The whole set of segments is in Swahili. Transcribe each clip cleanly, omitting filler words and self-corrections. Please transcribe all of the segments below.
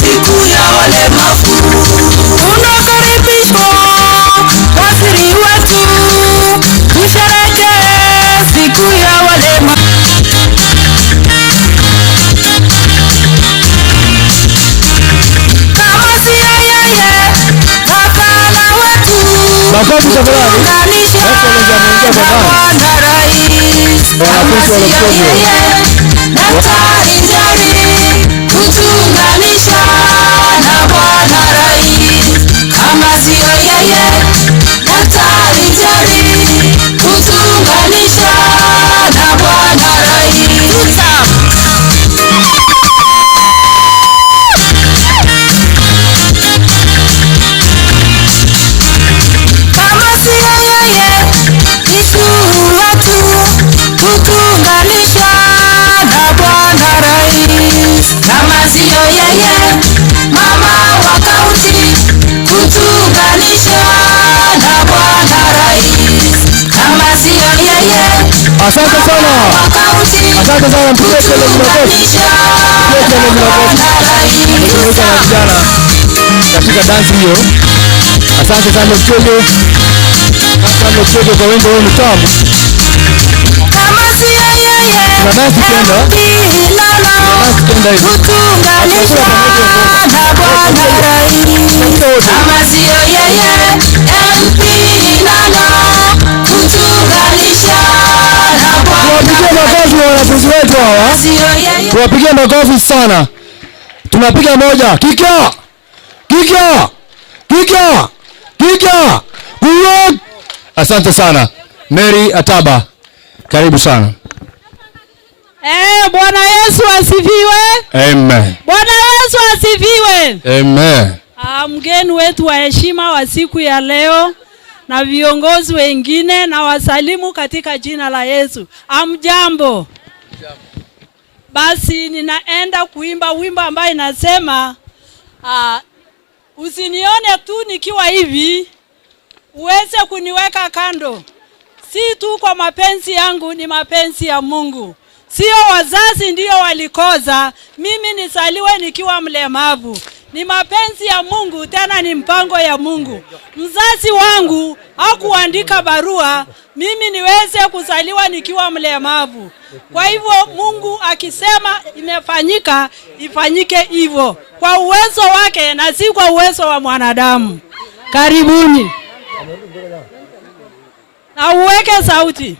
siku ya walemavu. Unakaribishwa waziri wetu, tusherehekee siku ya walemavu. Kama si yeye gavana wetu, tuunganisha na Bwana Rais. Kama si yeye daktari Njeri, kutuunganisha na Bwana Rais. Kama sio yeye daktari Njeri, kutuunganisha na Bwana Rais. Kama sio yeye Yesu wetu, kutuunganisha na Bwana Rais. Kama sio yeye mama wa kaunti, kutuunganisha na Bwana Rais. Kama sio yeye asante sana wa kaunti, asante sana kutuunganisha na Bwana Rais. vijana katika dansi hiyo. Asante sana mchezo. Asante mchezo kwa wimbo huu mtamu. Kama sio yeye dansi tena. Kutuunganisha na Bwana Rais. Kama sio yeye MP Nana, kutuunganisha na Bwana Rais. Tuwapigie makofi wanafunzi wetu hawa. Tuwapigie makofi sana. Tunapiga moja. Kika. Kika. Kika. Kika. Uwe. Asante sana. Mary Ataba. Karibu sana. Bwana Yesu asifiwe. Amen. Bwana Yesu asifiwe. Amen. Mgeni wetu wa heshima wa siku ya leo na viongozi wengine na wasalimu katika jina la Yesu. Amjambo. Basi ninaenda kuimba wimbo ambao inasema usinione tu nikiwa hivi, uweze kuniweka kando. Si tu kwa mapenzi yangu, ni mapenzi ya Mungu. Sio wazazi ndio walikoza mimi nisaliwe nikiwa mlemavu. Ni mapenzi ya Mungu, tena ni mpango ya Mungu. Mzazi wangu hakuandika barua mimi niweze kuzaliwa nikiwa mlemavu. Kwa hivyo Mungu akisema imefanyika, ifanyike hivyo kwa uwezo wake na si kwa uwezo wa mwanadamu. Karibuni. Na uweke sauti.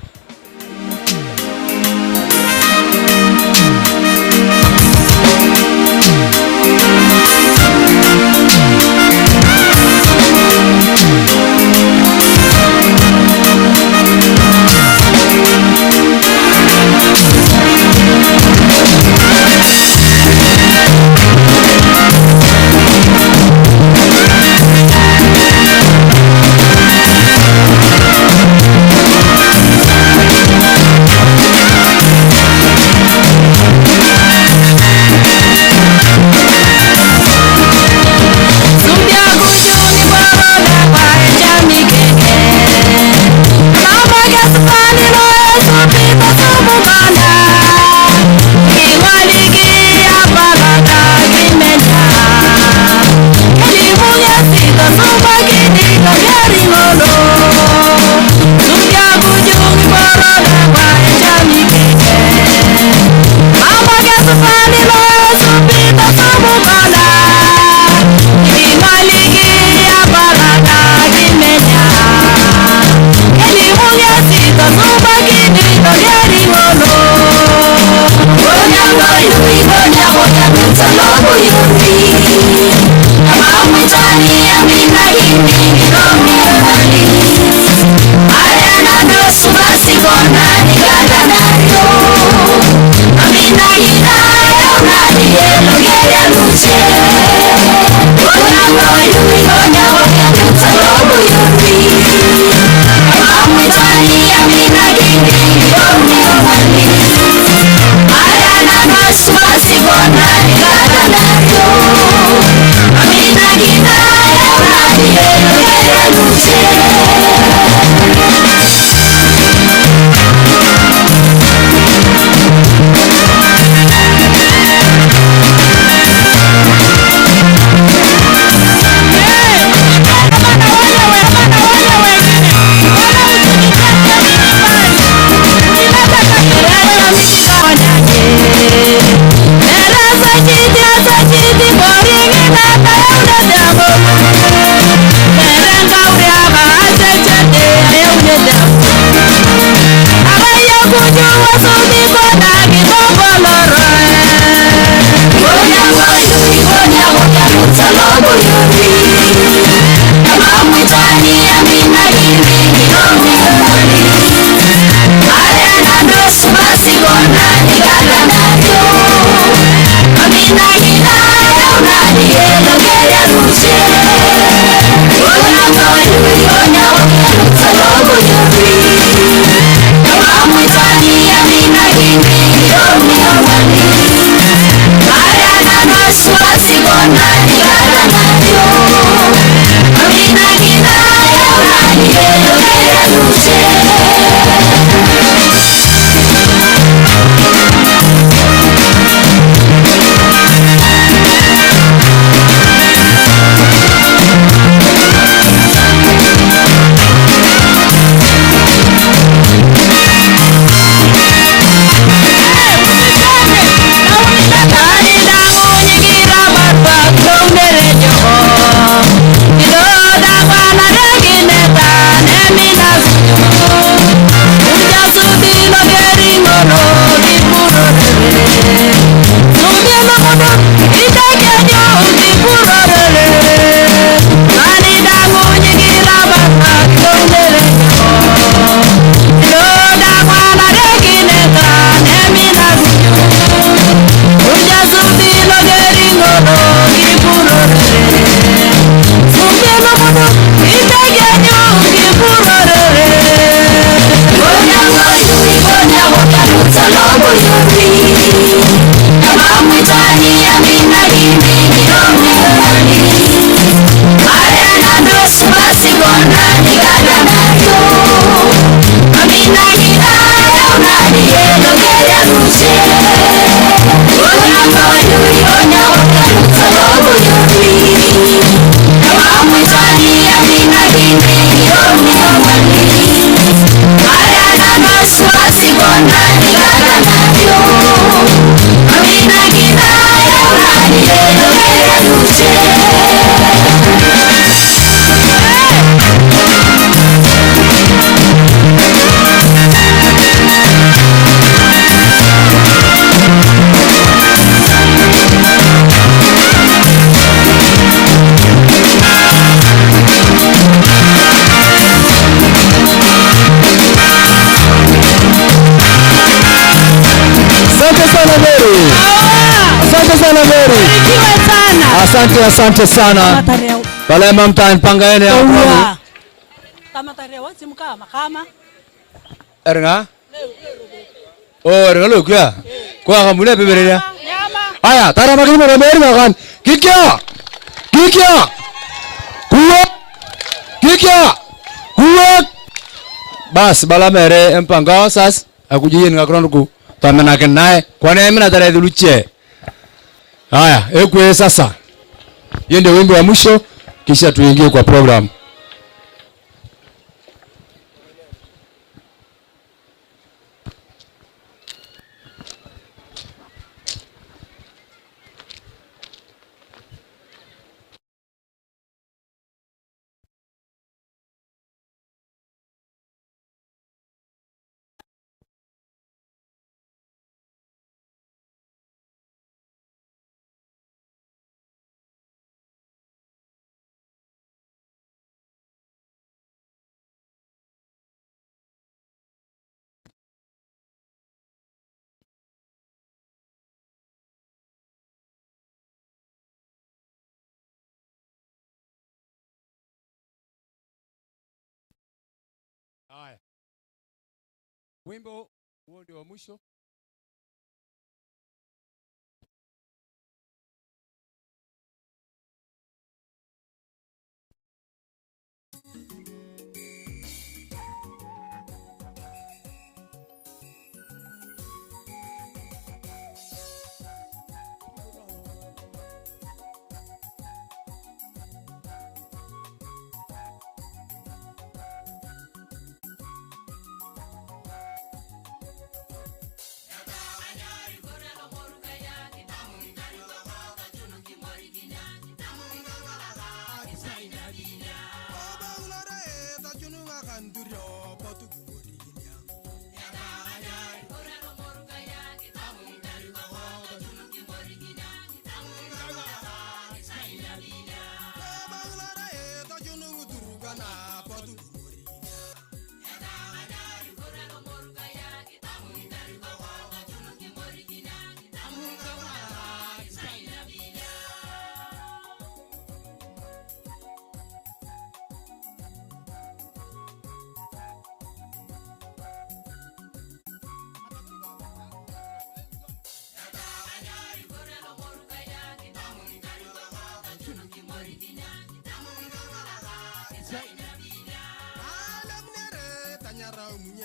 talogo yuri kama mwitani amina gini nidome yuri arena dosu basi gona nigala nayo amina gina ya unani elo geria ruche ona yuri onya wakelu talogo yuri kama mwitani amina gini nidome yuri arena dosu basi gona nigala nayo amina gina ya unani elo geria ruche Asante sana. Bala mamta mpangane hapo. Kama tarewa simkama kama. Erga? Erga lo kya? Kwa kamune beberea. Aya, tara magini mo beri makan. Kikya? Kuwa. Bas bala mere mpanga sas akujiyin ngakronku. Tamana kenae. Kwa nini na tarehe luche? Haya, ekwe sasa. Yende wimbo wa mwisho kisha tuingie kwa program. Haya. Wimbo huo ndio wa mwisho.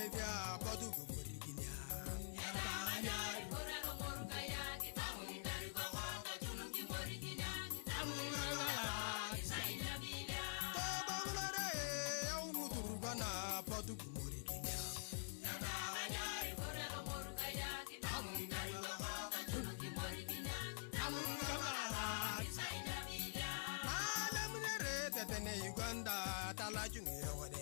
munyevya patu kumurikinya. Uganda talajungi yawade.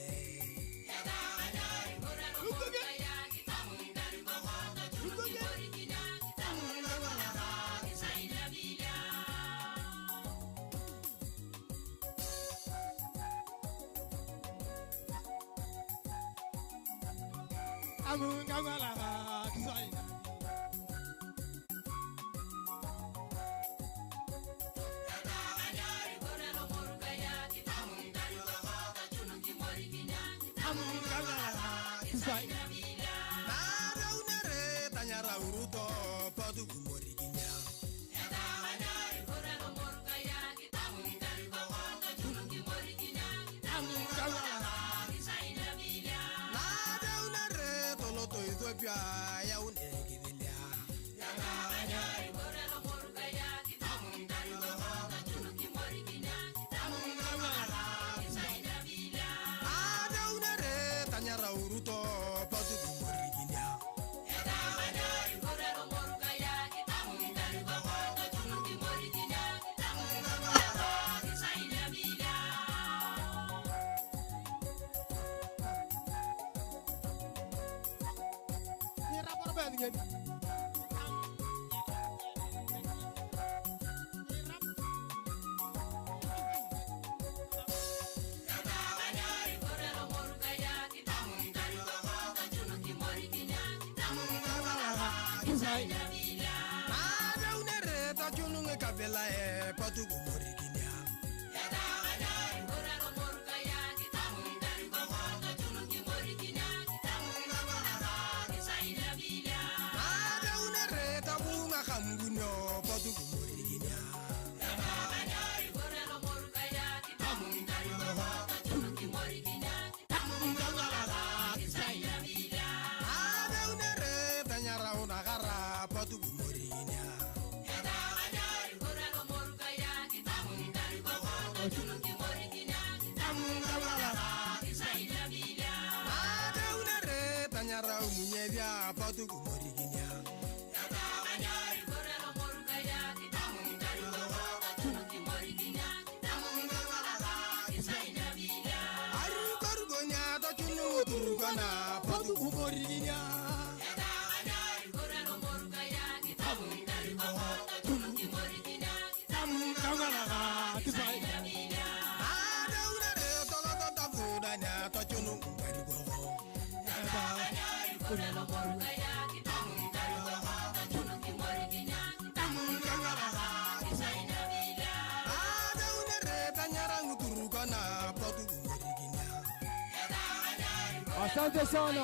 Asante sana.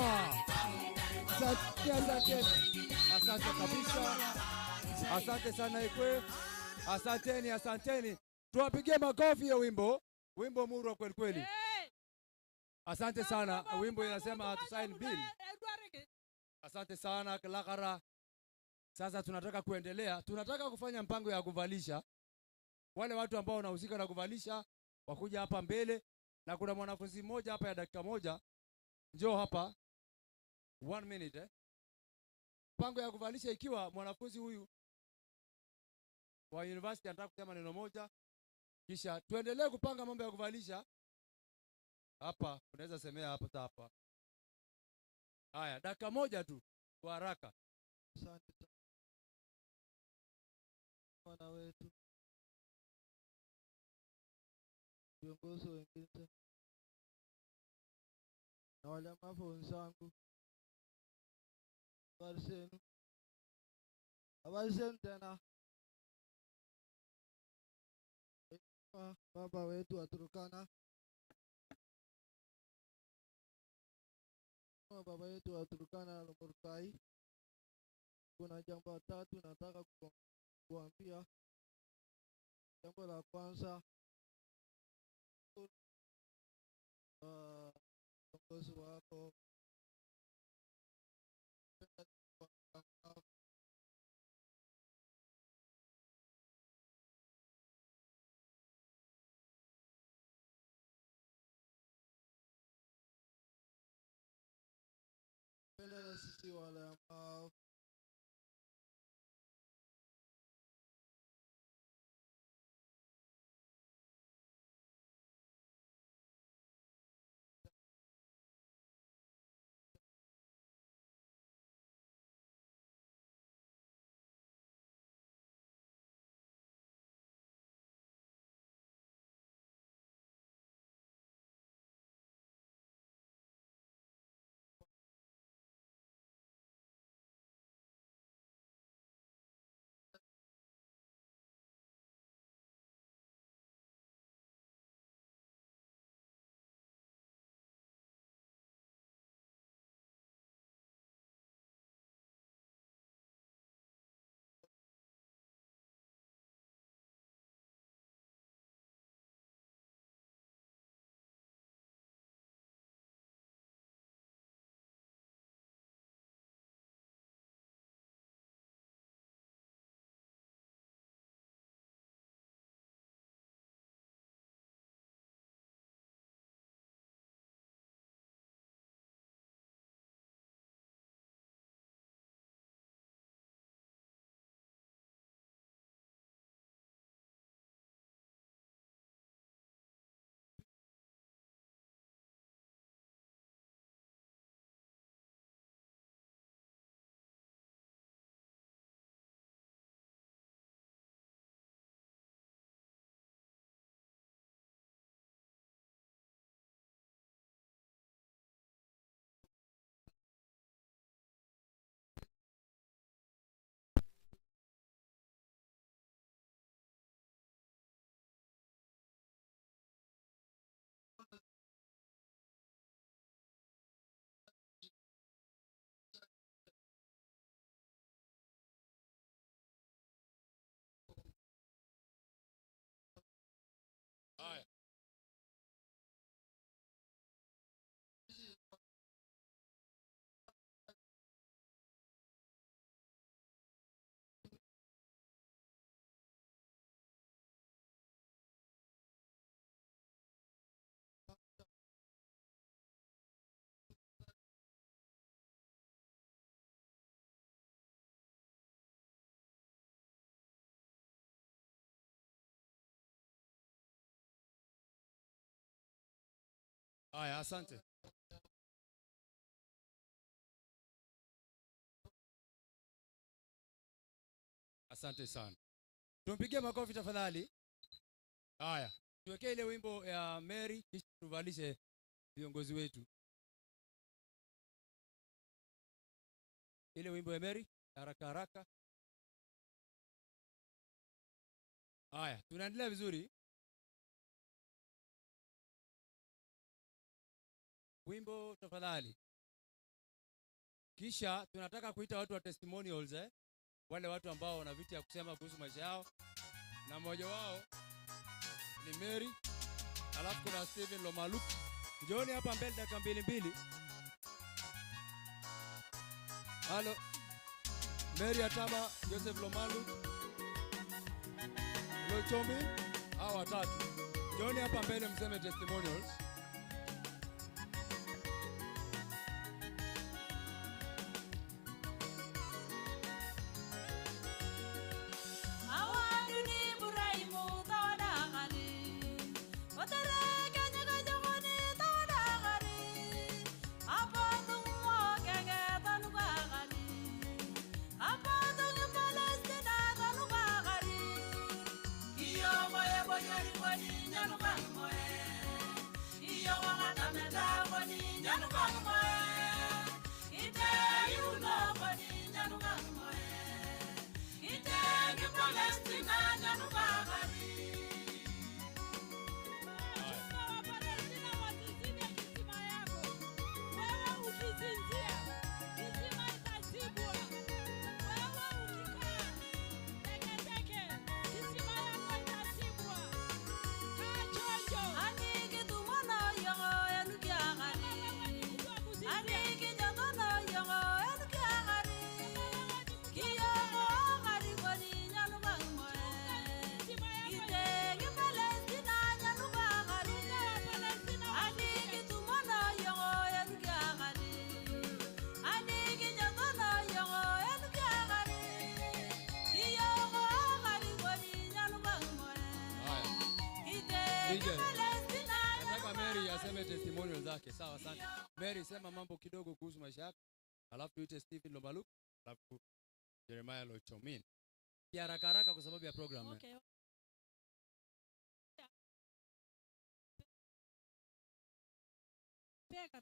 Asante kabisa. Asante sana Ikwe. Asanteni. Tuwapigie makofi ya wimbo. Wimbo murwa kweli kweli. Asante sana. Wimbo inasema to sign bill. Asante sana Kalakara. Sasa tunataka kuendelea. Tunataka kufanya mpango ya kuvalisha. Wale watu ambao wanahusika na kuvalisha wakuja hapa mbele, na kuna mwanafunzi mmoja hapa ya dakika moja. Njoo hapa. 1 minute. Mpango ya kuvalisha, ikiwa mwanafunzi huyu wa university anataka kusema neno moja, kisha tuendelee kupanga mambo ya kuvalisha. Hapa unaweza semea hapa. Haya, dakika moja tu kwa haraka. Asante wana wetu, viongozi wengine na walemavu wenzangu, habari zenu tena. Baba wetu wa Turkana, baba yetu wa Turkana Lumurkai, kuna jambo tatu nataka kuambia. Jambo la kwanza, kiongozi wako their mouth. Haya, asante. Asante sana. Tumpigie makofi tafadhali. Haya, tuwekee ile wimbo ya Mary kisha tuvalishe viongozi wetu. Ile wimbo ya Mary haraka haraka. Haya, tunaendelea vizuri. Wimbo tafadhali. Kisha tunataka kuita watu wa testimonials wale watu ambao wana vitu ya kusema kuhusu maisha yao. Na mmoja wao ni Mary, alafu kuna Steven Lomaluk. Njooni hapa mbele dakika mbili. Halo. Mary Atama, Joseph Lomaluk, Lochomi, hao watatu. Njooni hapa mbele mseme testimonials. Ite Nataka Mary aseme testimonial zake. Sawa sana. Mary, sema mambo kidogo kuhusu maisha yako. Alafu tuite Stephen Lomalu, alafu Jeremiah Lochomin. Haraka haraka kwa sababu ya program. Okay. Peka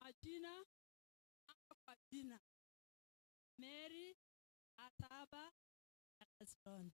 majina kwa jina Mary Ataba Aston.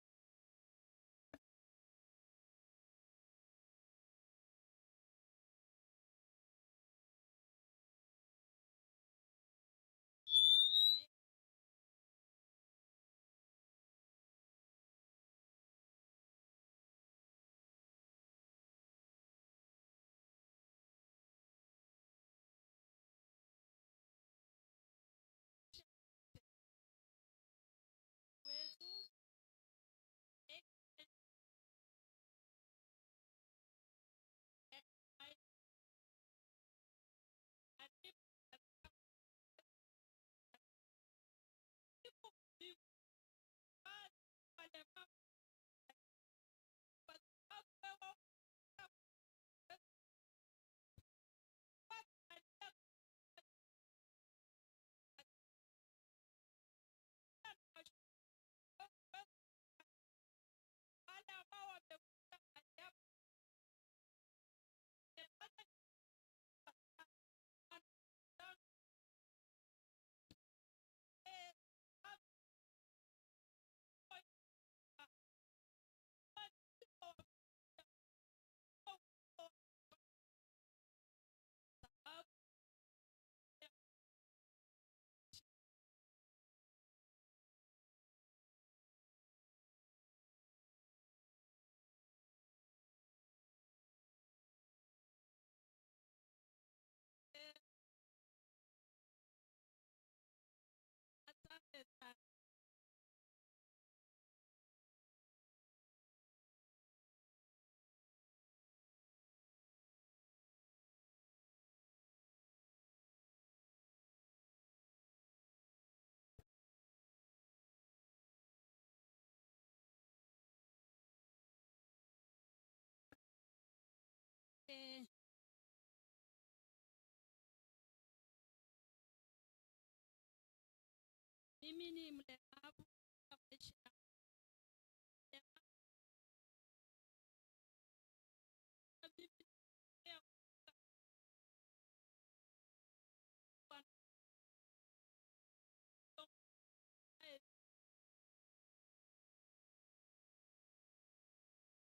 Mimi ni mlemavu kwa maisha.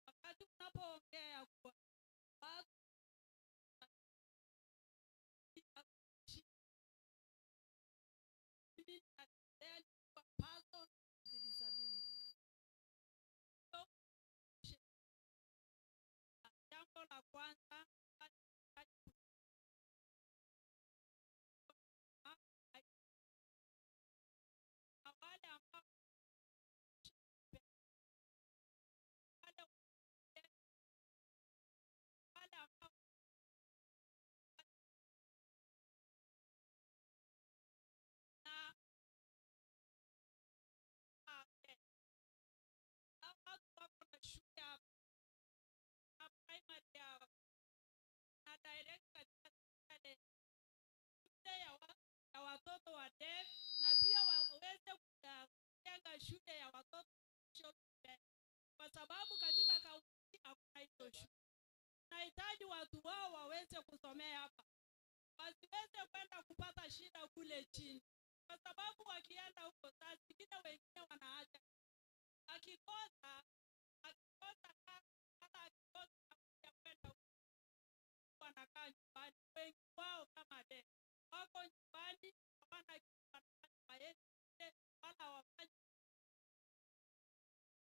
Wakati unapoongea kwa watu jambo la kwanza wale ambao ya watoto wa deaf na pia waweze kujenga shule ya watoto kwa sababu katika kaunti hakuna hiyo shule. Tunahitaji watu wao waweze kusomea hapa, wasiweze kwenda kupata shida kule chini, kwa sababu wakienda huko saa zingine wengine wanaacha akikosa kwenda wanakaa nyumbani. Wengi wao kama de wako nyumbani hawana wala wafanya.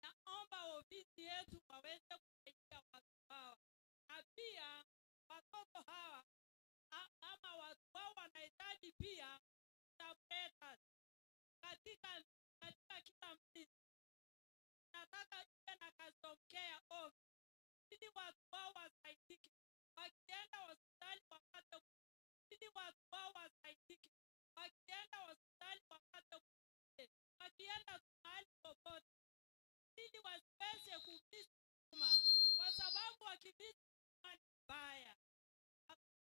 Naomba ofisi yetu waweze kusaidia watu hawa, na pia watoto hawa ama watu wao wanahitaji pia interpreters katika kila mji. Nataka iwe na custom care of ili watu wao wasaidike wakienda hospitali wapate, ili watu wao wasaidike wakienda hospitali wapate, wakienda mahali popote, ili wasiweze kwa sababu wakivisi ni mbaya.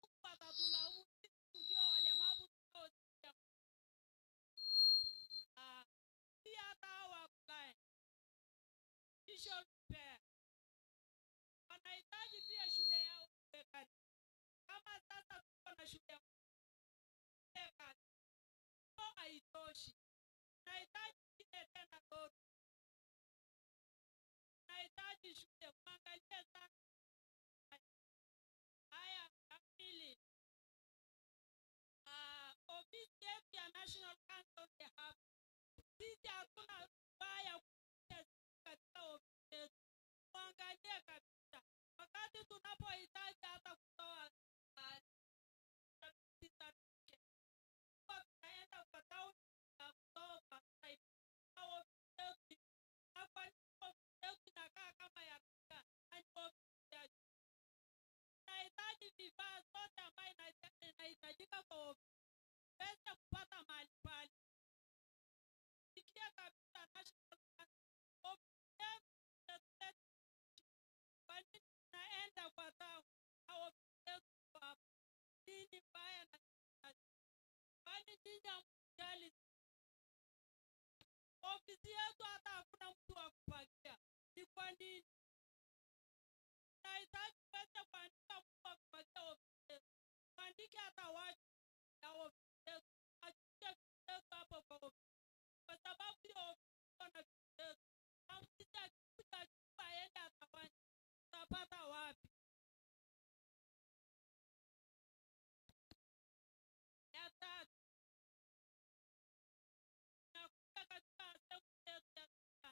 Mungu atatulaumu ndio walemavu tunaosikia. Pia hata hawa apply visual repair wanahitaji pia shule yao iwekani. Kama sasa tuko na shule ya iwekani, hiyo haitoshi. Tunahitaji ile tena dodo. Tunahitaji shule kuangalia sana. Haya ya pili, ofisi yetu ya National Council ya hapa. Sisi hatuna baya katika ofisi yetu. Muangalie kabisa. Wakati tunapohitaji hata kutoa certificate, tunaenda kwa town na kutoa kwa site. Ofisi yetu inakaa kama ya pia. Tunahitaji vifaa zote ambayo inahitajika kwa ofisi. Pesa kupata mahali pale. Fikia kabisa National ofisi yetu. Kwa nini tunaenda kwa town na ofisi yetu hapa? Nini mbaya na kwani nini hamjali? Ofisi yetu hata hakuna mtu wa kufagia. Ni kwa nini? Tunahitaji pesa kuandika mtu wa kufagia ofisi yetu. Kuandike hata watu ya ofisi yetu. Achukue vitu yetu hapo kwa ofisi. Kwa sababu hiyo ofisi na vitu yetu. Hamsisi akikuja achukua aende atawanya. Utapata wapi? Ya tatu. Nakuja katika sehemu yetu ya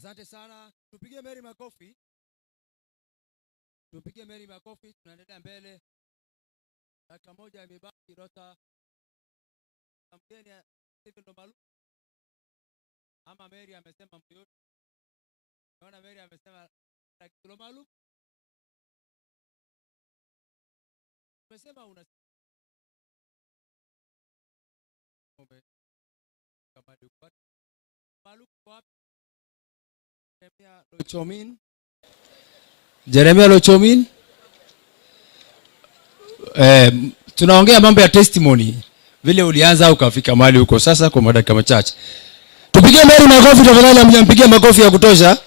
Asante sana. Tupigie Mary makofi. Tupigie Mary makofi. Tunaendelea mbele. Dakika moja imebaki. Dota mgeni Stephen Domalu. Ama Mary amesema mtu. Naona Mary amesema Domalu. Amesema una kama dukwat. Domalu kwa Jeremia Lochomin. Tunaongea mambo ya testimony. Vile ulianza ukafika mahali huko sasa kwa dakika machache. Tupigie Mary makofi tafadhali, amjampigia makofi ya kutosha.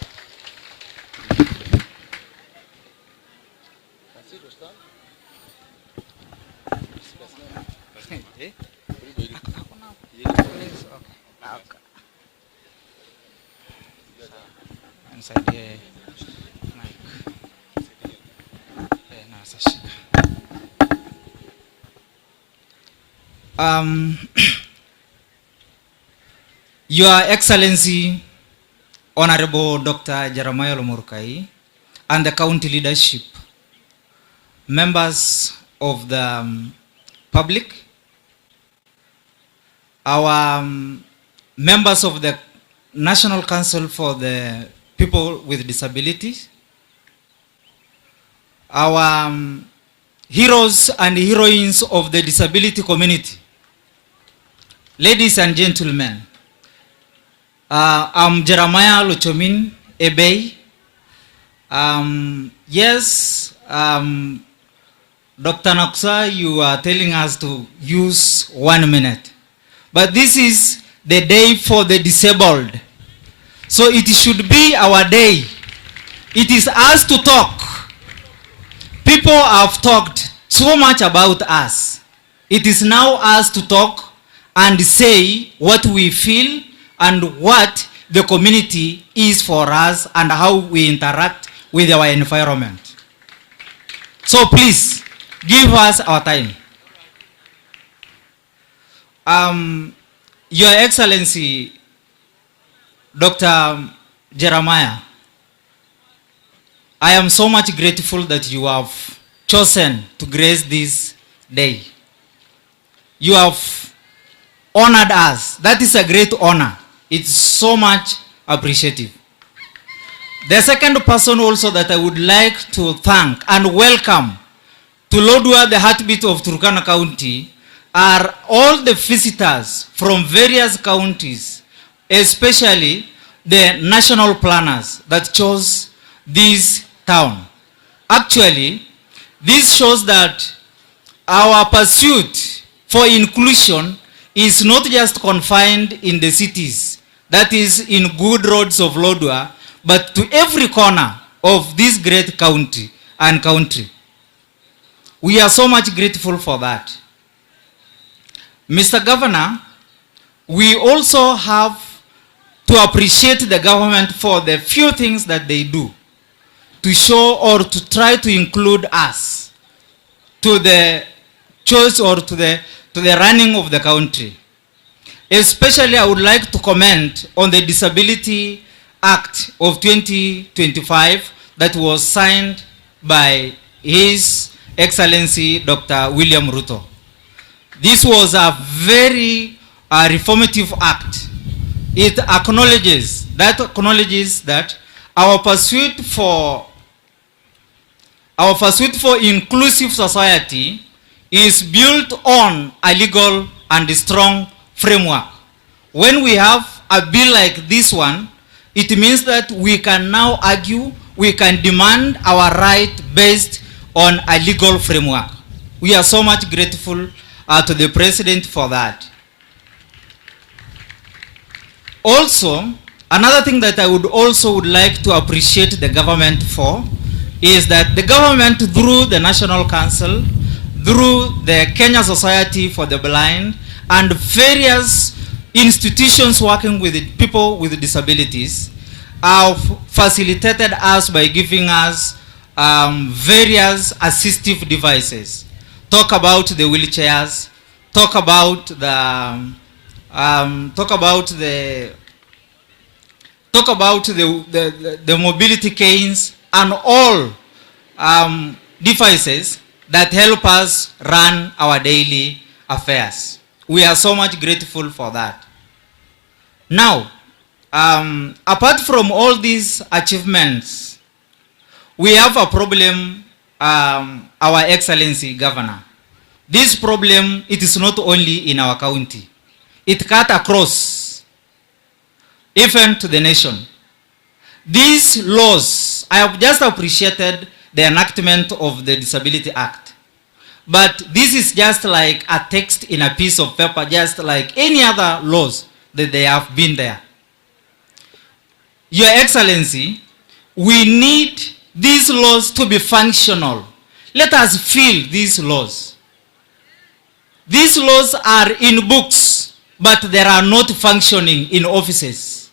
Your Excellency, Honorable Dr. Jeremiah Lomurkai, and the county leadership, members of the public, our members of the National Council for the People with Disabilities, our heroes and heroines of the disability community, ladies and gentlemen, I'm Jeremiah Lochomin Ebey. Yes, Dr. Naksa, you are telling us to use 1 minute. But this is the day for the disabled. So it should be our day. It is us to talk. People have talked so much about us. It is now us to talk and say what we feel and what the community is for us and how we interact with our environment. So please, give us our time. Your Excellency, Dr. Jeremiah, I am so much grateful that you have chosen to grace this day. You have honored us. That is a great honor. It's so much appreciative. The second person also that I would like to thank and welcome to Lodwar, the heartbeat of Turkana County, are all the visitors from various counties, especially the national planners that chose this town. Actually, this shows that our pursuit for inclusion is not just confined in the cities, that is in good roads of Lodwar, but to every corner of this great county and country. We are so much grateful for that. Mr. Governor, we also have to appreciate the government for the few things that they do to show or to try to include us to the choice or to the running of the country. Especially, I would like to comment on the Disability Act of 2025 that was signed by His Excellency Dr. William Ruto. This was a very reformative act. It acknowledges that our pursuit for inclusive society is built on a legal and strong framework. When we have a bill like this one, it means that we can now argue, we can demand our right based on a legal framework. We are so much grateful to the President for that. Also, another thing that I would like to appreciate the government for is that the government, through the National Council, through the Kenya Society for the Blind, and various institutions working with people with disabilities, have facilitated us by giving us various assistive devices. Talk about the wheelchairs, talk about talk about the mobility canes and all devices that help us run our daily affairs. We are so much grateful for that. Now, apart from all these achievements, we have a problem, Our Excellency Governor. This problem, it is not only in our county. It cut across, even to the nation. These laws, I have just appreciated the enactment of the Disability Act. But this is just like a text in a piece of paper, just like any other laws that they have been there. Your Excellency, we need these laws to be functional. Let us feel these laws. These laws are in books, but they are not functioning in offices.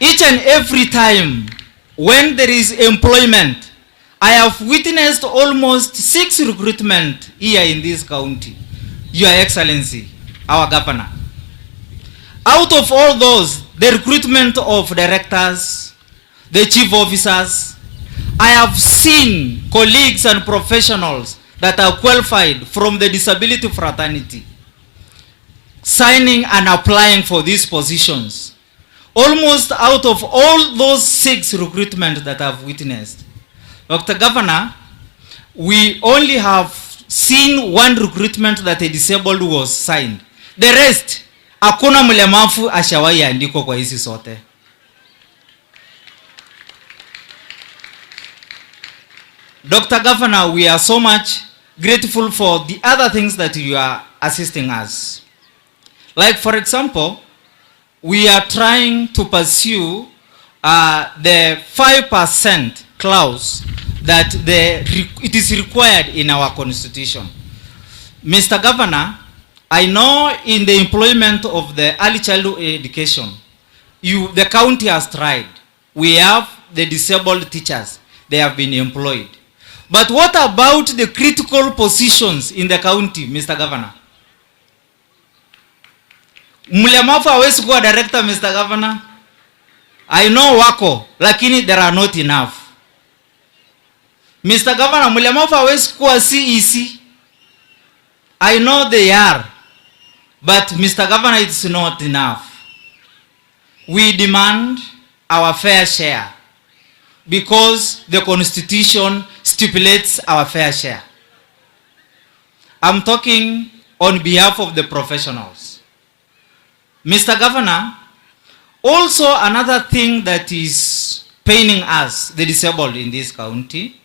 Each and every time when there is employment, I have witnessed almost 6 recruitment here in this county, Your Excellency, our governor. Out of all those, the recruitment of directors, the chief officers, I have seen colleagues and professionals that are qualified from the disability fraternity signing and applying for these positions. Almost out of all those 6 recruitment that I've witnessed, Dr. Governor, we only have seen 1 recruitment that a disabled was signed. The rest, hakuna mlemavu ashawahi andikwa kwa hizi sote. Dr. Governor, we are so much grateful for the other things that you are assisting us. Like, for example, we are trying to pursue the 5% clause that it is required in our constitution. Mr. Governor, I know in the employment of the early childhood education, the county has tried. We have the disabled teachers. They have been employed. But what about the critical positions in the county, Mr. Governor? Mlemavu hawezi kuwa director, Mr. Governor. I know wako, lakini there are not enough. Mr. Governor, mlemavu hawezi kuwa CEC. I know they are. But Mr. Governor, it's not enough. We demand our fair share because the constitution stipulates our fair share. I'm talking on behalf of the professionals. Mr. Governor, also another thing that is paining us, the disabled in this county,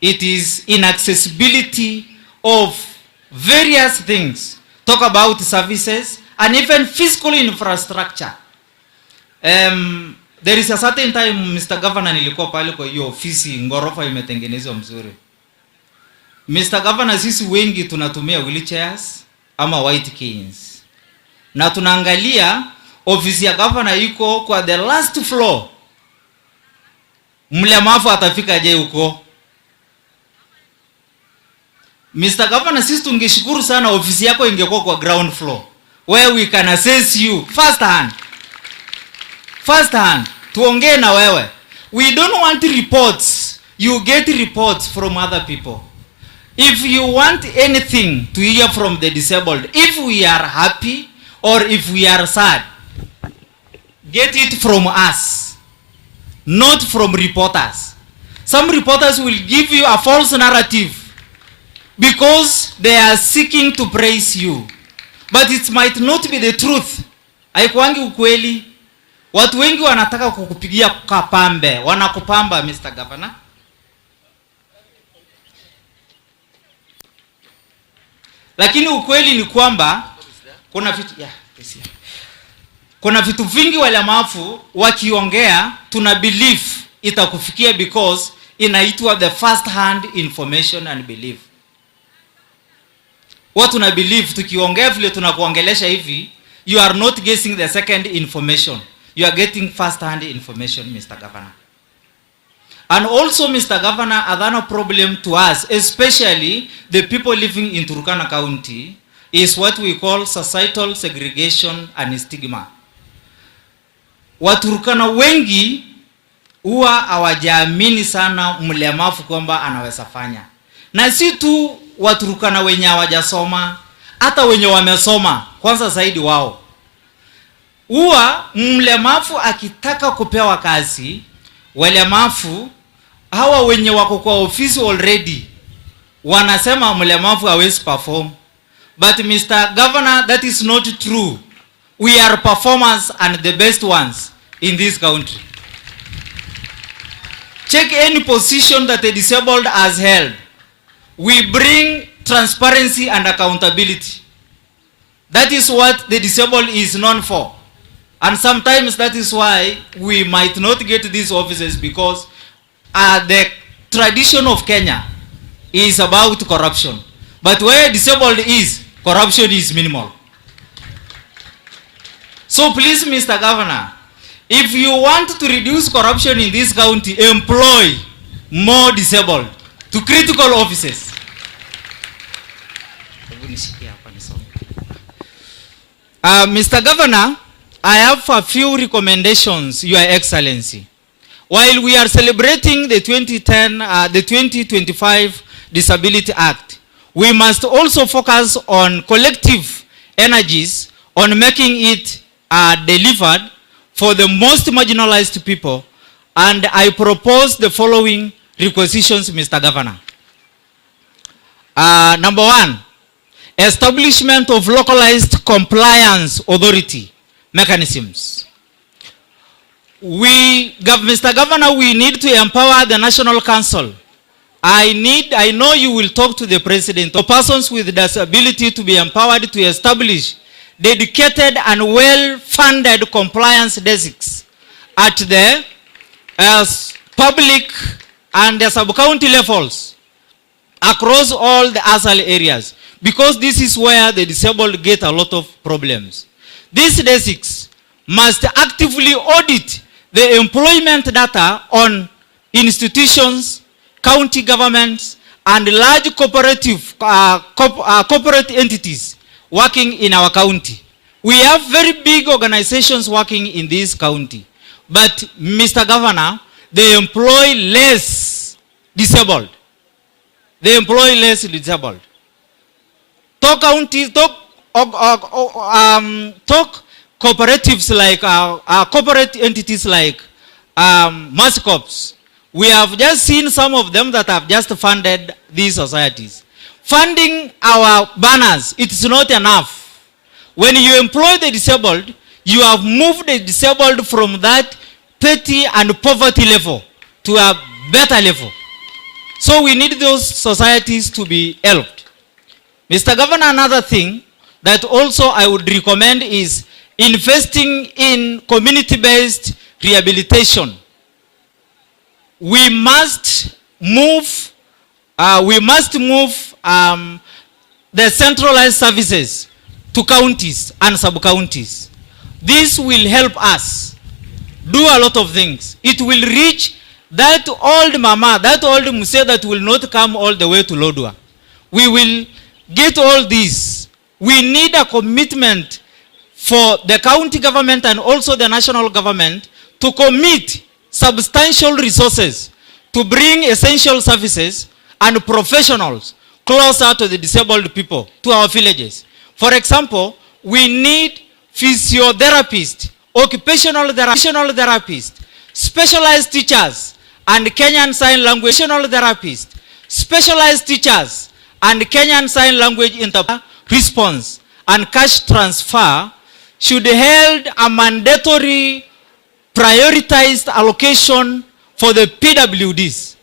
it is inaccessibility of various things. Talk about services and even physical infrastructure. There is a certain time, Mr. Governor, nilikuwa pale kwa hiyo ofisi, ngorofa imetengenezwa mzuri. Mr. Governor, sisi wengi tunatumia wheelchairs ama white canes. Na tunaangalia ofisi ya governor iko kwa the last floor. Mlemavu atafika je huko? Mr. Governor, sisi tungeshukuru sana ofisi yako ingekuwa kwa ground floor, where we can assess you first hand. First hand, tuongee na wewe. We don't want reports. You get reports from other people. If you want anything to hear from the disabled, if we are happy or if we are sad, get it from us, not from reporters. Some reporters will give you a false narrative because they are seeking to praise you. But it might not be the truth. Haikuangi ukweli. Watu wengi wanataka kukupigia kapambe, wanakupamba Mr. Governor. Lakini ukweli ni kwamba kuna vitu vingi walemavu wakiongea tuna believe itakufikia because inaitwa the first hand information and belief. What tuna believe tukiongea vile tunakuongelesha hivi, you are not guessing the second information. You are getting first hand information, Mr. Governor. And also, Mr. Governor, another problem to us, especially the people living in Turkana County, is what we call societal segregation and stigma. Waturkana wengi huwa hawajaamini sana mlemavu kwamba anaweza fanya. Na si tu Waturkana wenye hawajasoma, hata wenye wamesoma, kwanza zaidi wao. Huwa mlemavu akitaka kupewa kazi, walemavu hawa wenye wako kwa ofisi already wanasema mlemavu hawezi perform. But Mr. Governor, that is not true. We are performers and the best ones in this country. Check any position that a disabled has held. We bring transparency and accountability. That is what the disabled is known for. And sometimes that is why we might not get these offices, because the tradition of Kenya is about corruption. But where disabled is, corruption is minimal. So please, Mr. Governor, if you want to reduce corruption in this county, employ more disabled to critical offices. Mr. Governor, I have a few recommendations, Your Excellency. While we are celebrating the 2025 Disability Act, we must also focus on collective energies on making it delivered for the most marginalized people. And I propose the following requisitions, Mr. Governor. Number one, establishment of localized compliance authority mechanisms. Mr. Governor, we need to empower the National Council. I know you will talk to the President for persons with disability to be empowered to establish dedicated and well-funded compliance desks at the public and the sub-county levels across all the ASAL areas, because this is where the disabled get a lot of problems. These desks must actively audit the employment data on institutions, county governments, and large corporate entities working in our county. We have very big organizations working in this county, but Mr. Governor, they employ less disabled. They employ less disabled. Talk counties, talk cooperatives like corporate entities like Mascops. We have just seen some of them that have just funded these societies. Funding our banners, it's not enough. When you employ the disabled, you have moved the disabled from that petty and poverty level to a better level. So we need those societies to be helped. Mr. Governor, another thing that also I would recommend is investing in community-based rehabilitation. We must move the centralized services to counties and sub-counties. This will help us do a lot of things. It will reach that old mama, that old muse that will not come all the way to Lodwar. We will get all this. We need a commitment for the county government and also the national government to commit substantial resources to bring essential services and professionals closer to the disabled people, to our villages. For example, we need physiotherapists, occupational therapists, specialized teachers, and Kenyan Sign Language therapists, specialized teachers, and Kenyan Sign Language response and cash transfer should hold a mandatory prioritized allocation for the PWDs.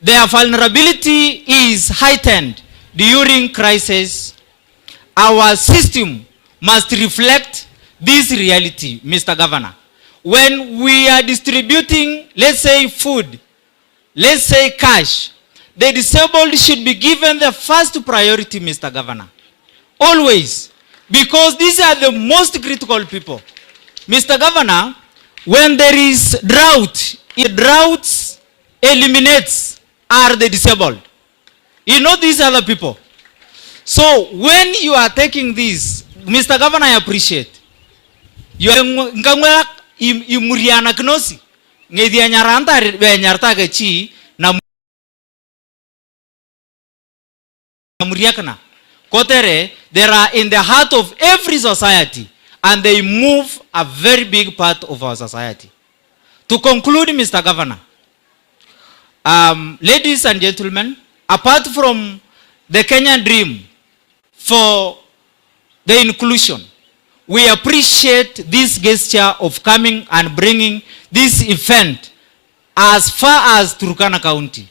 Their vulnerability is heightened during crisis. Our system must reflect this reality, Mr. Governor. When we are distributing, let's say food, let's say cash, the disabled should be given the first priority, Mr. Governor. Always. Because these are the most critical people. Mr. Governor, when there is drought, droughts eliminates are the disabled. You know these other people. So when you are taking this, Mr. Governor, I appreciate. You are ngangwa imuriana knosi. Ngedia nyaranta be nyarta ke chi na muriakna. Kotere, they are in the heart of every society and they move a very big part of our society. To conclude, Mr. Governor, ladies and gentlemen, apart from the Kenyan dream for the inclusion, we appreciate this gesture of coming and bringing this event as far as Turkana County.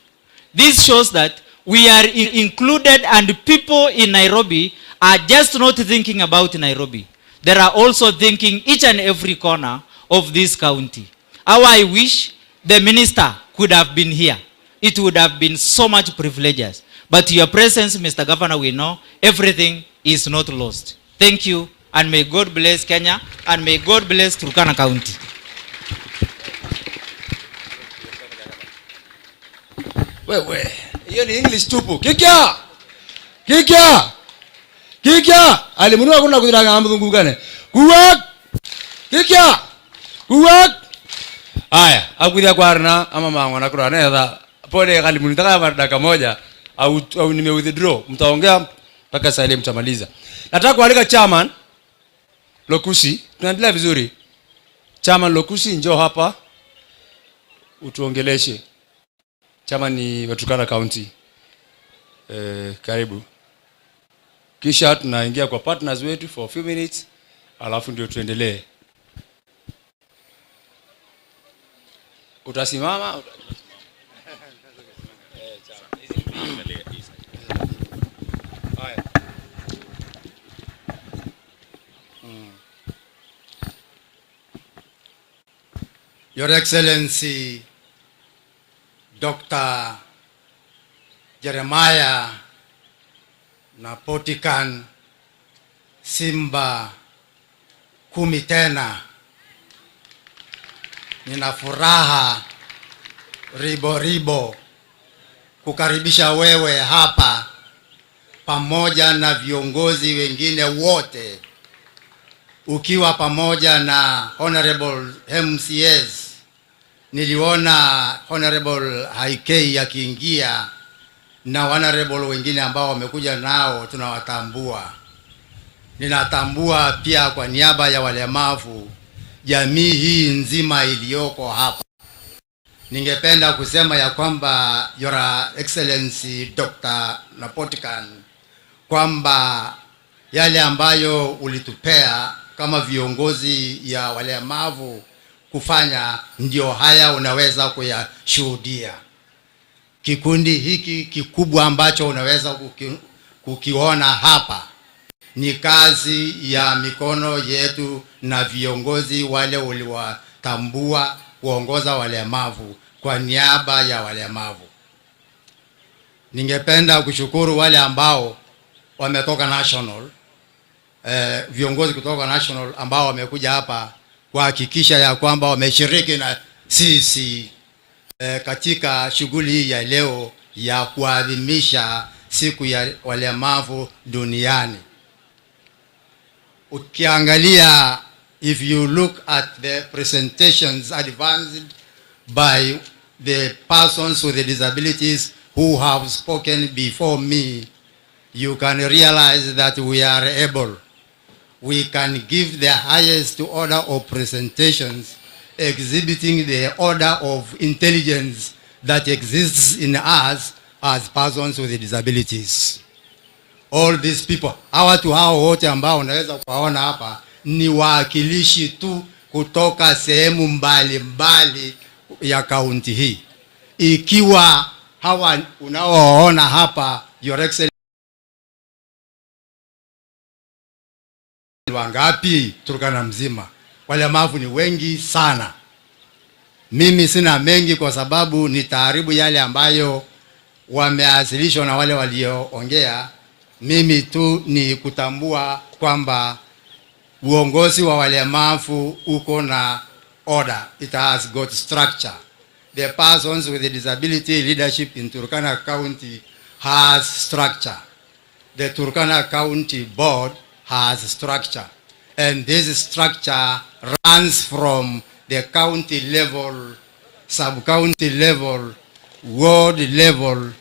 This shows that we are included and people in Nairobi are just not thinking about Nairobi. They are also thinking each and every corner of this county. How I wish the minister could have been here. It would have been so much privileges. But your presence, Mr. Governor, we know everything is not lost. Thank you, and may God bless Kenya, and may God bless Turkana County. Wewe, hiyo ni English tupu. Kikia! Alimunua kuna kudiranga mzungu gane. Kuwak! Kikia! Kuwak! Aya, akudia kwa arna ama mango na kuna neza. Pole kalimu nitaka dakika moja au nime withdraw. Mtaongea mpaka saa ile mtamaliza. Nataka kualika chairman Lokusi, tunaendelea vizuri. Chairman Lokusi, njoo hapa utuongeleshe. Chairman ni Turkana County. Karibu. Kisha tunaingia kwa partners wetu for a few minutes, alafu ndio tuendelee. Utasimama? Your Excellency, Dr. Jeremiah Napotikan Simba Kumi tena, nina furaha ribo kukaribisha wewe hapa pamoja na viongozi wengine wote, ukiwa pamoja na Honorable MCS. Niliona Honorable Haikei akiingia na honorable wengine ambao wamekuja nao, tunawatambua. Ninatambua pia kwa niaba ya walemavu jamii hii nzima iliyoko hapa. Ningependa kusema ya kwamba Your Excellency Dr. Napotikan, kwamba yale ambayo ulitupea kama viongozi ya walemavu kufanya, ndio haya unaweza kuyashuhudia. Kikundi hiki kikubwa ambacho unaweza kukiona hapa ni kazi ya mikono yetu na viongozi wale uliwatambua kuongoza walemavu kwa niaba ya walemavu. Ningependa kushukuru wale ambao wametoka national, viongozi kutoka national ambao wamekuja hapa kuhakikisha ya kwamba wameshiriki na sisi katika shughuli hii ya leo ya kuadhimisha siku ya walemavu duniani. Ukiangalia, if you look at the presentations advanced by the persons with the disabilities who have spoken before me, you can realize that we are able. We can give the highest order of presentations, exhibiting the order of intelligence that exists in us as persons with disabilities. All these people, watu hao wote ambao unaweza kuwaona hapa ni waakilishi tu kutoka sehemu mbali ya kaunti hii. Ikiwa hawa unaoona hapa, Your Excellency, wangapi Turkana mzima? Walemavu ni wengi sana. Mimi sina mengi kwa sababu ni taaribu yale ambayo wameasilishwa na wale walioongea. Mimi tu ni kutambua kwamba uongozi wa walemavu uko na order. It has got structure. The persons with the disability leadership in Turkana County has structure. the Turkana County Board has structure. And this structure runs from the county level, sub-county level, ward level,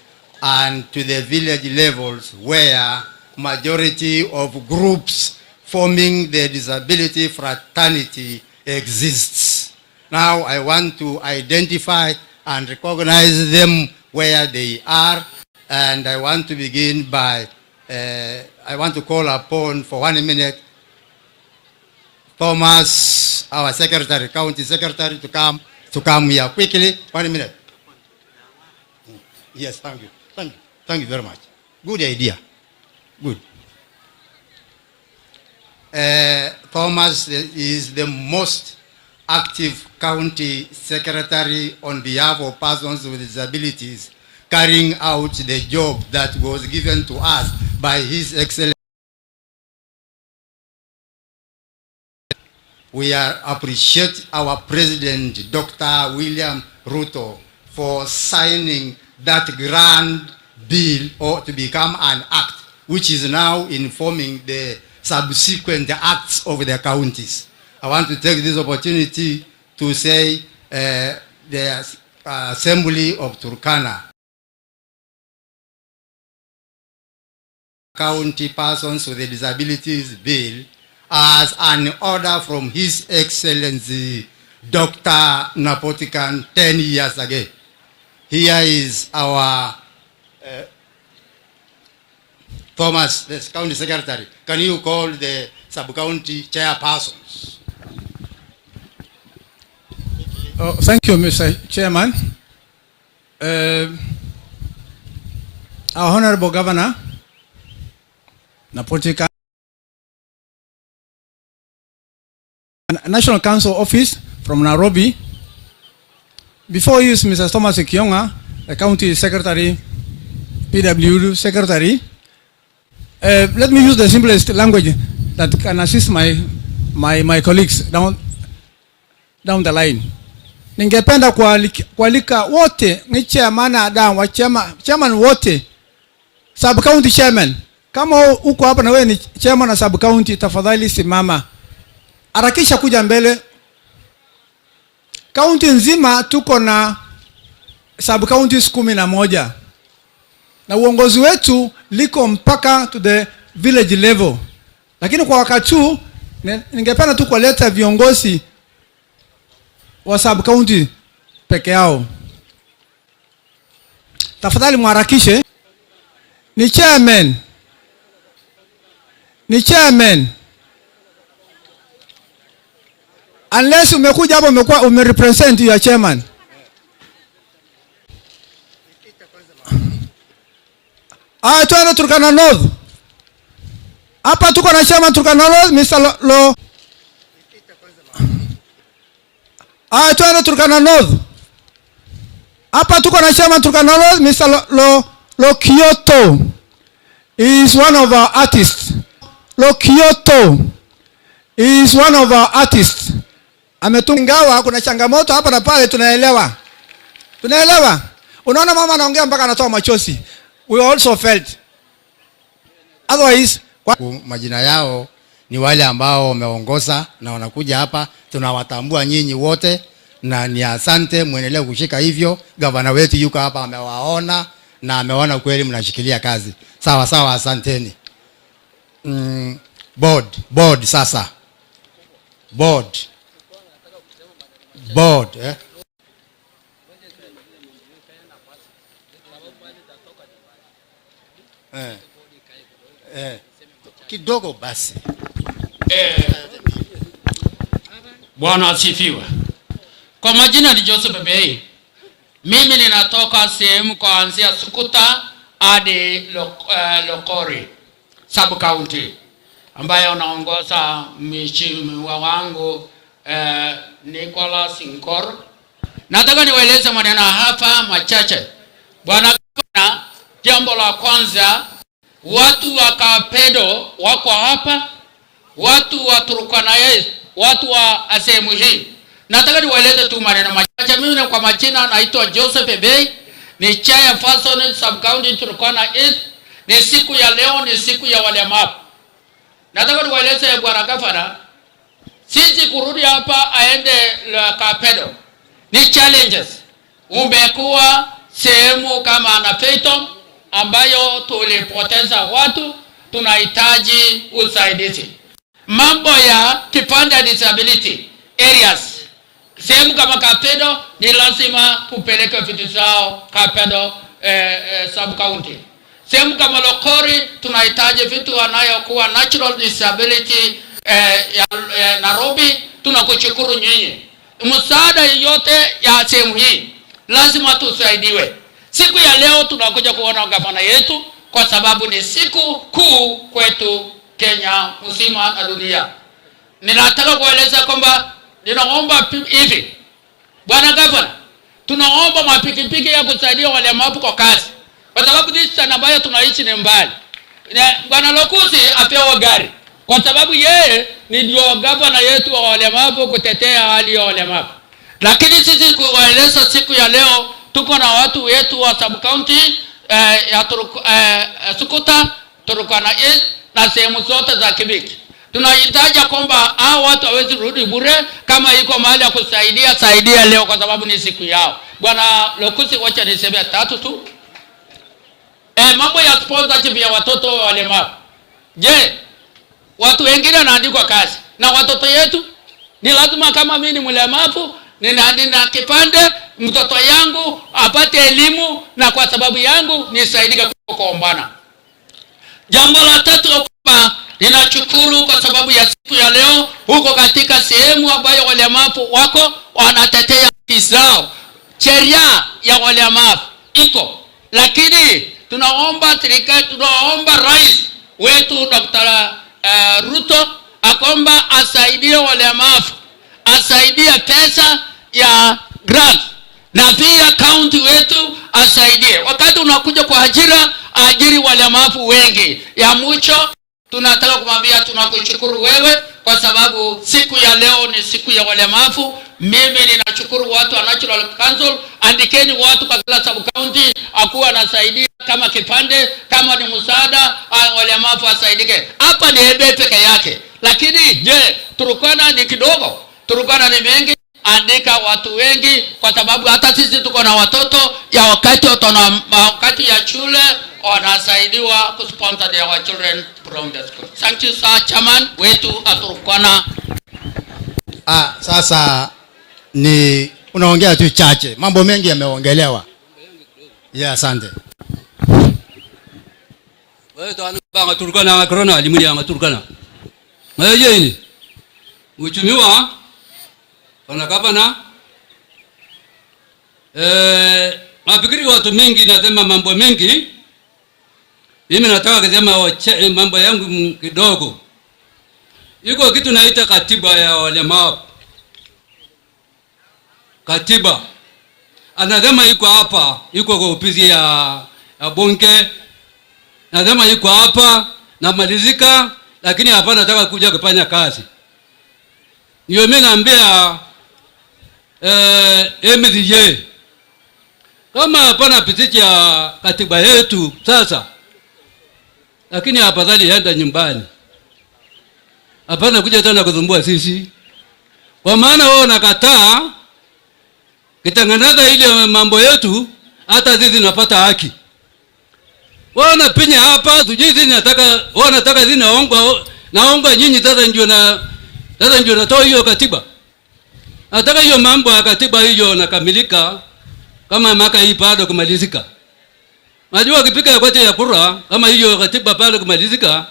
and to the village levels, where majority of groups forming the disability fraternity exists. Now I want to identify and recognize them where they are, and I want to begin by, I want to call upon for 1 minute Thomas, our secretary, county secretary, to come here quickly. 1 minute. Yes, thank you. Thank you very much. Good idea. Good. Thomas is the most active county secretary on behalf of persons with disabilities, carrying out the job that was given to us by His Excellency. We appreciate our President, Dr. William Ruto, for signing that grand bill or to become an act, which is now informing the subsequent acts of the counties. I want to take this opportunity to say the Assembly of Turkana, County Persons with Disabilities Bill, as an order from His Excellency Dr. Napotikan 10 years ago. Here is our Thomas, the county secretary. Can you call the sub-county chairpersons? Oh, thank you, Mr. Chairman. Our Honorable Governor, Napotika, National Council Office from Nairobi. Before you is Mr. Thomas Kionga, the County Secretary, PW Secretary. Let me use the simplest language that can assist my colleagues down the line. Ningependa kualika wote ni chairman wa chairman wote, sub county chairman. Kama uko hapa na wewe ni chairman na sub county, tafadhali simama. Harakisha kuja mbele. County nzima tuko na sub counties 11. Na uongozi wetu liko mpaka to the village level. Lakini kwa wakati huu ningependa tu kuleta viongozi wa sub county peke yao. Tafadhali muharakishe. Ni chairman. Unless umekuja hapo umerepresent your chairman. Tuende Turkana North. Hapa tuko na chairman Turkana North, Mr. Lo. Tuende Turkana North. Hapa tuko na chairman Turkana North, Mr. Lo Kyoto. He is one of our artists. Lo Kyoto is one of our artists. Ametungawa, kuna changamoto hapa na pale, tunaelewa. Unaona mama anaongea mpaka anatoa machozi. We also felt. Otherwise, majina yao ni wale ambao wameongoza na wanakuja hapa, tunawatambua nyinyi wote na ni asante, muendelee kushika hivyo. Gavana wetu yuko hapa, amewaona na ameona kweli mnashikilia kazi. Sawa, asanteni. Board sasa. Board. Kidogo basi. Bwana asifiwe. Kwa majina ni Joseph Bei. Mimi ninatoka sehemu kuanzia Sukuta hadi Lokori sub county, ambayo naongoza mheshimiwa wangu Nicholas Nkor. Nataka niwaeleze maneno hapa machache. Bwana Gavana, jambo la kwanza, watu wa Kapedo wako hapa, watu wa Turkana, watu wa sehemu hii. Nataka niwaeleze tu maneno machache. Mimi kwa majina naitwa Joseph Bei, ni chairperson sub county Turkana East, Ni siku ya leo, ni siku ya walemavu. Nataka niwaeleze bwana gavana, sisi kurudi hapa aende Kapedo ni challenges. Umekuwa sehemu kama na Peyton ambayo tulipoteza watu, tunahitaji usaidizi. Mambo ya kipande disability areas, sehemu kama Kapedo ni lazima tupeleke vitu zao Kapedo sub county. Sehemu kama Lokori tunahitaji vitu wanayokuwa natural disability ya Nairobi. Tunakushukuru nyinyi. Msaada yote ya sehemu hii lazima tusaidiwe. Siku ya leo tunakuja kuona gavana yetu kwa sababu ni siku kuu kwetu Kenya mzima na dunia. Ninataka kueleza kwamba ninaomba hivi, bwana gavana, tunaomba mapikipiki ya kusaidia walemavu kwa kazi. Kwa sababu distance ambayo tunaishi ni mbali. Bwana Lokusi apewa gari. Kwa sababu yeye ni ndio gavana yetu wa walemavu kutetea hali ya walemavu. Lakini sisi kuwaeleza siku ya leo tuko na watu wetu wa sub county ya Sukuta, Turkana East na sehemu zote za Kibiki. Tunahitaji kwamba hao watu hawezi rudi bure, kama iko mahali ya kusaidia saidia leo kwa sababu ni siku yao. Bwana Lokusi, wacha niseme tatu tu. Mambo ya sponsorship ya watoto walemavu. Je, watu wengine wanaandikwa kazi na watoto yetu ni lazima, kama mimi ni mlemavu nina kipande, mtoto yangu apate elimu na kwa sababu yangu nisaidike kuombana. Jambo la tatu kwamba ninashukuru kwa sababu ya siku ya leo huko katika sehemu ambayo walemavu wako wanatetea haki zao. Sheria ya walemavu iko, lakini tunaomba serikali, tunaomba rais wetu Dr. Ruto akomba asaidie walemavu, asaidie pesa ya grant, na pia county wetu asaidie. Wakati unakuja kwa ajira, ajiri walemavu wengi. Ya mwisho tunataka kumwambia tunakushukuru wewe kwa sababu siku ya leo ni siku ya walemavu. Mimi ninashukuru watu wa National Council, andikeni watu kwa kila sub county akuwa anasaidia kama kipande, kama ni msaada walemavu asaidike. Hapa ni Ebe peke yake. Lakini je, Turkana ni kidogo? Turkana ni mengi, andika watu wengi kwa sababu hata sisi tuko na watoto ya wakati ya shule wanasaidiwa kusponsor their children from the school. Thank you sir, chairman wetu Turkana. Sasa ni unaongea tu chache, mambo mengi yameongelewa. Asante. Wewe banga Turkana na corona alimuli ya Turkana. Wewe ni uchumi wana gavana mafikiri watu mengi nasema mambo mengi. Mimi nataka kusema mambo yangu kidogo. Iko kitu naita katiba ya walemavu. Katiba anasema iko hapa, iko kwa ofisi ya bunge. Anasema iko hapa na malizika, lakini hapa nataka kuja kufanya kazi. Ndio mimi naambia MDJ kama hapana pitisha katiba yetu sasa, lakini afadhali enda nyumbani. Hapana kuja tena kuzumbua sisi. Kwa maana wao nakataa kitangaza ile mambo yetu, hata sisi tunapata haki. Wao napinya hapa, tujui sisi nataka sisi naomba nyinyi sasa ndio natoa hiyo katiba. Nataka hiyo mambo ya katiba hiyo nakamilika kama maka hii bado kumalizika. Najua kipika ya kote ya kura kama hiyo katiba bado kumalizika,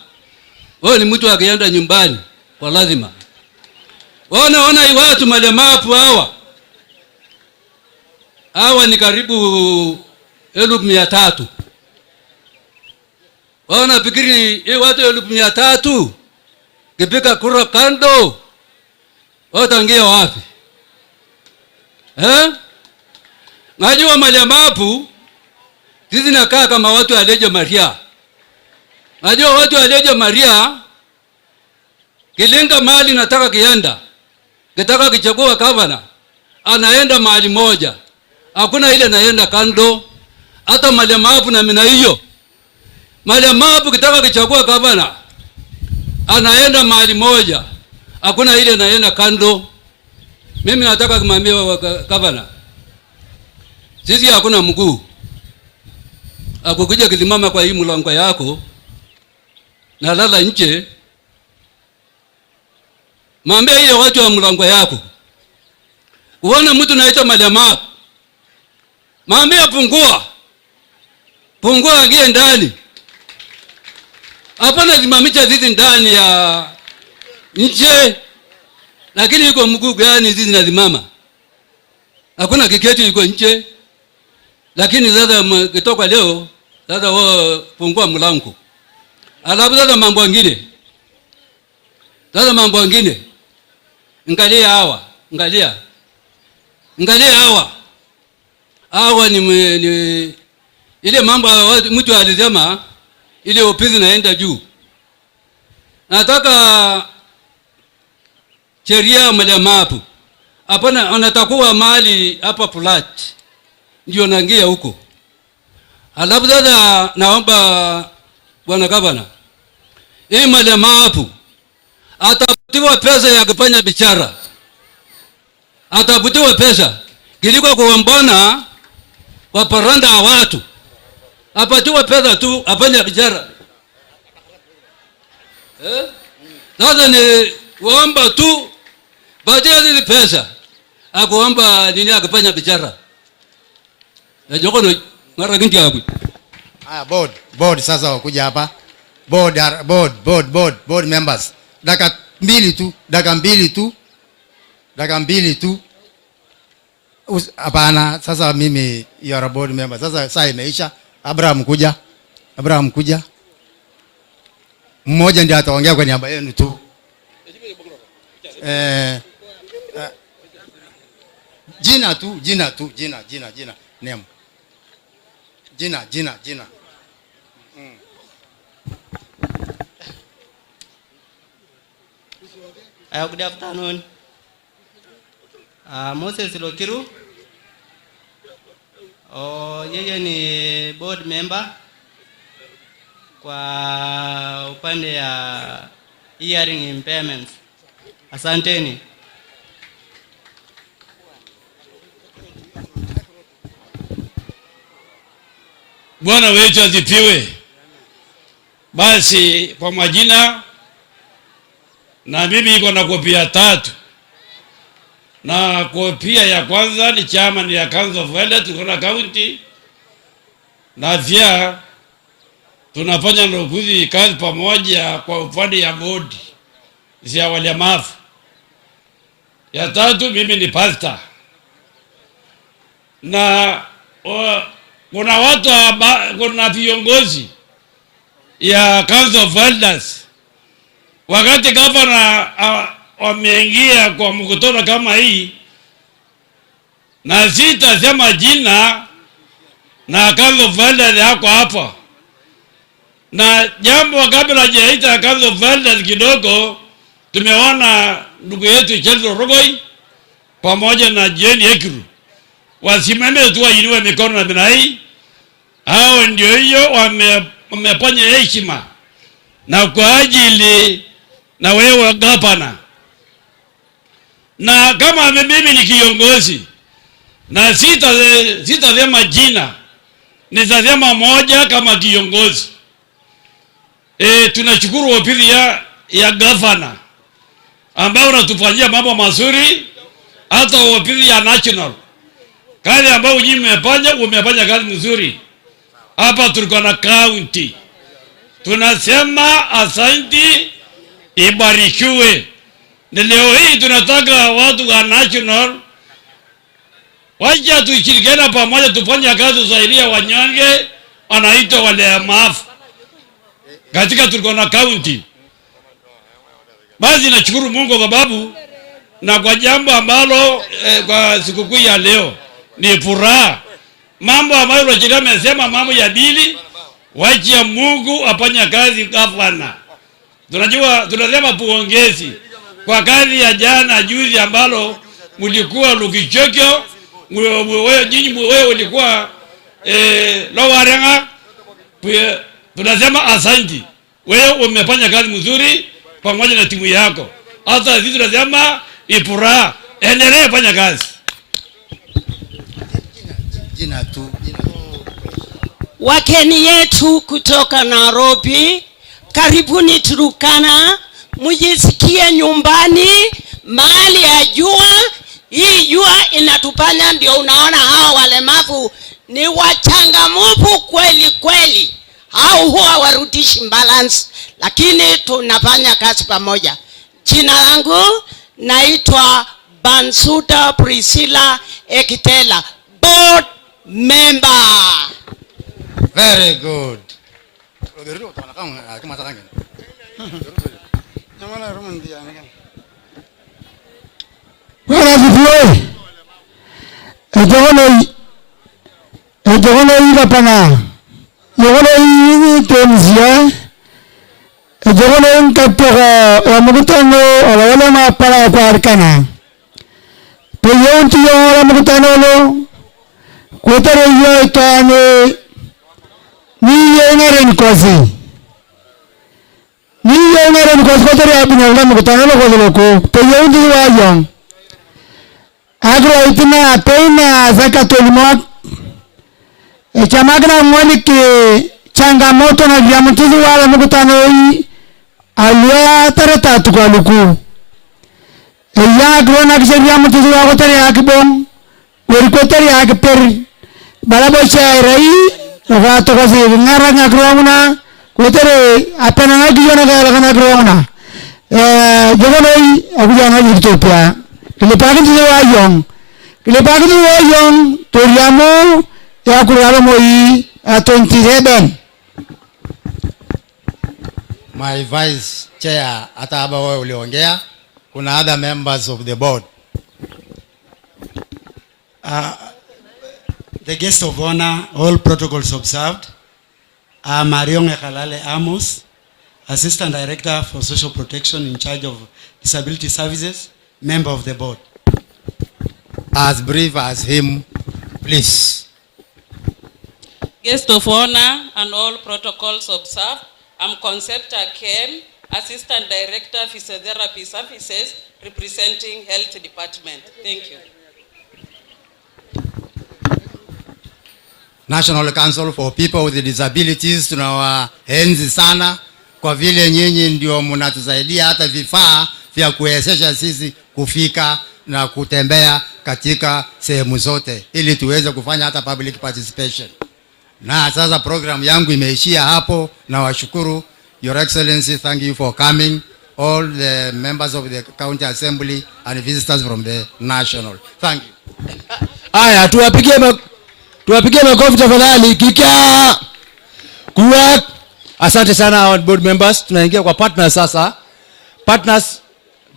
wao ni mtu akienda nyumbani kwa lazima. Ona watu malemavu hawa ni karibu 1,300. Wana fikiri watu 1,300 kipika kura kando wataingia wapi? Najua malemavu sisi nakaa kama watu wa Lejo Maria. Najua watu wa Lejo Maria kilenga mali nataka kienda, kitaka kichagua gavana, anaenda mahali moja. Hakuna ile naenda kando. Hata malemavu na mina hiyo Malemavu kitaka kuchagua gavana, anaenda mahali moja. Hakuna ile anaenda kando. Mimi nataka kumwambia gavana, sisi hakuna mguu. Akukuja kisimama kwa hii mlango yako na lala nje. Mwambie ile watu wa mlango yako. Uone mtu naita malemavu, mwambie pungua. Pungua ingie ndani. Hapana simamisha sisi ndani ya nje. Lakini yuko mguu gani sisi nazimama? Hakuna kiketi yuko nje. Lakini sasa kitoka leo, sasa wao pungua mlango. Alafu sasa mambo mengine. Sasa mambo mengine. Angalia hawa, angalia. Angalia hawa. Hawa ni ile mambo mtu alisema ile ofisi naenda juu. Nataka sheria malemavu. Hapana anatakuwa mali hapa flat. Ndio naingia huko. Alafu sasa naomba bwana gavana, hii malemavu atapatiwa pesa ya kufanya biashara. Atapatiwa pesa kiliko kuombana kwa paranda ya watu. Apatiwa pesa tu afanye biashara. Sasa ni kuomba tu baadaye zile pesa. Akuomba nini akafanya biashara. Najoko no mara kingi hapo. Haya board sasa wakuja hapa. Board members. Dakika mbili tu. Hapana, sasa mimi you are a board member. Sasa saa imeisha. Abraham kuja. Mmoja ndiye ataongea kwa niaba yenu tu. Jina tu. Name. Jina. Good afternoon. Moses Lokiru. Yeye ni board member kwa upande ya hearing impairments. Asanteni. Bwana wetu asifiwe. Basi kwa majina, na mimi niko na kopia 3. Na kopia ya kwanza ni chairman ya Council of Elders Turkana County. Na pia tunafanya nduguzi kazi pamoja kwa upande ya bodi ya walemavu. Ya 3 mimi ni pastor. Na kuna watu kuna viongozi ya Council of Elders. Wakati gavana wameingia kwa mkutano kama hii, na sitasema jina, na Council of Elders yako hapa. Na jambo kabla hajaita Council of Elders kidogo, tumeona ndugu yetu Chelso Rogoi pamoja na Jane Ekiru wasimame tu wainue mikono na binai. Hao ndio hiyo wamefanya heshima na kwa ajili na wewe gavana. Na kama mimi ni kiongozi na sitasema jina, nitasema moja kama kiongozi. Tunashukuru ofisi ya gavana ambao unatufanyia mambo mazuri, hata ofisi ya national. Kazi ambao nyinyi umefanya kazi nzuri hapa Turkana County. Tunasema asante, ibarikiwe. Na leo hii tunataka watu wa national waje tushirikiane pamoja, tufanye kazi kusaidia wanyonge wanaitwa walemavu katika Turkana County. Basi nashukuru Mungu kwa sababu na kwa jambo ambalo kwa sikukuu ya leo ni furaha. Mambo ambayo Rajida amesema, mambo ya dini, wacha Mungu afanye kazi gavana. Tunasema pongezi kwa kazi ya jana juzi ambalo mlikuwa Lukichokyo, wewe ulikuwa Lowarenga, Tunasema asanti. Wewe umefanya kazi mzuri pamoja na timu yako. Hata sisi tunasema ipura, endelee fanya kazi. Jina tu. Wakeni yetu kutoka Nairobi, karibuni Turkana, mujisikie nyumbani, mahali ya jua. Hii jua inatupanya, ndio unaona hawa walemavu ni wachangamufu kweli kweli. Hao huwa warudishi balance, lakini tunafanya kazi pamoja. Jina langu naitwa Bansuta Priscilla Ekitela, board member. Very good. Bwana asifiwe. Ejogono ila pana. Yogono hii temzia. Ejogono nkapora wa mkutano wala mapala kwa Turkana. Peyonti yola mkutano lo. Kutare yo tane ni yengaren kosi. Ni yengaren kosi kutare abina wala mkutano lo ko peyonti wa yong. Agro itina pena zakatolimot chamagna mwani ke changamoto na vyamutizi wala mkutano hii alwa tarata tukaluku ya agro na kisha vyamutizi wako tari akibom weriko tari akiper balabo chairai nakato kasi ngarang agro muna kutere apena ngajiyona kala agro muna jogono hii akujana Ethiopia Kilipakin wa yong toriamo ya kuralo moi 27. My vice chair ataba wewe uliongea, kuna other members of the board. The guest of honor, all protocols observed. Marion Ekalale Amos, Assistant Director for Social Protection in charge of Disability Services, member of the board. As brief as him, please. Guest of honor and all protocols observed. I'm Concepta Ken, Assistant Director Physiotherapy Services, representing Health Department. Thank you. National Council for People with Disabilities, tunawaenzi sana kwa vile nyinyi ndio mnatusaidia hata vifaa vya kuwezesha sisi kufika na kutembea katika sehemu zote ili tuweze kufanya hata public participation. Na sasa program yangu imeishia hapo, na washukuru Your Excellency, thank you for coming, all the members of the County Assembly and visitors from the national. Thank you. Aya, tuwapigie makofi tafadhali. Kika kuwa asante sana on board members. Tunaingia kwa partners sasa. Partners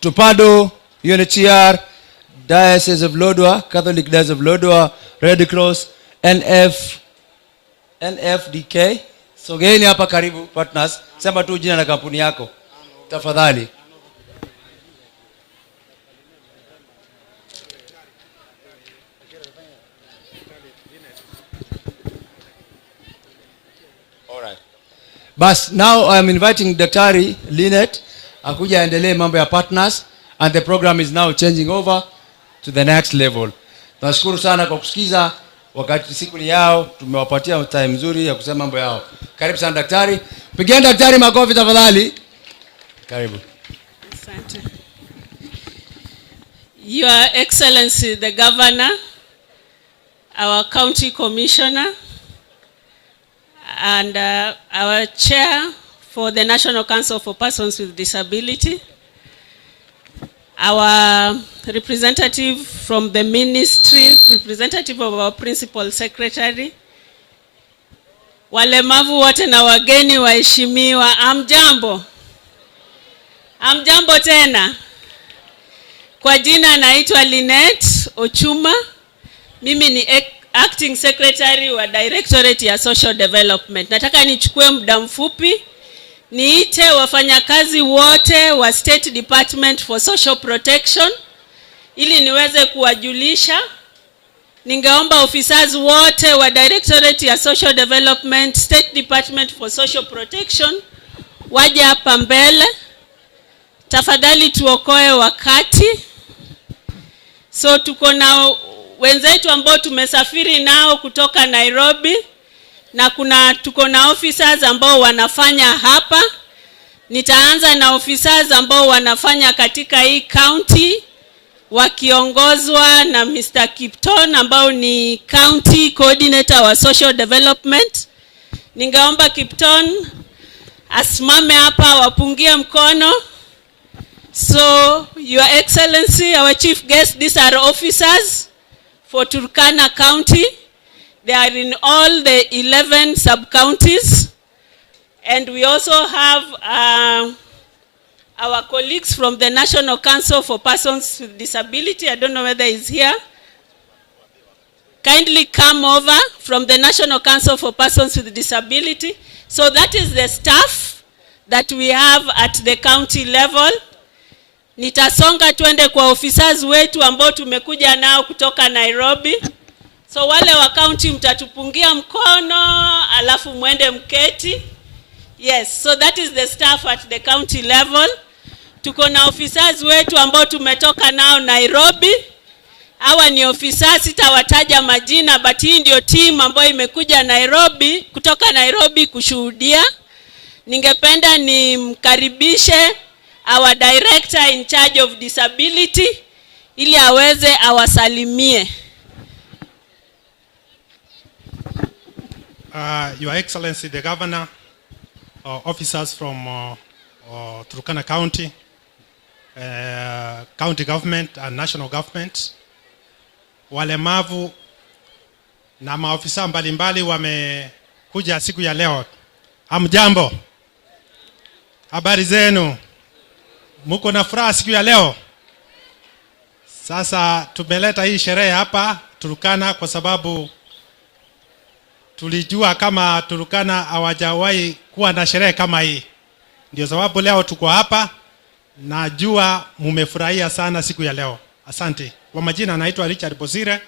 Tupado, UNHCR, Diocese of Lodwar, Catholic Diocese of Lodwar, Red Cross, NFDK. Sogeni hapa karibu partners. Sema tu jina na kampuni yako tafadhali. Alright. But now I am inviting Daktari Linet akuja endelee mambo ya partners, and the program is now changing over to the next level. Nashukuru sana kwa kusikiza, wakati siku ni yao, tumewapatia time nzuri ya kusema mambo yao. Karibu sana daktari. Pigieni daktari makofi tafadhali. Karibu. Asante. Your Excellency the Governor, our County Commissioner, and our Chair for the National Council for Persons with Disability, our representative from the ministry, representative of our principal secretary, walemavu wote na wageni waheshimiwa, amjambo. Amjambo tena. Kwa jina naitwa Linet Ochuma. Mimi ni acting secretary wa Directorate ya Social Development. Nataka nichukue muda mfupi niite wafanyakazi wote wa State Department for Social Protection ili niweze kuwajulisha ningeomba officers wote wa Directorate ya Social Development, State Department for Social Protection waje hapa mbele. Tafadhali tuokoe wakati. So tuko na wenzetu ambao tumesafiri nao kutoka Nairobi, na tuko na officers ambao wanafanya hapa. Nitaanza na officers ambao wanafanya katika hii county wakiongozwa na Mr. Kipton ambao ni county coordinator wa social development. Ningeomba Kipton asimame hapa wapungie mkono. So, Your Excellency, our chief guest, these are officers for Turkana County. They are in all the 11 sub-counties. And we also have our colleagues from the National Council for Persons with Disability. I don't know whether he's here. Kindly come over from the National Council for Persons with Disability. So that is the staff that we have at the county level. Nitasonga tuende kwa officers wetu ambao tumekuja nao kutoka Nairobi. So wale wa county mtatupungia mkono alafu mwende mketi. Yes, so that is the staff at the county level. Tuko na officers wetu ambao tumetoka nao Nairobi. Hawa ni officers, sitawataja majina, but hii ndio team ambayo imekuja Nairobi, kutoka Nairobi kushuhudia. Ningependa nimkaribishe our director in charge of disability ili aweze awasalimie. Your Excellency the Governor, officers from Turkana County, county government and national government, walemavu na maofisa mbalimbali wamekuja siku ya leo. Hamjambo? Habari zenu? Muko na furaha siku ya leo? Sasa tumeleta hii sherehe hapa Turkana kwa sababu tulijua kama Turkana hawajawahi kuwa na sherehe kama hii. Ndio sababu leo tuko hapa. Najua mumefurahia sana siku ya leo. Asante. Kwa majina naitwa Richard Bosire,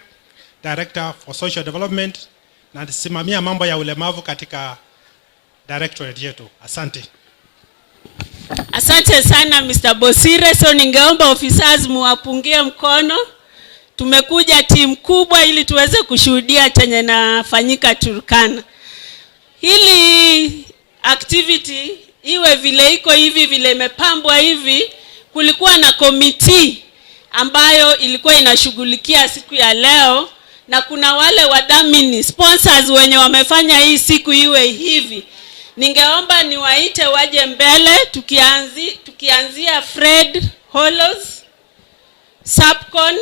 Director for Social Development, na nasimamia mambo ya ulemavu katika directorate yetu. Asante. Asante sana Mr. Bosire. So ningeomba officers muwapungie mkono. Tumekuja timu kubwa ili tuweze kushuhudia chenye nafanyika Turkana. Hili activity iwe vile iko hivi, vile imepambwa hivi, kulikuwa na committee ambayo ilikuwa inashughulikia siku ya leo, na kuna wale wadhamini sponsors wenye wamefanya hii siku iwe hivi. Ningeomba niwaite waje mbele, tukianzia Fred Hollows, Sapcon,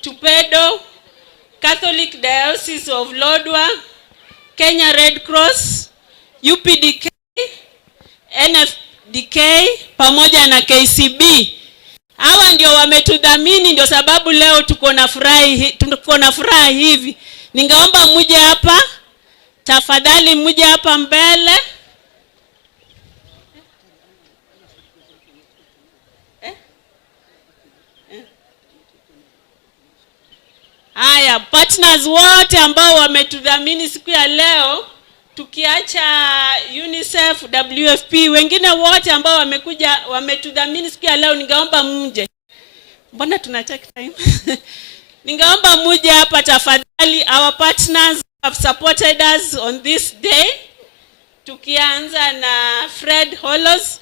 Tupedo, Catholic Diocese of Lodwar, Kenya Red Cross, UPDK, NFDK pamoja na KCB. Hawa ndio wametudhamini, ndio sababu leo tuko na furaha hivi. Ningeomba muje hapa, tafadhali muje hapa mbele. Haya, partners wote ambao wametudhamini siku ya leo, tukiacha UNICEF, WFP, wengine wote ambao wamekuja wametudhamini siku ya leo, ningeomba muje. Mbona tuna take time? Ningeomba muje hapa tafadhali. Our partners have supported us on this day. Tukianza na Fred Hollows.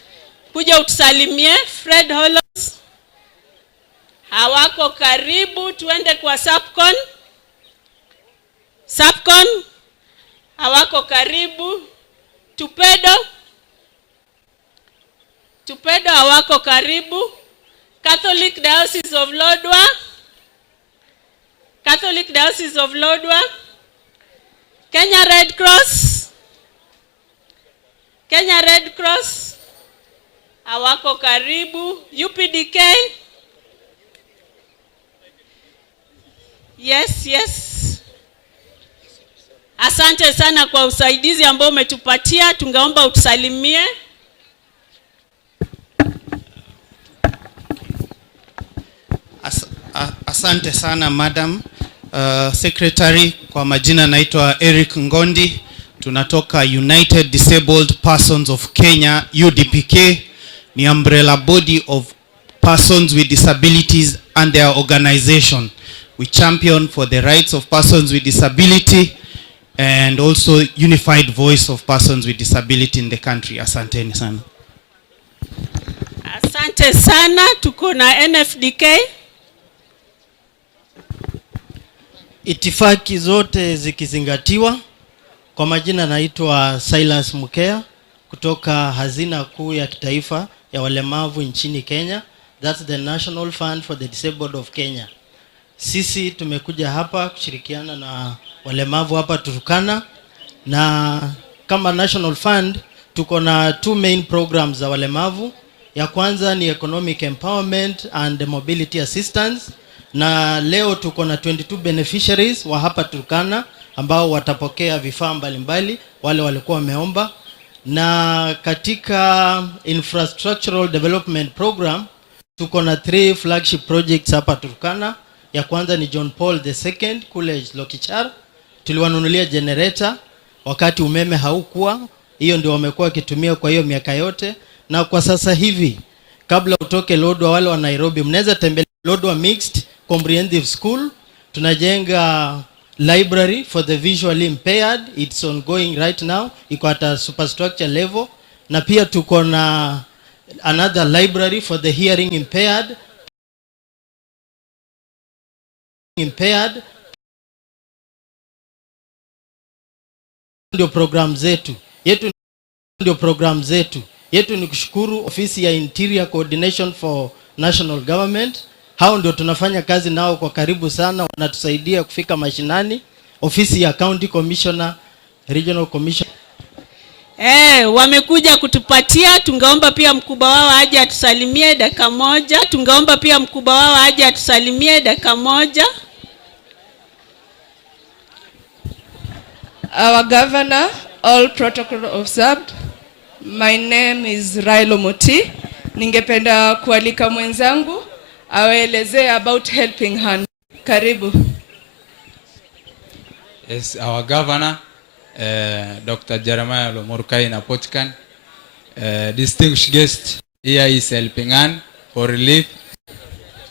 Kuja utusalimie Fred Hollows. Hawako karibu. Tuende kwa Sapcon. Sapcon hawako karibu. Tupedo hawako karibu. Catholic Diocese of Lodwar. Catholic Diocese of Lodwar. Kenya Red Cross. Kenya Red Cross hawako karibu. UPDK. Yes. Asante sana kwa usaidizi ambao umetupatia. Tungeomba utusalimie. Asante sana madam. Secretary, kwa majina naitwa Eric Ngondi. Tunatoka United Disabled Persons of Kenya, UDPK. Ni umbrella body of persons with disabilities and their organization. We champion for the rights of persons with disability and also unified voice of persons with disability in the country. Asanteni sana. Asante sana. Tuko na NFDK. Itifaki zote zikizingatiwa, kwa majina naitwa Silas Mukea kutoka Hazina Kuu ya Kitaifa ya Walemavu nchini Kenya. That's the National Fund for the Disabled of Kenya. Sisi tumekuja hapa kushirikiana na walemavu hapa Turkana, na kama National Fund tuko na 2 main programs za walemavu. Ya kwanza ni Economic Empowerment and Mobility Assistance, na leo tuko na 22 beneficiaries wa hapa Turkana ambao watapokea vifaa mbalimbali wale walikuwa wameomba. Na katika Infrastructural Development Program tuko na 3 flagship projects hapa Turkana. Ya kwanza ni John Paul II kule Lokichar. Tuliwanunulia generator wakati umeme haukuwa. Hiyo ndio wamekuwa kitumia kwa hiyo miaka yote. Na kwa sasa hivi, kabla utoke Lodwar, wale wa Nairobi mnaweza tembelea Lodwar Mixed Comprehensive School. Tunajenga library for the visually impaired. It's ongoing right now. Iko at superstructure level. Na pia tuko na another library for the hearing impaired. Ndio program zetu. Yetu ni kushukuru ofisi ya Interior Coordination for National Government. Hao ndio tunafanya kazi nao kwa karibu sana, wanatusaidia kufika mashinani. Ofisi ya County Commissioner, Regional Commissioner. Wamekuja kutupatia. Tungeomba pia mkubwa wao aje atusalimie dakika moja. Our governor, all protocol observed. My name is Railo Moti. Ningependa kualika mwenzangu awaelezee about helping hand. Karibu. Yes, our governor, Dr. Jeremiah Lomurkai Napotkan, distinguished guest, here is helping hand for relief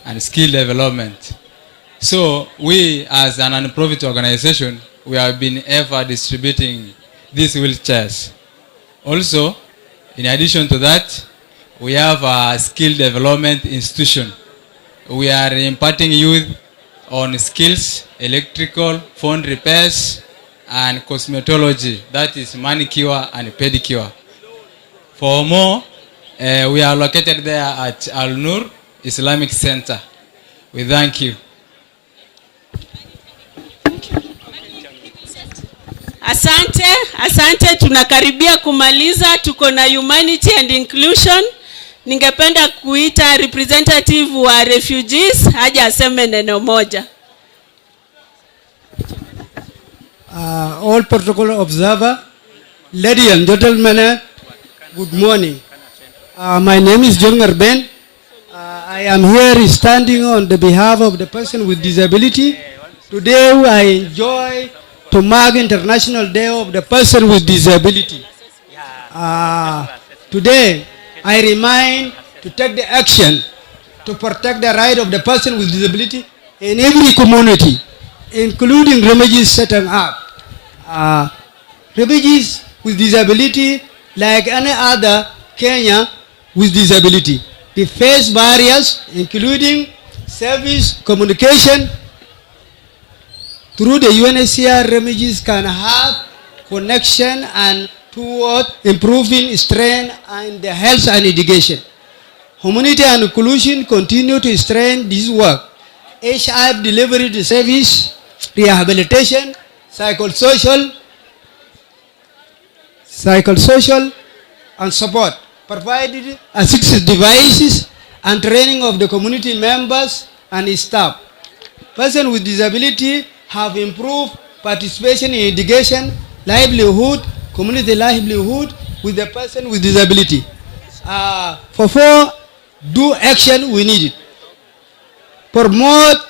and skill development. So we as an non-profit organization, we have been ever distributing these wheelchairs. Also, in addition to that, we have a skill development institution. We are imparting youth on skills, electrical, phone repairs, and cosmetology. That is manicure and pedicure. For more, we are located there at Al Nur Islamic Center. We thank you. Asante, tunakaribia kumaliza. Tuko na humanity and inclusion. Ningependa kuita representative wa refugees haja aseme neno moja. All protocol observer, ladies and gentlemen, good morning. My name is John Ngarben. I am here standing on the behalf of the person with disability. Today I enjoy to mark International Day of the Person with Disability. Today, I remind to take the action to protect the right of the person with disability in every community, including refugees setting up. Refugees with disability, like any other Kenya with disability, they face barriers including service, communication. Through the UNHCR, refugees can have connection and toward improving strength and the health and education. Humanity and inclusion continue to strengthen this work. HIV delivery service, rehabilitation, psychosocial and support, provided assistive devices and training of the community members and staff. Persons with disability have improved participation in education, livelihood, community livelihood with the person with disability. For 4 do action we need it. Promote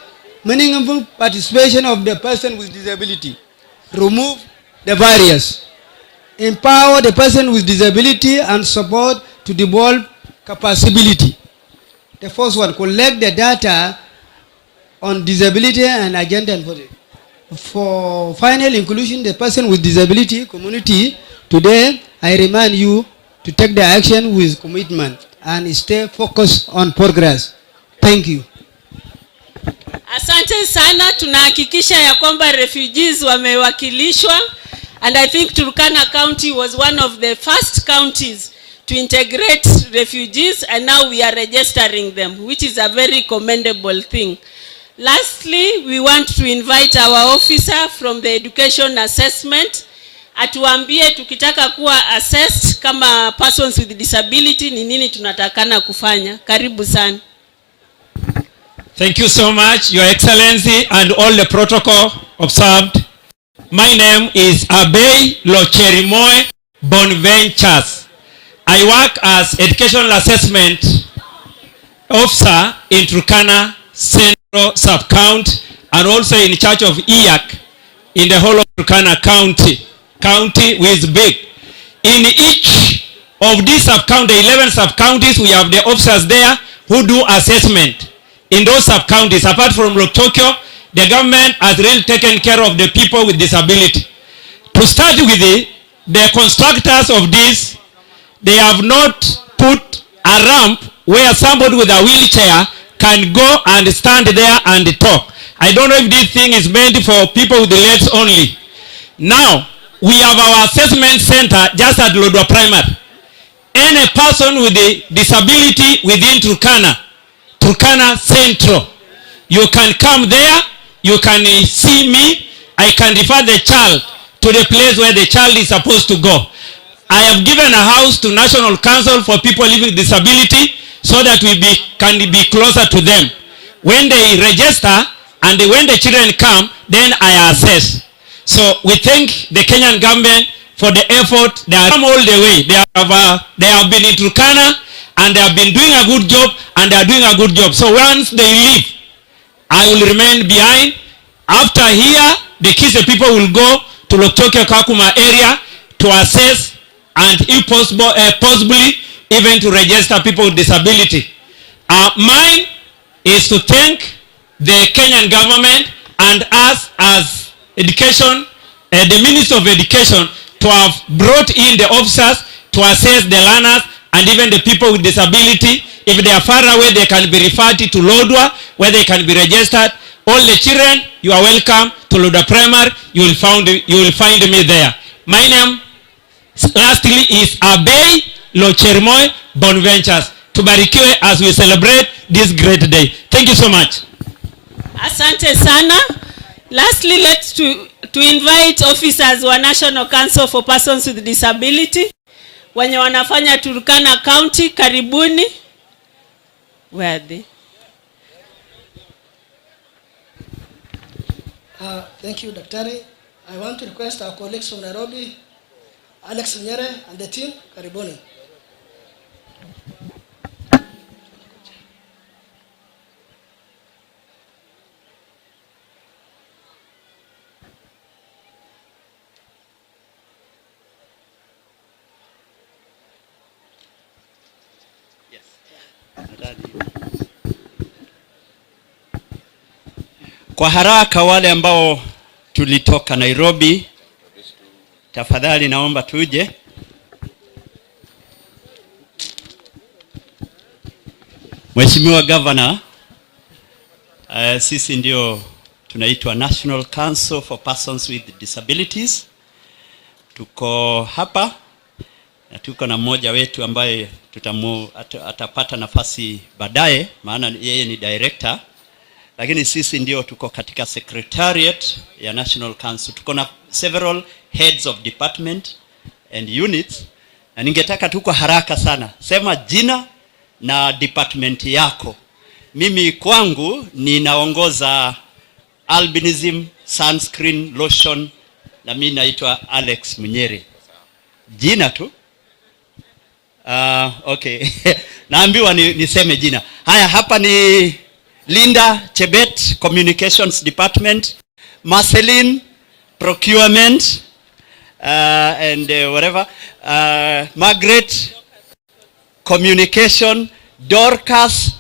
meaningful participation of the person with disability, remove the barriers, empower the person with disability and support to develop capacity. The first one, collect the data on disability and agenda enforcement. For final inclusion, the person with disability community, today I remind you to take the action with commitment and stay focused on progress. Thank you. Asante sana, tunahakikisha ya kwamba refugees wamewakilishwa, and I think Turkana County was one of the first counties to integrate refugees, and now we are registering them, which is a very commendable thing. Lastly, we want to invite our officer from the education assessment atuambie tukitaka kuwa assessed kama persons with disability ni nini tunatakana kufanya. Karibu sana. Thank you so much, Your Excellency, and all the protocol observed. My name is Abey Locherimoe Bonventures. I work as Educational Assessment Officer in Turkana Central Sub-County and also in charge of IAC in the whole of Turkana County. County with big. In each of these sub-county, 11 sub-counties, we have the officers there who do assessment. In those sub-counties, apart from Tokyo, the government has really taken care of the people with disability. To start with, the constructors of this, they have not put a ramp where somebody with a wheelchair can go and stand there and talk. I don't know if this thing is meant for people with the legs only. Now, we have our assessment center just at Lodwa Primary. Any person with a disability within Turkana Central, you can come there, you can see me, I can refer the child to the place where the child is supposed to go. I have given a house to National Council for people living with disability so that we can be closer to them. When they register and when the children come, then I assess. So we thank the Kenyan government for the effort. They have come all the way. They have been in Turkana and they have been doing a good job, and they are doing a good job. So once they leave, I will remain behind. After here, the Kise people will go to Loktoke Kakuma area to assess and if possible, possibly even to register people with disability. Mine is to thank the Kenyan government and us as education, the Minister of Education, to have brought in the officers to assess the learners and even the people with disability. If they are far away, they can be referred to Lodwa, where they can be registered. All the children, you are welcome to Lodwa Primary. You will find me there. My name, lastly, is Abey Locherimoe Bonventures. Tubarikiwe as we celebrate this great day. Thank you so much. Asante sana. Lastly, let's to invite officers wa National Council for Persons with Disability wenye wanafanya Turkana County. Karibuni. Where are they? Thank you, Daktari. I want to request our colleagues from Nairobi, Alex Nyere and the team, karibuni. Kwa haraka wale ambao tulitoka Nairobi, tafadhali naomba tuje. Mheshimiwa Governor, sisi ndio tunaitwa National Council for Persons with Disabilities. Tuko hapa na tuko na mmoja wetu ambaye atapata nafasi baadaye, maana yeye ni director. Lakini sisi ndio tuko katika secretariat ya National Council. Tuko na several heads of department and units. Na ningetaka tuko haraka sana. Sema jina na department yako. Mimi kwangu ninaongoza albinism sunscreen lotion na mimi naitwa Alex Munyere. Jina tu? Okay. Naambiwa niseme jina. Haya, hapa ni Linda Chebet, Communications Department, Marceline, Procurement, and whatever, Margaret, Communication, Dorcas,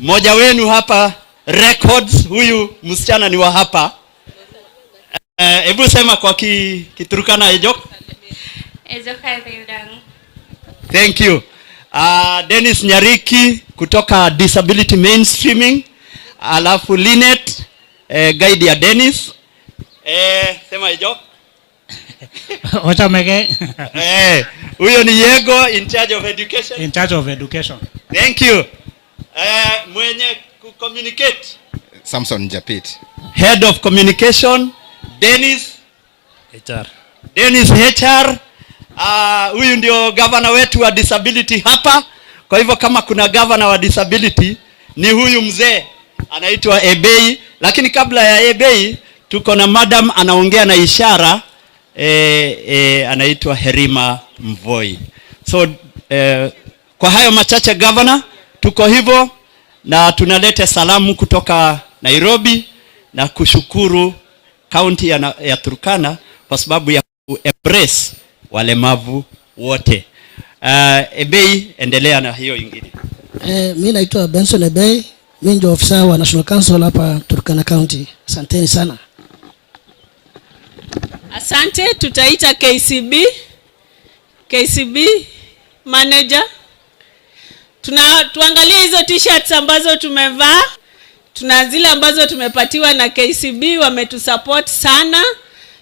moja wenu hapa, Records, huyu msichana ni wa hapa. Ebu sema kwa Kiturkana Ejok. Thank you. Dennis Nyariki kutoka Disability Mainstreaming, alafu Linet, guide ya Dennis. Sema Ejok. Otamege. Huyo ni Yego, in charge of education. In charge of education. Thank you. Mwenye communicate. Samson Japit. Head of communication, Dennis HR. Dennis HR. Huyu ndio governor wetu wa disability hapa. Kwa hivyo kama kuna governor wa disability ni huyu mzee anaitwa Ebei, lakini kabla ya Ebei tuko na madam anaongea na ishara anaitwa Herima Mvoi. So kwa hayo machache governor, tuko hivyo na tunalete salamu kutoka Nairobi na kushukuru county ya Turkana kwa sababu ya embrace walemavu wote. Ebei, endelea na hiyo ingine. Mimi naitwa Benson Ebei, mimi ndio ofisa wa National Council hapa Turkana County. Asanteni sana. Asante, tutaita KCB manager. Tuangalie hizo t-shirts ambazo tumevaa. Tuna zile ambazo tumepatiwa na KCB, wametusupport sana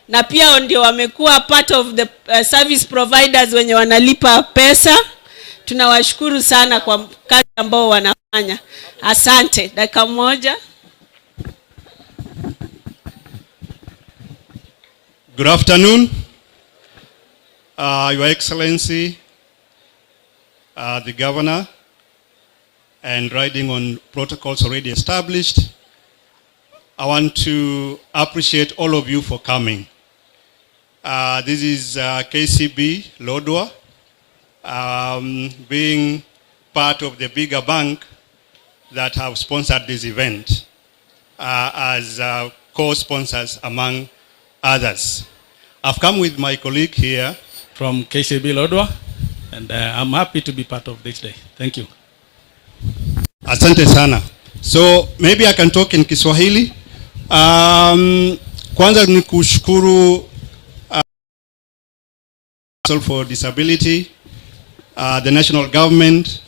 na pia ndio wamekuwa part of the service providers wenye wanalipa pesa. Tunawashukuru sana kwa kazi ambao wanafanya. Asante. Dakika moja. Good afternoon, Your Excellency, the Governor, and riding on protocols already established. I want to appreciate all of you for coming. This is KCB Lodwar, being part of the bigger bank that have sponsored this event as co-sponsors among others. I've come with my colleague here from KCB Lodwar, and I'm happy to be part of this day. Thank you. Asante sana. So maybe I can talk in Kiswahili. Kwanza ni kushukuru for disability, the national government,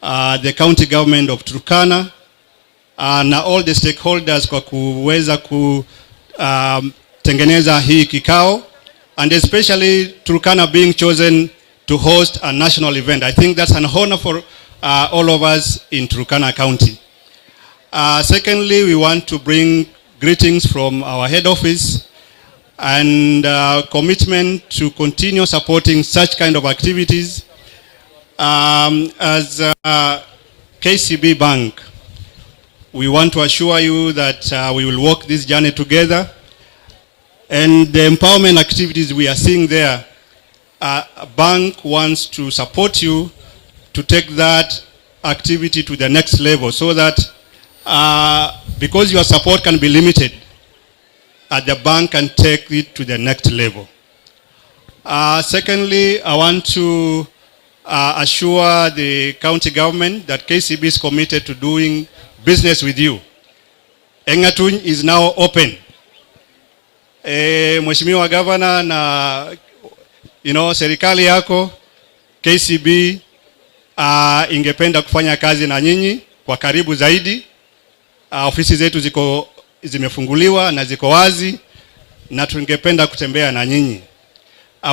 the county government of Turkana, na all the stakeholders kwa kuweza kutengeneza hii kikao, and especially Turkana being chosen to host a national event. I think that's an honor for all of us in Turkana County. Secondly, we want to bring greetings from our head office and commitment to continue supporting such kind of activities. As KCB Bank, we want to assure you that we will walk this journey together, and the empowerment activities we are seeing there, a bank wants to support you to take that activity to the next level, so that because your support can be limited, the bank can take it to the next level. Secondly, I want to assure the county government that KCB is committed to doing business with you. Engatuny is now open. Mheshimiwa Governor na serikali yako KCB ingependa kufanya kazi na nyinyi kwa karibu zaidi. Ofisi zetu zimefunguliwa na ziko wazi, na tungependa kutembea na nyinyi.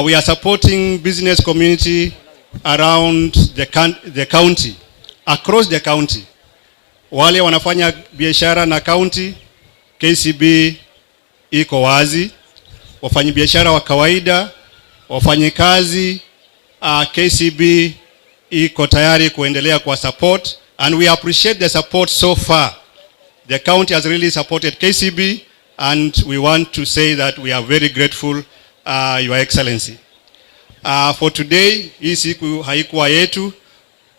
We are supporting business community around the county, across the county. Wale wanafanya biashara na county, KCB iko wazi. Wafanyi biashara wa kawaida, wafanyikazi, KCB iko tayari kuendelea kwa support, and we appreciate the support so far. The county has really supported KCB, and we want to say that we are very grateful, Your Excellency. For today, hii siku haikuwa yetu.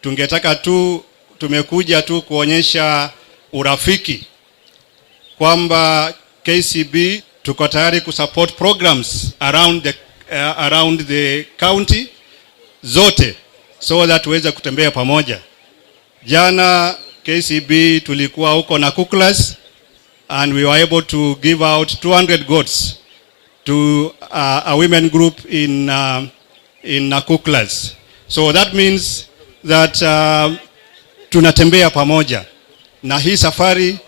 Tungetaka tu, tumekuja tu kuonyesha urafiki kwamba KCB tuko tayari kusupport programs around the county zote so that tuweze kutembea pamoja. Jana KCB tulikuwa huko na Kuklas and we were able to give out 200 goats to a women group in Kuklas. So that means that tunatembea pamoja na hii safari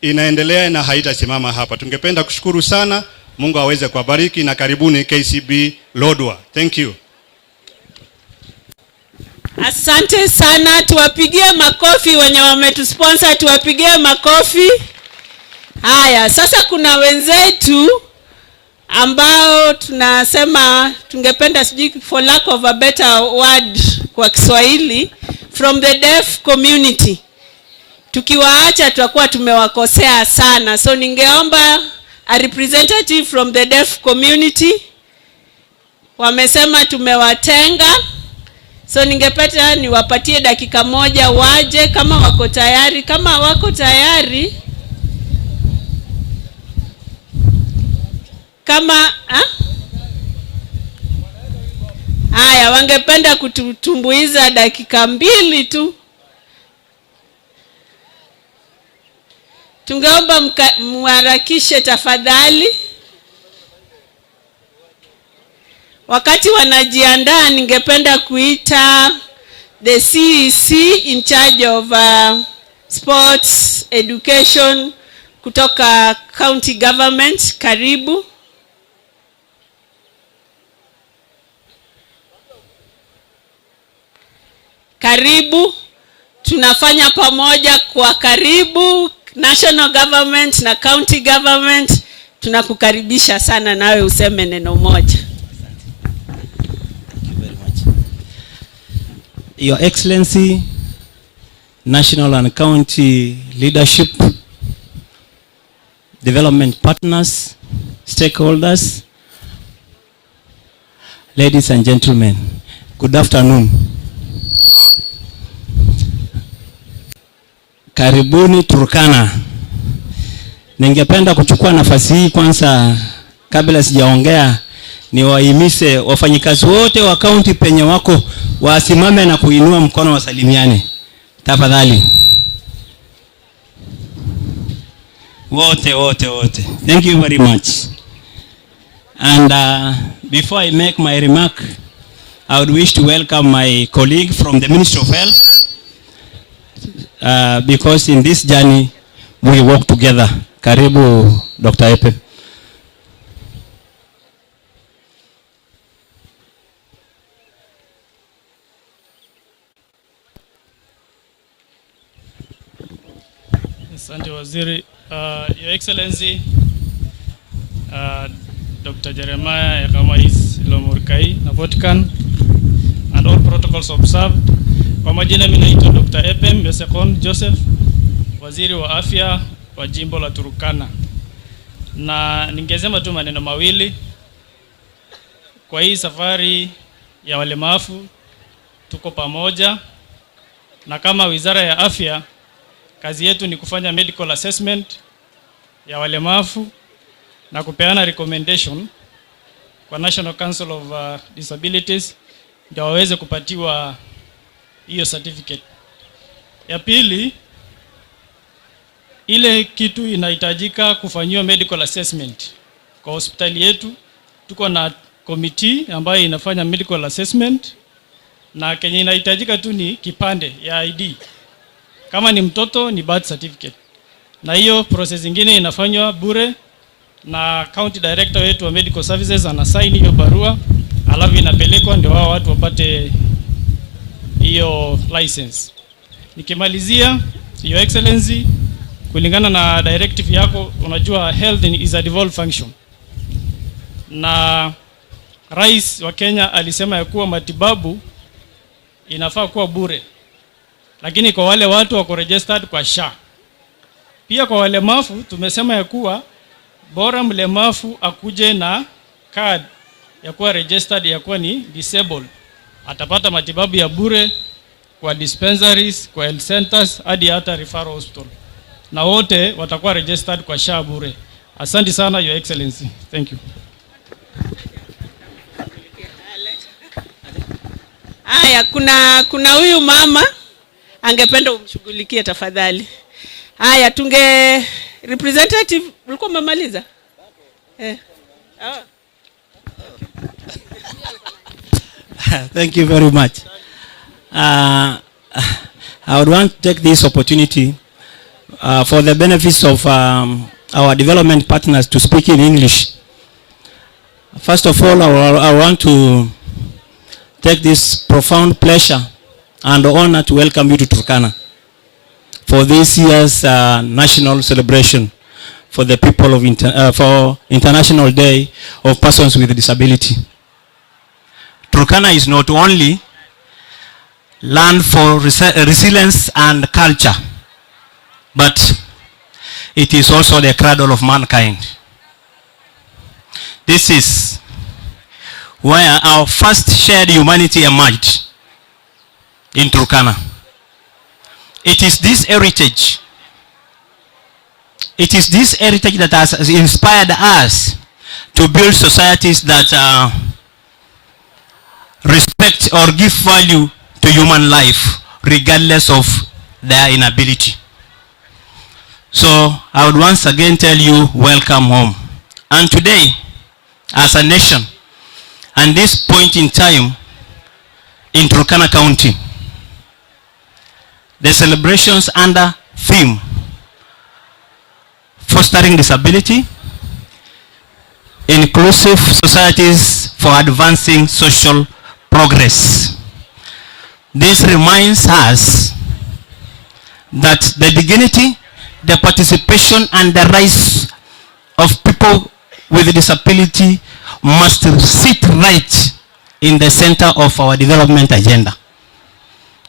inaendelea na haitasimama hapa. Tungependa kushukuru sana, Mungu aweze kuwabariki na karibuni KCB Lodwar. Thank you. Asante sana, tuwapigie makofi wenye wametusponsor, tuwapigie makofi. Haya, sasa kuna wenzetu ambao tunasema tungependa sijui for lack of a better word kwa Kiswahili, from the deaf community. Tukiwaacha tutakuwa tumewakosea sana. So ningeomba a representative from the deaf community. Wamesema tumewatenga. So ningependa niwapatie dakika moja waje kama wako tayari. Kama wako tayari, kama haya, wangependa kututumbuiza dakika 2 tu. Tungeomba mharakishe tafadhali. Wakati wanajiandaa, ningependa kuita the CEC in charge of sports education kutoka county government. Karibu. Karibu. Tunafanya pamoja kwa karibu. National government na county government, tunakukaribisha sana, nawe useme neno moja. Your Excellency, national and county leadership, development partners, stakeholders, ladies and gentlemen, good afternoon. Karibuni Turkana. Ningependa kuchukua nafasi hii kwanza, kabla sijaongea, niwahimize wafanyikazi wote wa county penye wako wasimame na kuinua mkono wasalimiane. Tafadhali. Wote. Thank you very much. And before I make my remark, I would wish to welcome my colleague from the Ministry of Health. Because in this journey we work together. Karibu Dr. Epe. Asante Waziri. Your Excellency, Dr. Jeremiah Lomurkai na Vatican, and all protocols observed. Kwa majina mimi naitwa Dr. Epem Besekon Joseph, Waziri wa Afya wa Jimbo la Turkana. Na ningesema tu maneno mawili kwa hii safari ya walemavu. Tuko pamoja, na kama Wizara ya Afya kazi yetu ni kufanya medical assessment ya walemavu na kupeana recommendation kwa National Council of Disabilities ndio waweze kupatiwa hiyo certificate. Ya pili, ile kitu inahitajika kufanywa medical assessment kwa hospitali yetu, tuko na committee ambayo inafanya medical assessment, na kenye inahitajika tu ni kipande ya ID. Kama ni mtoto ni birth certificate. Na hiyo process nyingine inafanywa bure, na county director wetu wa medical services anasign hiyo barua, alafu inapelekwa ndio wao watu wapate hiyo license. Nikimalizia, Your Excellency, kulingana na directive yako, unajua health is a devolved function. Na Rais wa Kenya alisema ya kuwa matibabu inafaa kuwa bure. Lakini kwa wale watu wako registered kwa SHA. Pia kwa walemavu tumesema ya kuwa bora mlemavu akuje na card ya kuwa registered ya kuwa ni disabled, atapata matibabu ya bure kwa dispensaries, kwa health centers, hadi hata referral hospital. na wote watakuwa registered kwa SHA bure. Asante sana Your Excellency. Thank you. Haya, kuna huyu mama angependa umshughulikie tafadhali. Haya, representative ulikuwa umemaliza? Thank you very much. I would want to take this opportunity for the benefits of our development partners to speak in English. First of all, I want to take this profound pleasure and honor to welcome you to Turkana for this year's national celebration for the people of for International Day of Persons with Disability. Turkana is not only land for resilience and culture, but it is also the cradle of mankind. This is where our first shared humanity emerged, in Turkana. It is this heritage that has inspired us to build societies that respect or give value to human life regardless of their inability. So I would once again tell you, welcome home. And today, as a nation, and this point in time in Turkana County, the celebrations under theme fostering disability, inclusive societies for advancing social progress. This reminds us that the dignity, the participation and the rights of people with disability must sit right in the center of our development agenda.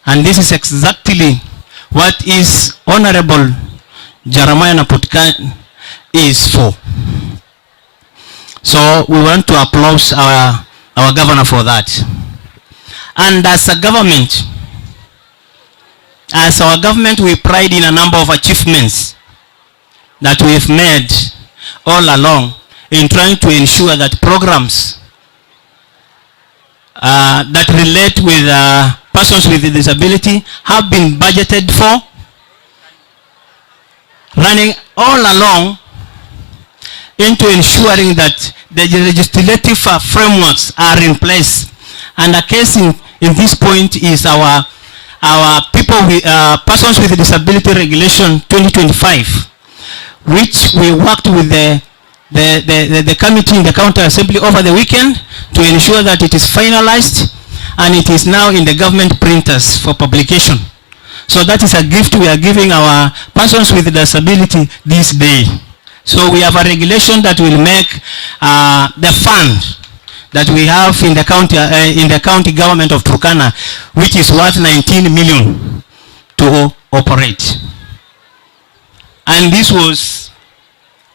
And this is exactly what is Honorable Jeremiah Napotkan is for. So we want to applaud our governor for that. And as a government, as our government, we pride in a number of achievements that we've made all along in trying to ensure that programs that relate with persons with disability have been budgeted for, running all along into ensuring that the legislative frameworks are in place. And a case in this point is our people with persons with disability regulation 2025, which we worked with the committee in the county assembly over the weekend to ensure that it is finalized and it is now in the government printers for publication. So that is a gift we are giving our persons with disability this day. So we have a regulation that will make the fund that we have in the county government of Turkana, which is worth 19 million to operate. And this was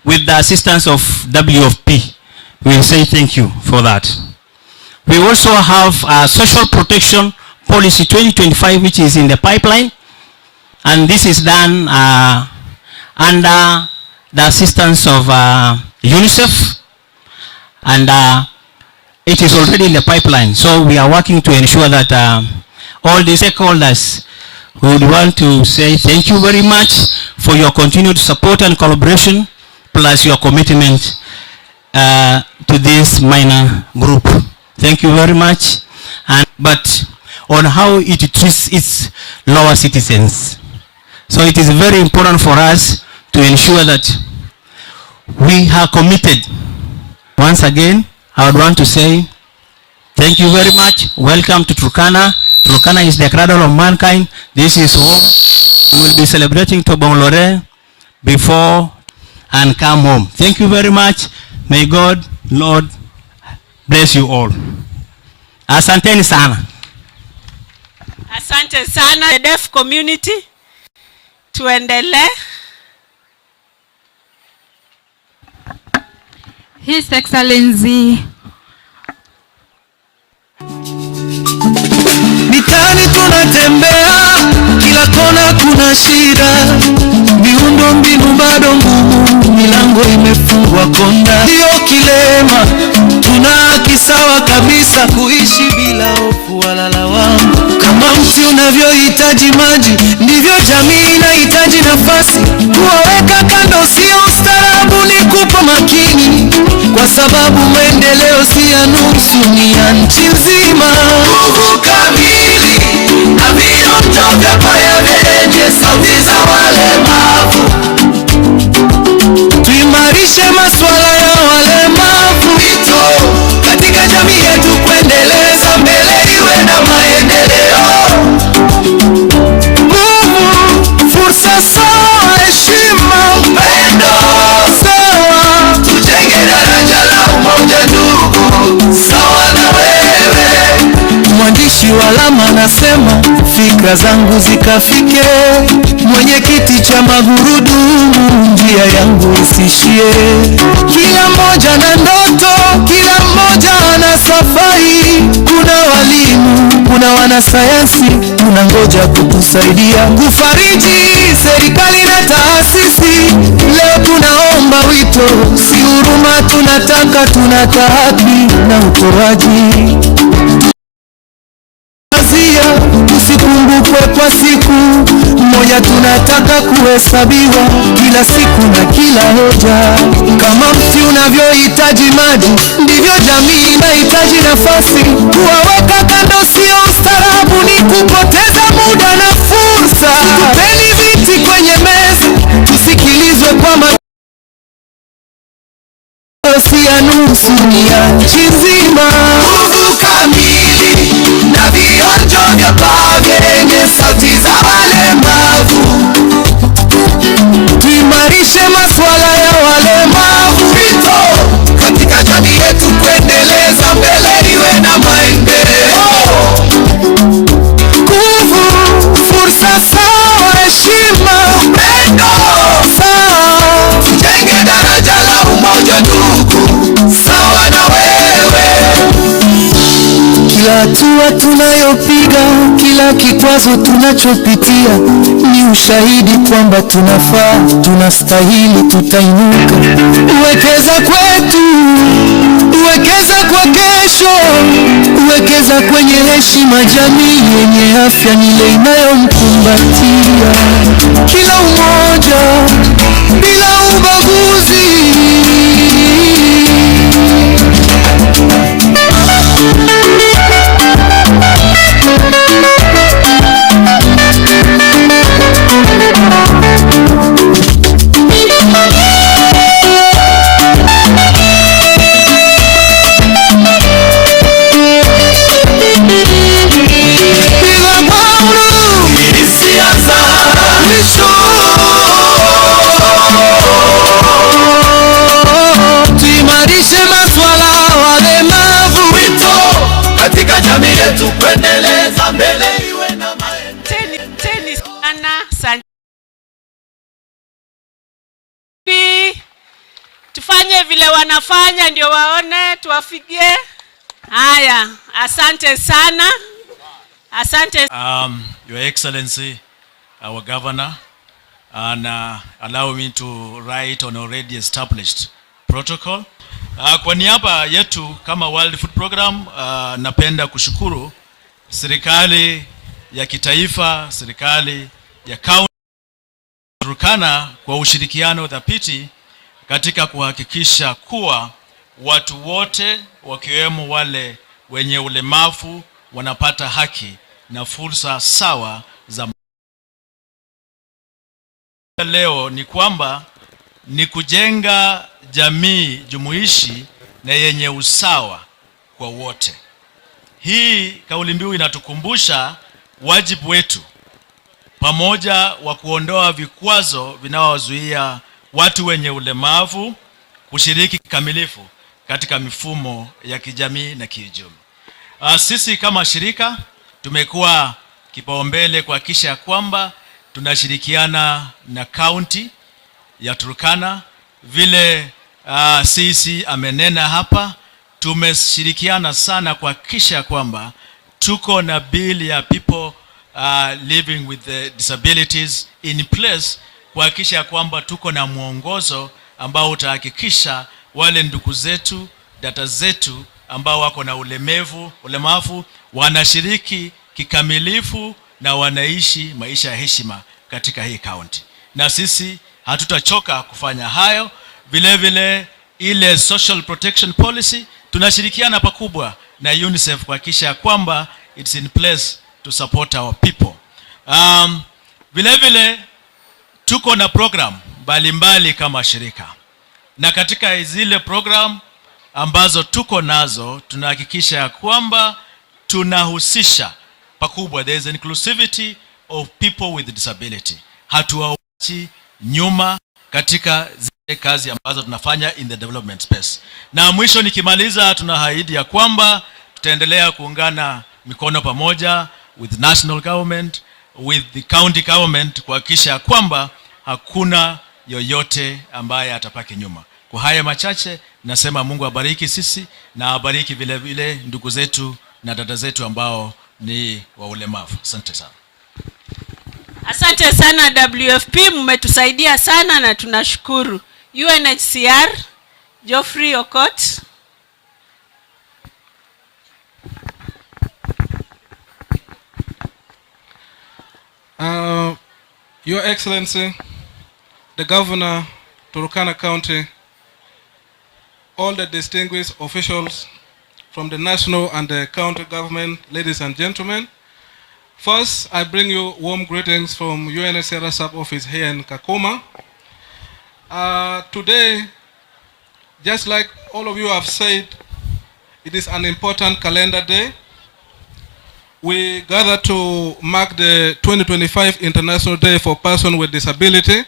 with the assistance of WFP. We say thank you for that. We also have a social protection policy 2025, which is in the pipeline, and this is done under the assistance of UNICEF, and it is already in the pipeline. So we are working to ensure that all the stakeholders would want to say thank you very much for your continued support and collaboration, plus your commitment to this minor group. Thank you very much. But on how it treats its lower citizens. So it is very important for us to ensure that we are committed. Once again, I would want to say thank you very much. Welcome to Turkana. Turkana is the cradle of mankind. This is home. We will be celebrating Tobonglore before and come home. Thank you very much. May God, Lord, bless you all. Asanteni sana. Asante sana, the deaf community. Tuendelee. His Excellency. Mitani tunatembea, kila kona kuna shida, miundo bado ngumu, milango imefungwa konda. Ndio kilema, tuna haki sawa kabisa kuishi bila hofu wala lawama. Kama mti unavyohitaji maji, ndivyo jamii inahitaji nafasi. Kuwaweka kando sio ustaarabu, ni kupa makini, kwa sababu maendeleo si ya nusu, ni ya nchi nzima. Nguvu kamili na vionjo vya kwaya vyenye sauti za walemavu. Tuimarishe masuala ya walemavu, wito katika jamii yetu kuendeleza mbele, iwe na maendeleo. Nguvu, fursa sawa, heshima, upendo sawa, tujenge daraja la umoja ndugu, sawa na wewe. Mwandishi wa alama anasema fikra zangu zikafike, mwenye kiti cha magurudumu njia yangu isishie. Kila mmoja na ndoto, kila mmoja ana safari. Kuna walimu, kuna wanasayansi, kuna ngoja kutusaidia kufariji serikali na taasisi. Leo tunaomba wito, si huruma tunataka, tunataka haki na utoaji. Usikumbukwe kwa siku moja, tunataka kuhesabiwa kila siku na kila hoja. Kama mti unavyohitaji maji, ndivyo jamii inahitaji nafasi. Kuwaweka kando sio ustaarabu, ni kupoteza muda na fursa. Tupeni viti kwenye meza, tusikilizwe kwa makini, si ya nusu, ni ya nchi nzima. Nguvu kamili na vionjo vya paa vyenye sauti za walemavu. Tuimarishe masuala ya walemavu, wito katika jamii yetu kuendeleza mbele, iwe na maendeleo. Nguvu, fursa sawa, heshima, upendo sawa, tujenge daraja la umoja ndugu, sawa na wewe. Kila hatua tunayopiga, kila kikwazo tunachopitia, ni ushahidi kwamba tunafaa, tunastahili, tutainuka. Uwekeza kwetu, uwekeza kwa kesho, uwekeza kwenye heshima. Jamii yenye afya ni ile inayomkumbatia kila umoja bila ubaguzi. Tuimarishe masuala walemavu, wito katika jamii yetu kuendeleza mbele, iwe na maendeleo. Teni sana santi. Tufanye vile wanafanya ndio waone, tuwafikie. Haya, asante sana. Asante. Your Excellency, our Governor, and allow me to write on already established protocol. Kwa niaba yetu kama World Food Program, napenda kushukuru serikali ya kitaifa, serikali ya kaunti Turkana kwa ushirikiano dhabiti katika kuhakikisha kuwa watu wote wakiwemo wale wenye ulemavu wanapata haki na fursa sawa za. Leo ni kwamba ni kujenga jamii jumuishi na yenye usawa kwa wote. Hii kauli mbiu inatukumbusha wajibu wetu pamoja wa kuondoa vikwazo vinaowazuia watu wenye ulemavu kushiriki kikamilifu katika mifumo ya kijamii na kiuchumi. Sisi kama shirika tumekuwa kipaumbele kuhakikisha kwamba tunashirikiana na kaunti ya Turkana. Vile sisi amenena hapa, tumeshirikiana sana kuhakikisha kwamba tuko na bill ya people living with the disabilities in place kuhakikisha kwamba tuko na mwongozo ambao utahakikisha wale ndugu zetu, data zetu ambao wako na ulemavu wanashiriki kikamilifu na wanaishi maisha ya heshima katika hii county. Na sisi hatutachoka kufanya hayo. Vile vile ile social protection policy tunashirikiana pakubwa na UNICEF kuhakikisha kwamba it's in place to support our people. Vile vile tuko na program mbalimbali kama shirika, na katika zile program ambazo tuko nazo tunahakikisha kwamba tunahusisha pakubwa, there is inclusivity of people with disability. Hatuwachi nyuma katika zile kazi ambazo tunafanya in the development space. Na mwisho nikimaliza, tunaahidi ya kwamba tutaendelea kuungana mikono pamoja with national government, with the county government kuhakikisha kwamba hakuna yoyote ambaye atapaki nyuma. Kwa haya machache nasema Mungu abariki sisi na abariki vile vile ndugu zetu na dada zetu ambao ni wa ulemavu. Asante sana. Asante sana WFP, mmetusaidia sana na tunashukuru. UNHCR, Geoffrey Okot. Your Excellency, the Governor, Turkana County, all the distinguished officials from the national and the county government, ladies and gentlemen. First, I bring you warm greetings from UNHCR sub-office here in Kakuma. Today, just like all of you have said, it is an important calendar day. We gather to mark the 2025 International Day for Persons with Disability,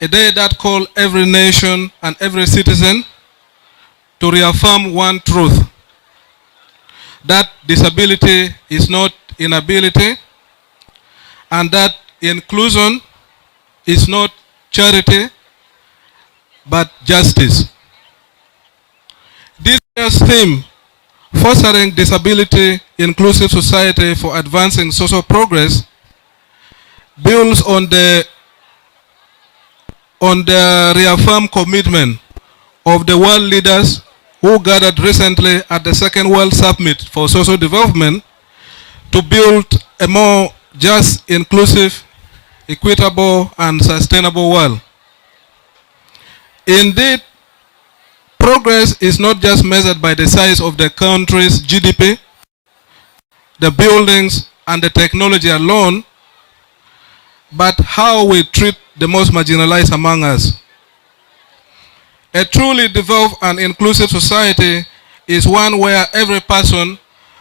a day that calls every nation and every citizen to reaffirm one truth, that disability is not inability, and that inclusion is not charity, but justice. This year's theme, Fostering Disability Inclusive Society for Advancing Social Progress, builds on the reaffirmed commitment of the world leaders who gathered recently at the Second World Summit for Social Development to build a more just, inclusive, equitable, and sustainable world. Indeed, progress is not just measured by the size of the country's GDP, the buildings, and the technology alone, but how we treat the most marginalized among us. A truly developed and inclusive society is one where every person,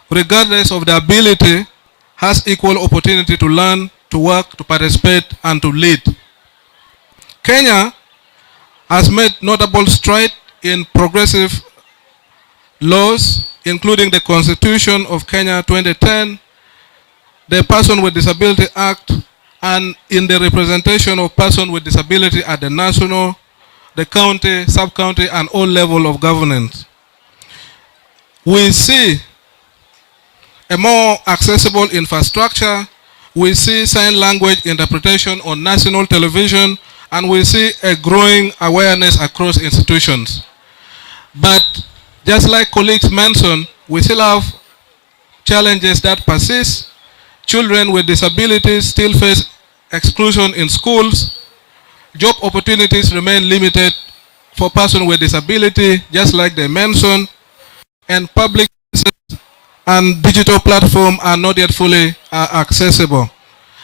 regardless of their ability, has equal opportunity to learn, to work, to participate, and to lead. Kenya has made notable strides in progressive laws, including the Constitution of Kenya 2010, the Person with Disability Act, and in the representation of persons with disability at the national, the county, sub-county, and all levels of governance. We see a more accessible infrastructure, we see sign language interpretation on national television, and we see a growing awareness across institutions. But just like colleagues mentioned, we still have challenges that persist. Children with disabilities still face exclusion in schools. Job opportunities remain limited for persons with disability, just like they mentioned, and public and digital platforms are not yet fully accessible.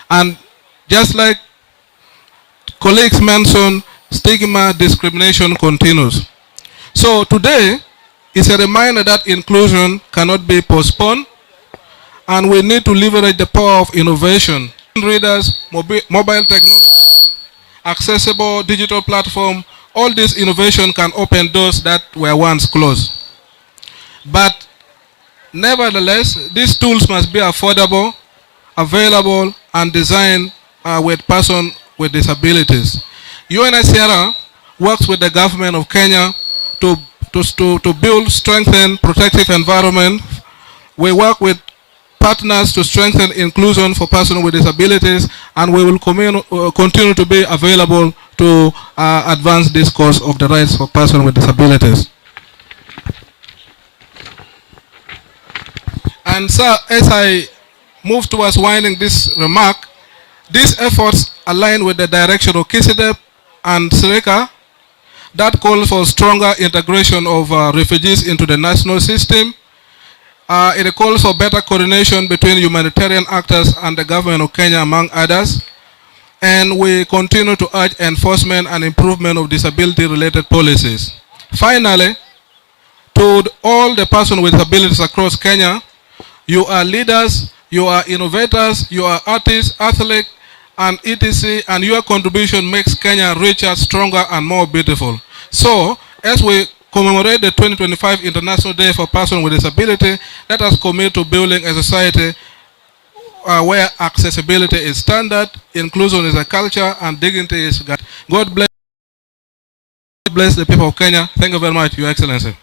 And just like colleagues mentioned, stigma, discrimination continues. So today is a reminder that inclusion cannot be postponed, and we need to leverage the power of innovation. Readers, mobile technology, accessible digital platform, all this innovation can open doors that were once closed. But nevertheless, these tools must be affordable, available, and designed with persons with disabilities. UNHCR works with the government of Kenya to build, strengthen protective environment. We work with partners to strengthen inclusion for persons with disabilities, and we will continue to be available to advance this cause of the rights for persons with disabilities. And so, as I move towards winding this remark, these efforts align with the direction of KISIDEP and SRECA that calls for stronger integration of refugees into the national system. It calls for better coordination between humanitarian actors and the government of Kenya, among others. And we continue to urge enforcement and improvement of disability-related policies. Finally, to all the persons with disabilities across Kenya, you are leaders, you are innovators, you are artists, athletes, and etc. And your contribution makes Kenya richer, stronger, and more beautiful. So, as we commemorate the 2025 International Day for Persons with Disability, let us commit to building a society where accessibility is standard, inclusion is a culture, and dignity is God. God bless the people of Kenya. Thank you very much, Your Excellency.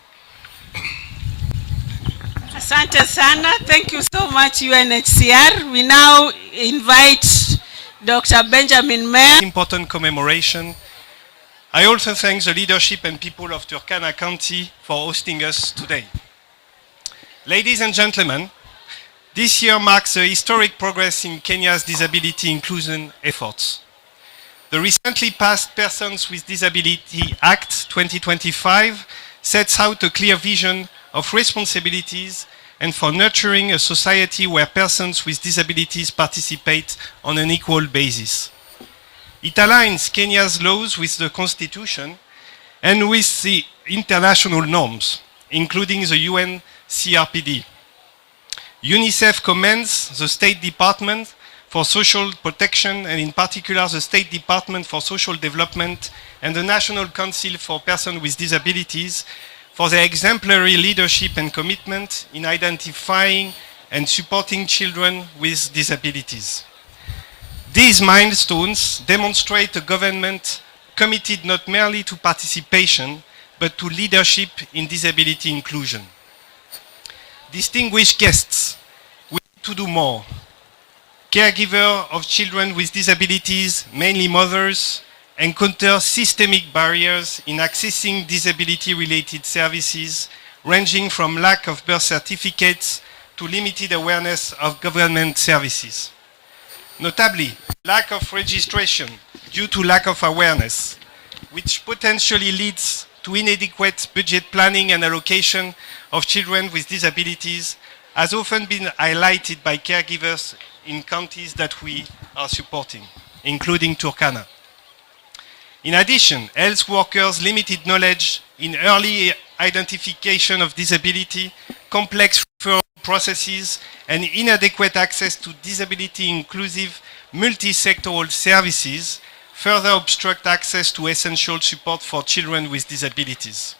Asante sana. Thank you so much, UNHCR. We now invite Dr. Benjamin Mayer. Important commemoration. I also thank the leadership and people of Turkana County for hosting us today. Ladies and gentlemen, this year marks a historic progress in Kenya's disability inclusion efforts. The recently passed Persons with Disability Act 2025 sets out a clear vision of responsibilities and for nurturing a society where persons with disabilities participate on an equal basis. It aligns Kenya's laws with the Constitution and with the international norms, including the UN CRPD. UNICEF commends the State Department for Social Protection, and in particular the State Department for Social Development and the National Council for Persons with Disabilities for their exemplary leadership and commitment in identifying and supporting children with disabilities. These milestones demonstrate a government committed not merely to participation, but to leadership in disability inclusion. Distinguished guests, we need to do more. Caregivers of children with disabilities, mainly mothers, encounter systemic barriers in accessing disability-related services, ranging from lack of birth certificates to limited awareness of government services. Notably, lack of registration due to lack of awareness, which potentially leads to inadequate budget planning and allocation of children with disabilities, has often been highlighted by caregivers in counties that we are supporting, including Turkana. In addition, health workers' limited knowledge in early identification of disability, complex referral processes, and inadequate access to disability-inclusive multi-sectoral services further obstruct access to essential support for children with disabilities.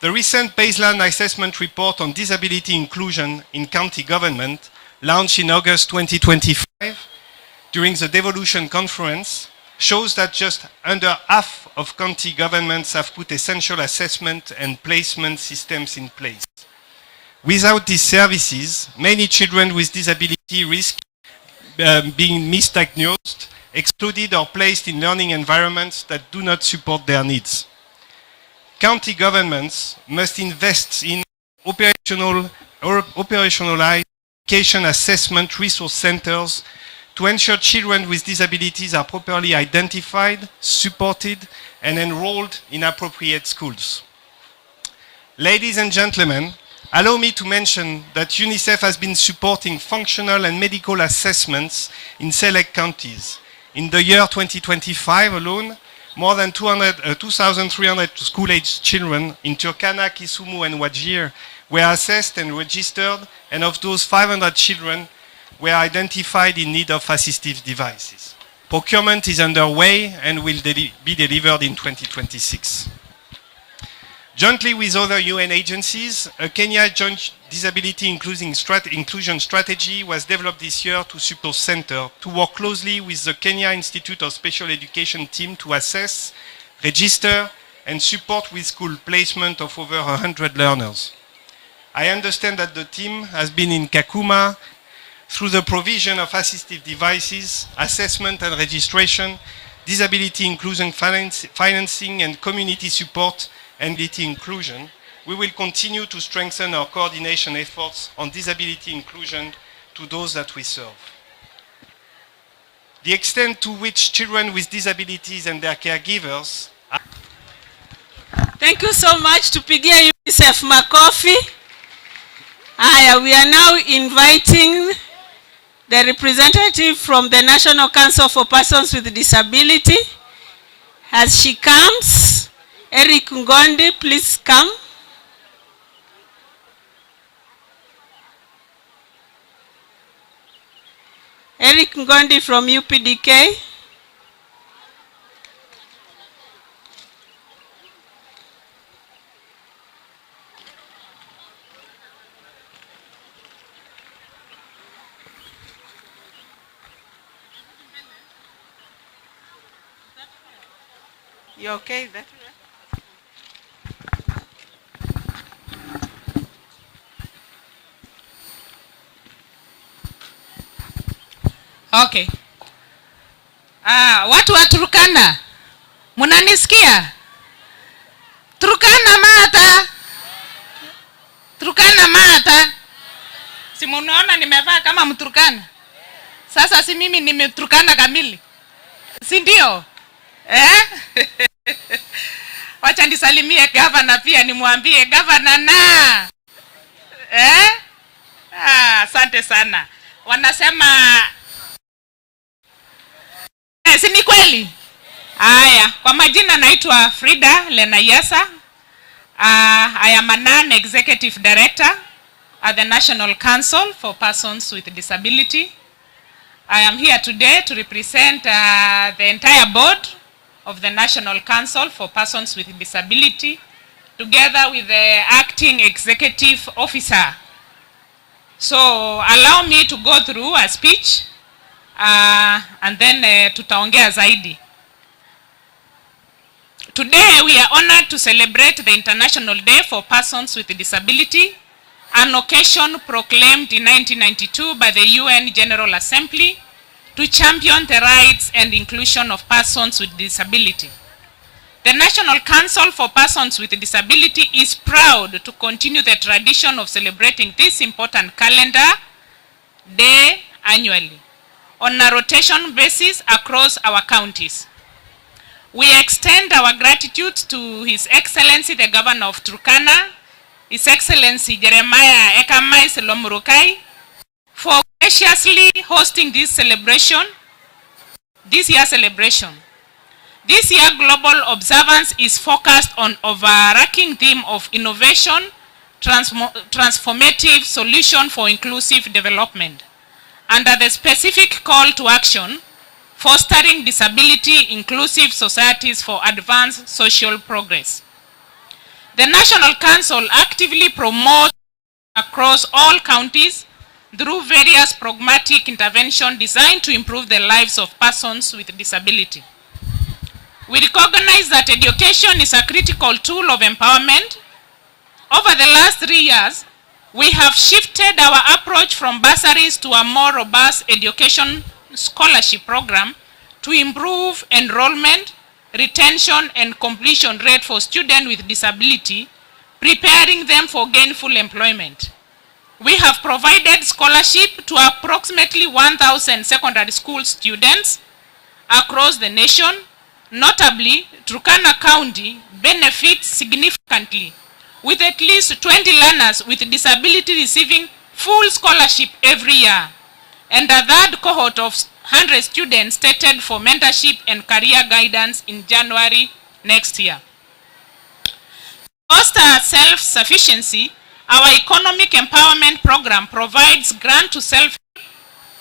The recent baseline assessment report on disability inclusion in county government, launched in August 2025 during the Devolution Conference, shows that just under half of county governments have put essential assessment and placement systems in place. Without these services, many children with disability risk being misdiagnosed, excluded, or placed in learning environments that do not support their needs. County governments must invest in operationalized education assessment resource centers to ensure children with disabilities are properly identified, supported, and enrolled in appropriate schools. Ladies and gentlemen, allow me to mention that UNICEF has been supporting functional and medical assessments in select counties. In the year 2025 alone, more than 2,300 school-aged children in Turkana, Kisumu, and Wajir were assessed and registered, and of those 500 children were identified in need of assistive devices. Procurement is underway and will be delivered in 2026. Jointly with other UN agencies, a Kenya Joint Disability Inclusion Strategy was developed this year to support Center to work closely with the Kenya Institute of Special Education team to assess, register, and support with school placement of over 100 learners. I understand that the team has been in Kakuma through the provision of assistive devices, assessment and registration, disability inclusion financing and community support and disability inclusion. We will continue to strengthen our coordination efforts on disability inclusion to those that we serve. The extent to which children with disabilities and their caregivers are... Thank you so much. Tupigie UNICEF makofi. We are now inviting the representative from the National Council for Persons with Disability. As she comes, Eric Ngondi, please come. Eric Ngondi from UPDK. You okay there? Okay. Watu wa Turkana, munanisikia? Turkana mata. Turkana mata. Si munaona nimevaa kama Mturkana? Sasa si mimi nimeturkana kamili. Si ndio? Wacha nisalimie gavana pia nimwambie gavana na. Asante sana. Wanasema si ni kweli? Haya, kwa majina naitwa Frida Lenayasa. I am a non-executive director at the National Council for Persons with Disability. I am here today to represent the entire board of the National Council for Persons with Disability, together with the acting executive officer. So allow me to go through a speech and then tutaongea zaidi. Today we are honored to celebrate the International Day for Persons with Disability, an occasion proclaimed in 1992 by the UN General Assembly to champion the rights and inclusion of persons with disability. The National Council for Persons with Disability is proud to continue the tradition of celebrating this important calendar day annually on a rotation basis across our counties. We extend our gratitude to His Excellency the Governor of Turkana, His Excellency Jeremiah Ekamais Lomurukai, for graciously hosting this celebration, this year's celebration. This year global observance is focused on overarching theme of innovation, transformative solution for inclusive development, under the specific call to action, fostering disability inclusive societies for advanced social progress. The National Council actively promotes across all counties through various pragmatic interventions designed to improve the lives of persons with disability. We recognize that education is a critical tool of empowerment. Over the last 3 years, we have shifted our approach from bursaries to a more robust education scholarship program to improve enrollment, retention, and completion rate for students with disability, preparing them for gainful employment. We have provided scholarship to approximately 1,000 secondary school students across the nation. Notably, Turkana County benefits significantly, with at least 20 learners with disability receiving full scholarship every year, and a third cohort of 100 students stated for mentorship and career guidance in January next year. To foster self-sufficiency, our economic empowerment program provides grant to self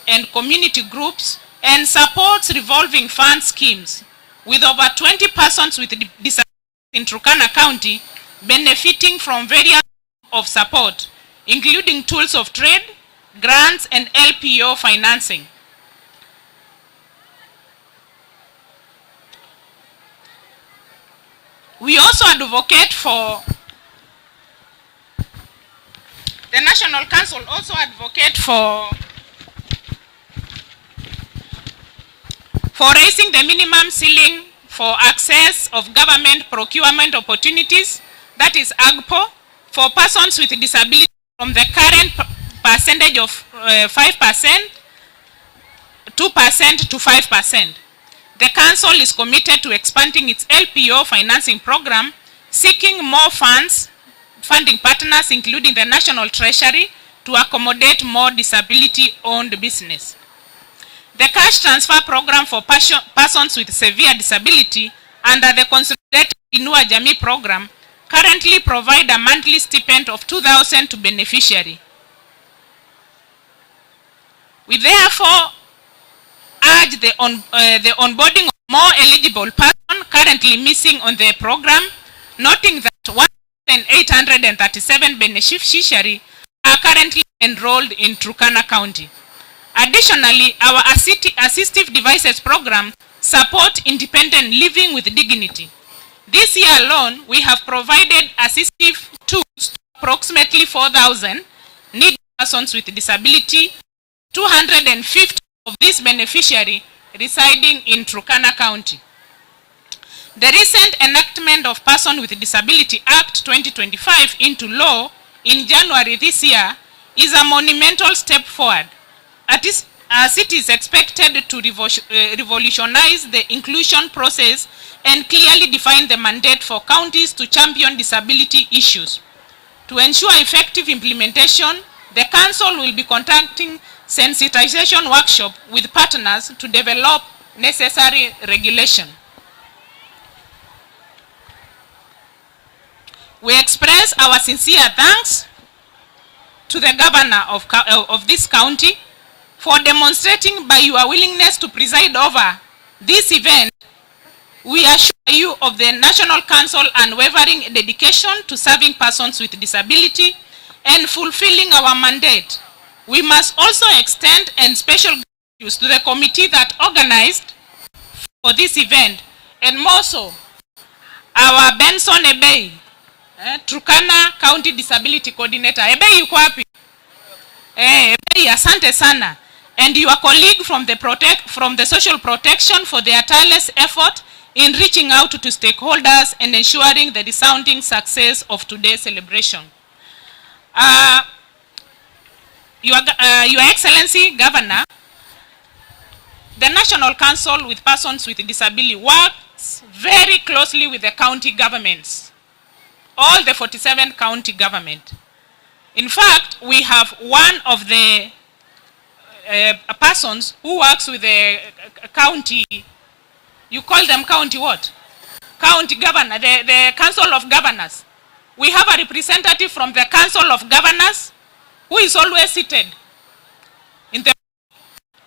and community groups and supports revolving fund schemes, with over 20 persons with disabilities in Turkana County benefiting from various of support, including tools of trade, grants, and LPO financing. We also advocate for The National Council also advocate for raising the minimum ceiling for access of government procurement opportunities, that is AGPO, for persons with disability from the current percentage of 5%, 2% to 5%. The Council is committed to expanding its LPO financing program, seeking more funding partners, including the National Treasury, to accommodate more disability-owned business. The cash transfer program for persons with severe disability under the consolidated Inua Jamii program currently provide a monthly stipend of 2,000 to beneficiary. We therefore urge the onboarding of more eligible persons currently missing on the program, noting that 1,837 beneficiaries are currently enrolled in Turkana County. Additionally, our assistive devices program support independent living with dignity. This year alone, we have provided assistive tools to approximately 4,000 needy persons with disability, 250 of these beneficiaries residing in Turkana County. The recent enactment of Person with Disability Act 2025 into law in January this year is a monumental step forward, as it is expected to revolutionize the inclusion process and clearly define the mandate for counties to champion disability issues. To ensure effective implementation, the Council will be conducting sensitization workshops with partners to develop necessary regulation. We express our sincere thanks to the governor of this county for demonstrating by your willingness to preside over this event. We assure you of the National Council unwavering dedication to serving persons with disability and fulfilling our mandate. We must also extend and special gratitude to the committee that organized for this event, and more so, our Benson Ebei, Turkana County Disability Coordinator. Ebei yuko wapi? Ebei, asante sana. And your colleague from the Social Protection for their tireless effort in reaching out to stakeholders and ensuring the resounding success of today's celebration. Your Excellency, Governor, the National Council with Persons with Disability works very closely with the county governments, all the 47 county government. In fact, we have one of the persons who works with the county, you call them county what? County governor, the Council of Governors. We have a representative from the Council of Governors who is always seated in the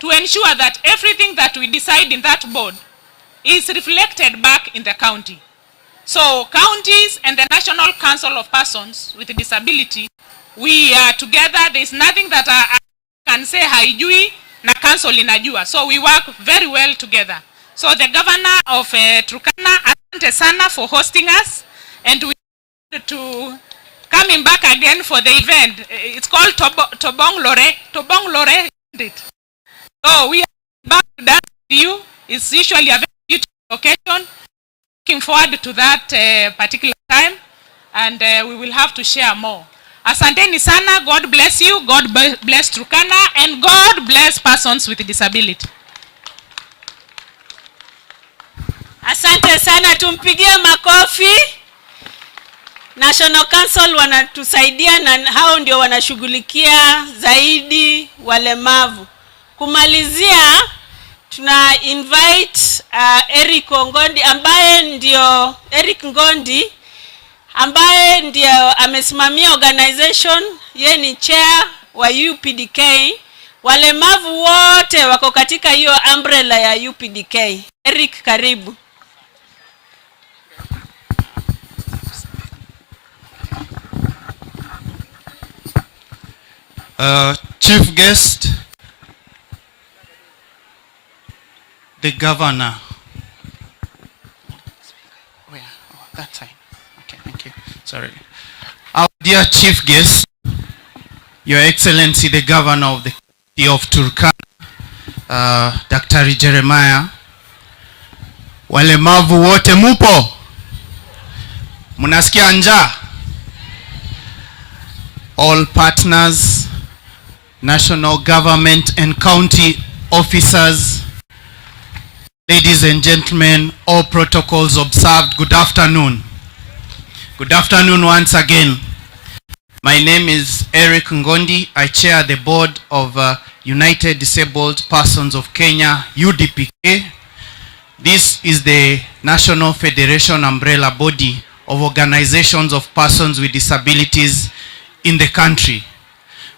to ensure that everything that we decide in that board is reflected back in the county. So counties and the National Council of Persons with Disability, we are together. There is nothing that I can say haijui na council inajua. So we work very well together. So the governor of Turkana, asante sana for hosting us, and we want to coming back again for the event. It's called Tobong Lore. Tobong Lore, isn't it? So we are back to that with you. It's usually a very beautiful occasion. Looking forward to that particular time, and we will have to share more. Asanteni sana. God bless you. God bless Turkana, and God bless persons with disability. Asante sana, tumpigie makofi. National Council wanatusaidia na hao ndio wanashughulikia zaidi walemavu. Kumalizia, tuna invite Eric Ngondi ambaye ndio amesimamia organization, yeye ni chair wa UPDK. Walemavu wote wako katika hiyo umbrella ya UPDK. Eric, karibu. Chief guest, the governor. Where? Oh, that side. Okay, thank you. Sorry. Our dear chief guest, Your Excellency, the Governor of the City of Turkana, Dr. Jeremiah, walemavu wote mupo? Munasikia njaa? All partners, national government and county officers, ladies and gentlemen, all protocols observed, good afternoon. Good afternoon once again. My name is Eric Ngondi. I chair the board of United Disabled Persons of Kenya, UDPK. This is the National Federation umbrella body of organizations of persons with disabilities in the country.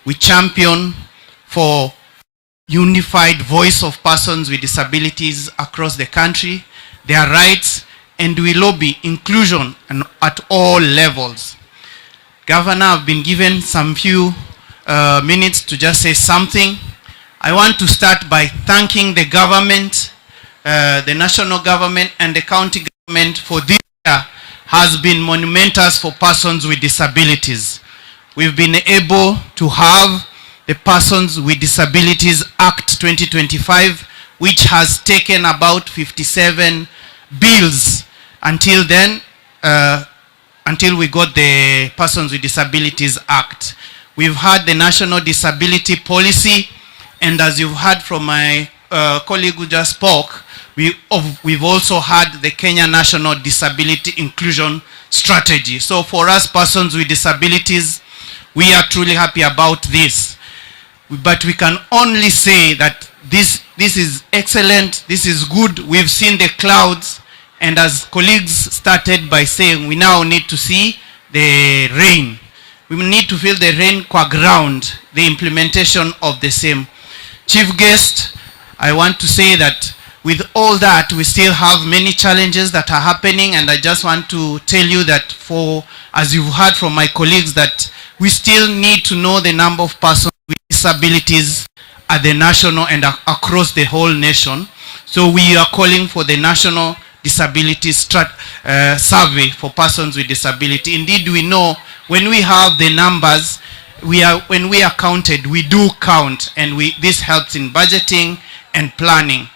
We champion for unified voice of persons with disabilities across the country, their rights, and we lobby inclusion at all levels. Governor, I've been given some few minutes to just say something. I want to start by thanking the government, the national government and the county government for this year has been monumentous for persons with disabilities. We've been able to have the Persons with Disabilities Act 2025, which has taken about 57 bills until then, until we got the Persons with Disabilities Act. We've had the National Disability Policy, and as you've heard from my colleague who just spoke, we've also had the Kenya National Disability Inclusion Strategy. So for us, persons with disabilities, we are truly happy about this. But we can only say that this is excellent, this is good. We've seen the clouds, and as colleagues started by saying, we now need to see the rain. We need to feel the rain qua ground, the implementation of the same. Chief Guest, I want to say that with all that, we still have many challenges that are happening, and I just want to tell you that as you've heard from my colleagues, that we still need to know the number of persons with disabilities at the national and across the whole nation. So we are calling for the National Disability Survey for persons with disability. Indeed, we know when we have the numbers, when we are counted, we do count, and this helps in budgeting and planning.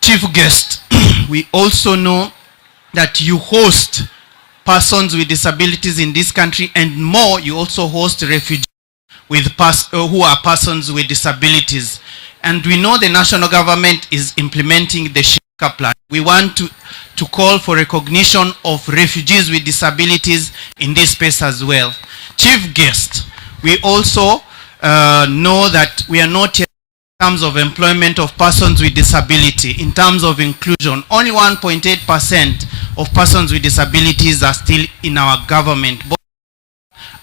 Chief Guest, we also know that you host persons with disabilities in this country, and more, you also host refugees who are persons with disabilities. And we know the national government is implementing the Shika plan. We want to call for recognition of refugees with disabilities in this space as well. Chief Guest, we also know that we are not yet in terms of employment of persons with disability. In terms of inclusion, only 1.8% of persons with disabilities are still in our government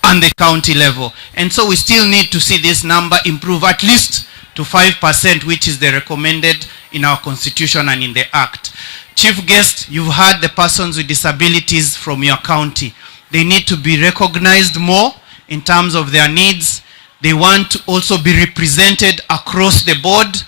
and the county level. And so we still need to see this number improve at least to 5%, which is the recommended in our constitution and in the act. Chief Guest, you've heard the persons with disabilities from your county. They need to be recognized more in terms of their needs. They want to also be represented across the board.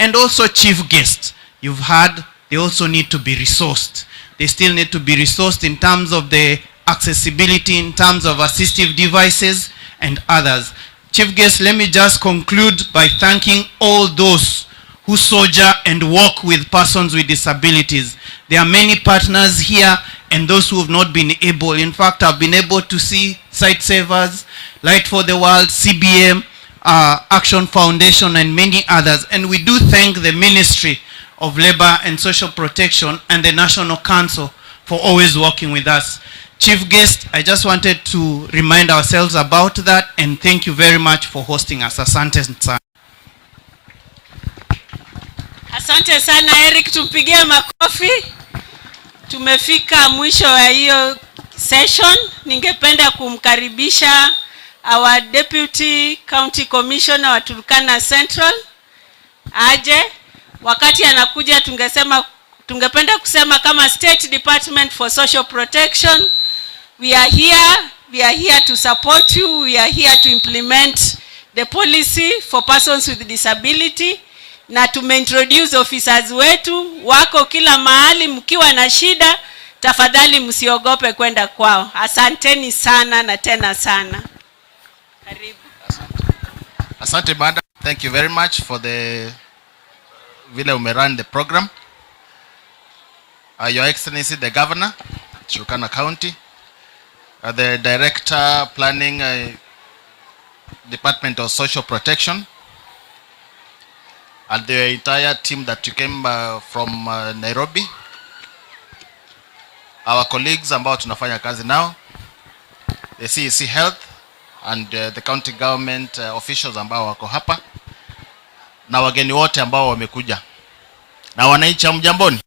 And also, Chief Guest, you've heard they also need to be resourced. They still need to be resourced in terms of the accessibility, in terms of assistive devices and others. Chief Guest, let me just conclude by thanking all those who soldier and work with persons with disabilities. There are many partners here and those who have not been able. In fact, I've been able to see Sight Savers, Light for the World, CBM, Action Foundation, and many others. And we do thank the Ministry of Labor and Social Protection and the National Council for always working with us. Chief Guest, I just wanted to remind ourselves about that, and thank you very much for hosting us. Asante sana. Asante sana Eric, tumpigie makofi. Tumefika mwisho wa hiyo session. Ningependa kumkaribisha our Deputy County Commissioner wa Turkana Central aje. Wakati anakuja tungependa kusema kama State Department for Social Protection, we are here to support you. We are here to implement the policy for persons with disability. Na tumeintroduce officers wetu, wako kila mahali. Mkiwa na shida, tafadhali msiogope kwenda kwao. Asanteni sana na tena sana. Karibu. Asante madam. Thank you very much for the vile umerun the program. Your Excellency the Governor, Turkana County, the Director Planning Department of Social Protection, and the entire team that you came from Nairobi, our colleagues ambao tunafanya kazi nao, the CEC Health and the county government officials ambao wako hapa, na wageni wote ambao wamekuja, na wananchi amjamboni.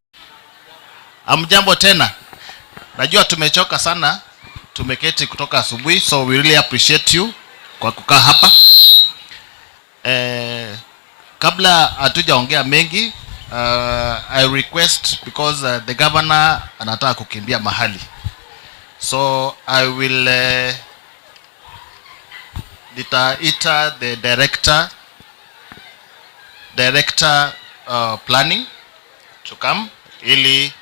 Amjambo tena. Najua tumechoka sana, tumeketi kutoka asubuhi, so we really appreciate you kwa kukaa hapa. Kabla hatujaongea mengi, I request because the governor anataka kukimbia mahali, so I will nitaita the director planning to come ili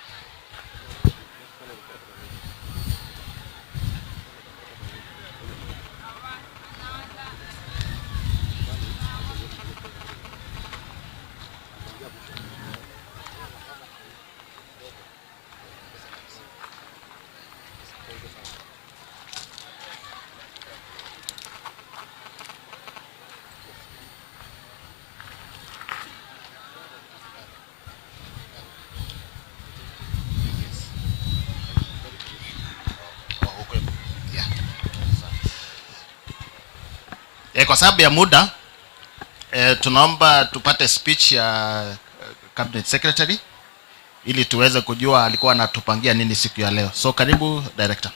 kwa sababu ya muda tunaomba tupate speech ya cabinet secretary ili tuweze kujua alikuwa anatupangia nini siku ya leo. So karibu director.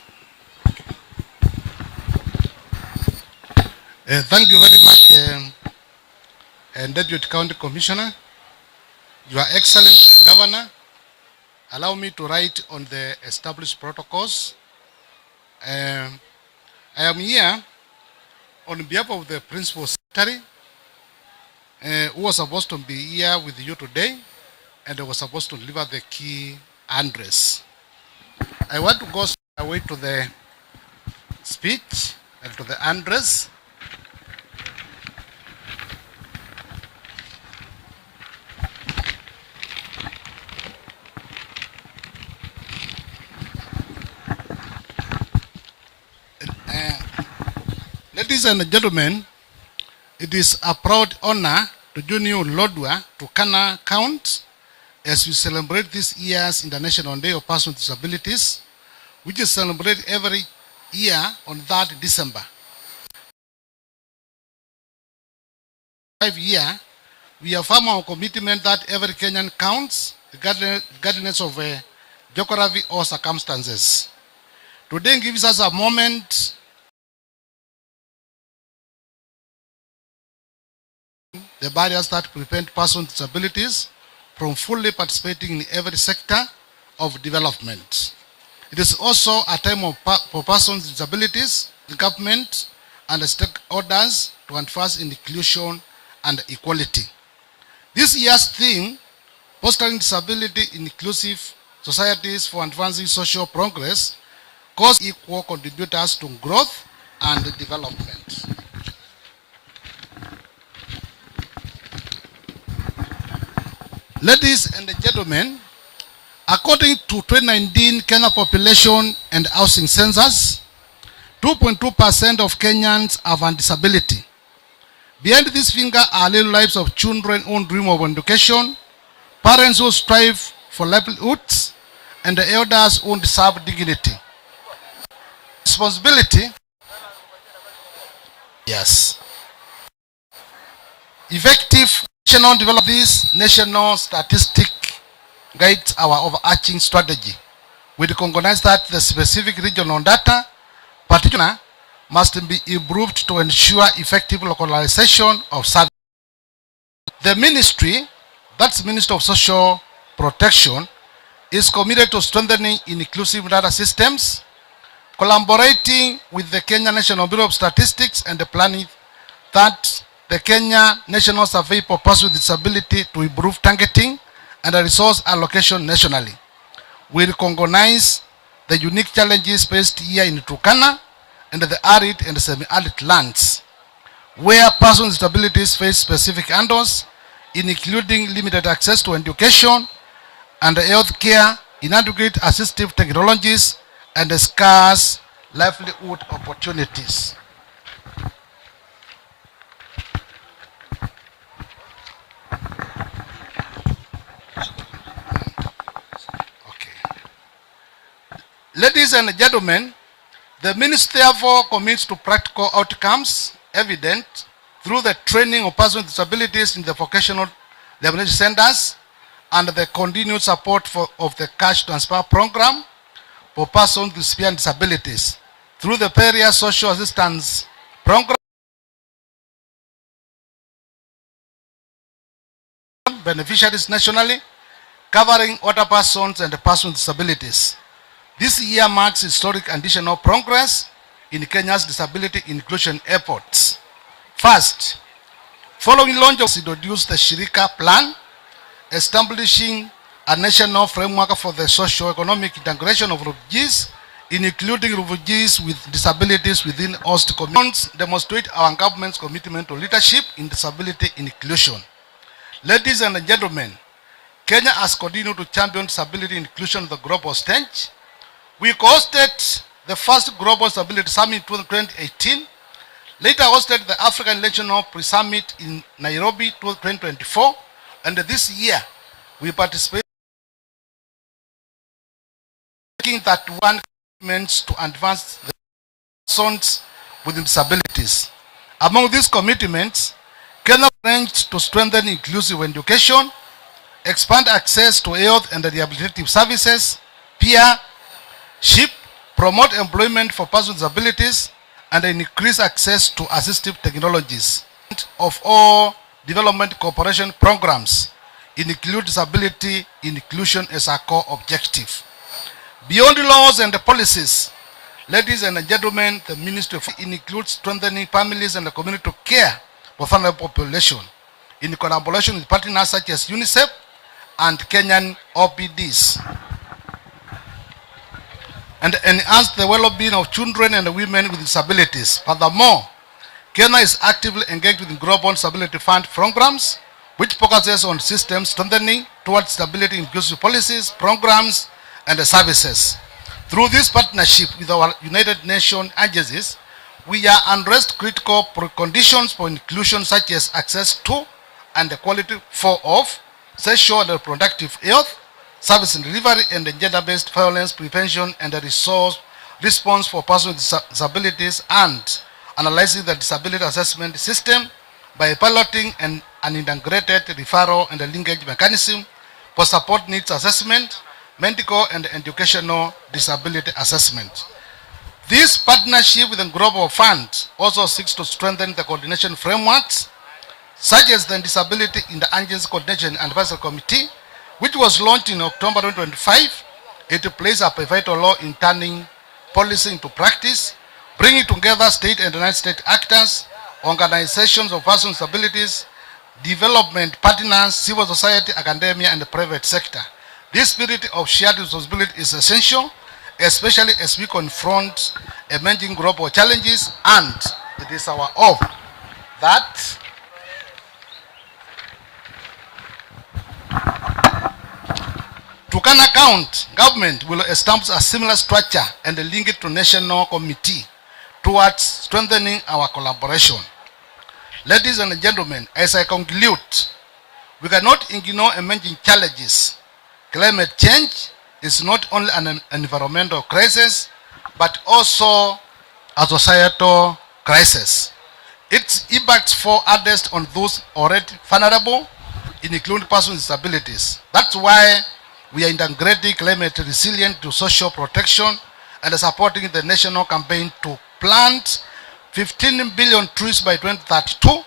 Thank you very much Deputy County Commissioner, Your Excellency Governor. Allow me to write on the established protocols. I am here on behalf of the Principal Secretary, who was supposed to be here with you today, and was supposed to deliver the key address. I want to go away to the speech and to the address. Ladies and gentlemen, it is a proud honor to join you in Lodwar, Turkana County, as we celebrate this year's International Day of Persons with Disabilities, which is celebrated every year on 3rd December. 5 years, we affirm our commitment that every Kenyan counts, regardless of geography or circumstances. Today gives us a moment the barriers that prevent persons with disabilities from fully participating in every sector of development. It is also a time for persons with disabilities, the government, and the stakeholders to advance in inclusion and equality. This year's theme, fostering disability inclusive societies for advancing social progress, calls equal contributors to growth and development. Ladies and gentlemen, according to 2019 Kenya Population and Housing Census, 2.2% of Kenyans have a disability. Behind this figure are little lives of children who dream of education, parents who strive for livelihoods, and the elders who deserve dignity. Responsibility. Yes. Effective national development. This national statistic guides our overarching strategy. We recognize that the specific regional data, particular, must be improved to ensure effective localization of services. The ministry, that's Ministry of Social Protection, is committed to strengthening inclusive data systems, collaborating with the Kenya National Bureau of Statistics and the planning that the Kenya National Survey for Persons with Disability to improve targeting and resource allocation nationally. We recognize the unique challenges faced here in Turkana and the arid and semi-arid lands. where persons with disabilities face specific handles, including limited access to education and health care, inadequate assistive technologies, and scarce livelihood opportunities. Ladies and gentlemen, the ministry therefore commits to practical outcomes evident through the training of persons with disabilities in the vocational rehabilitation centers and the continued support of the cash transfer program for persons with severe disabilities through the various social assistance program beneficiaries nationally covering older persons and persons with disabilities. This year marks historic additional progress in Kenya's disability inclusion efforts. First, following launch of introduced the Shirika Plan, establishing a national framework for the socio-economic integration of refugees, including refugees with disabilities within host communities, demonstrate our government's commitment to leadership in disability inclusion. Ladies and gentlemen, Kenya has continued to champion disability inclusion on the global stage. We hosted the first Global Disability Summit in 2018, later hosted the African National Pre-Summit in Nairobi 2024, and this year we participated in 31 commitments to advance the persons with disabilities. Among these commitments, Kenya pledged to strengthen inclusive education, expand access to health and rehabilitative services, promote employment for persons with disabilities, and increase access to assistive technologies. Of all development cooperation programs include disability inclusion as a core objective. Beyond laws and policies, ladies and gentlemen, the Ministry includes strengthening families and the community care for vulnerable population in collaboration with partners such as UNICEF and Kenyan OPDs, and enhance the well-being of children and women with disabilities. Furthermore, Kenya is actively engaged with the Global Disability Fund programs, which focuses on system strengthening towards stability inclusive policies, programs, and services. Through this partnership with our United Nations agencies, we are addressed critical preconditions for inclusion such as access to and the quality of sexual and reproductive health, service and delivery, and gender-based violence prevention and the response for persons with disabilities, and analyzing the disability assessment system by piloting an integrated referral and a linkage mechanism for support needs assessment, medical and educational disability assessment. This partnership with the Global Fund also seeks to strengthen the coordination frameworks, such as the Disability in the Agency Coordination Advisory Committee, which was launched in October 2025. It plays a pivotal role in turning policy into practice, bringing together state and United States actors, organizations of persons with disabilities, development partners, civil society, academia, and the private sector. This spirit of shared responsibility is essential, especially as we confront emerging global challenges, and it is our hope that Turkana County government will establish a similar structure and link it to national committee towards strengthening our collaboration. Ladies and gentlemen, as I conclude, we cannot ignore emerging challenges. Climate change is not only an environmental crisis, but also a societal crisis. Its impacts fall hardest on those already vulnerable, including persons with disabilities. That's why we are integrating climate resilience to social protection and supporting the national campaign to plant 15 billion trees by 2032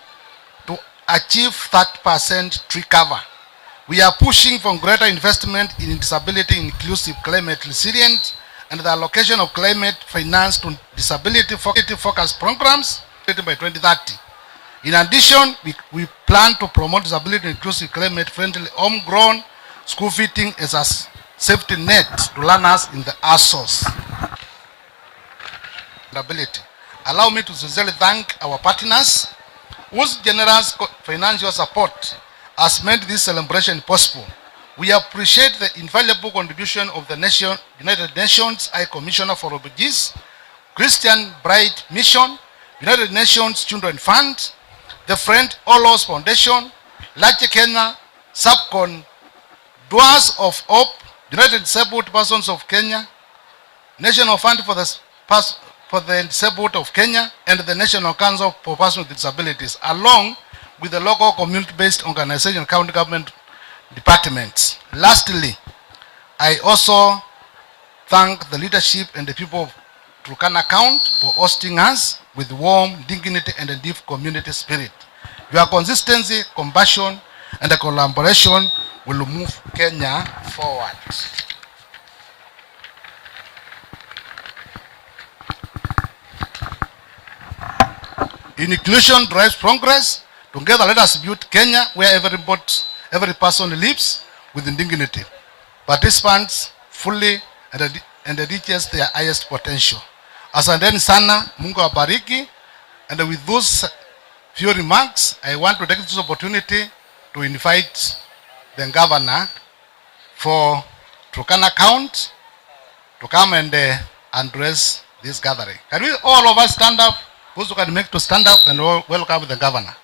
to achieve 30% tree cover. We are pushing for greater investment in disability inclusive climate resilience and the allocation of climate finance to disability focused programs by 2030. In addition, we plan to promote disability inclusive climate friendly homegrown school fitting as a safety net to learners in the ASOS. Allow me to sincerely thank our partners whose generous financial support has made this celebration possible. We appreciate the invaluable contribution of the United Nations High Commissioner for Refugees, Christian Bright Mission, United Nations Children Fund, the Friend Olos Foundation, Lache Kenya, Subcon, Doors of Hope, United Disabled Persons of Kenya, National Fund for the Disabled of Kenya, and the National Council for Persons with Disabilities, along with the local community-based organization, county government departments. Lastly, I also thank the leadership and the people of Turkana County for hosting us with warm dignity and a deep community spirit. Your consistency, compassion, and the collaboration will move Kenya forward. Inclusion drives progress. Together, let us build Kenya where every person lives with dignity. Participants fully and reaches their highest potential. Asanteni sana, Mungu awabariki. And with those few remarks, I want to take this opportunity to invite the governor for Turkana County to come and address this gathering. Can we all of us stand up? Those who can make to stand up and welcome the governor.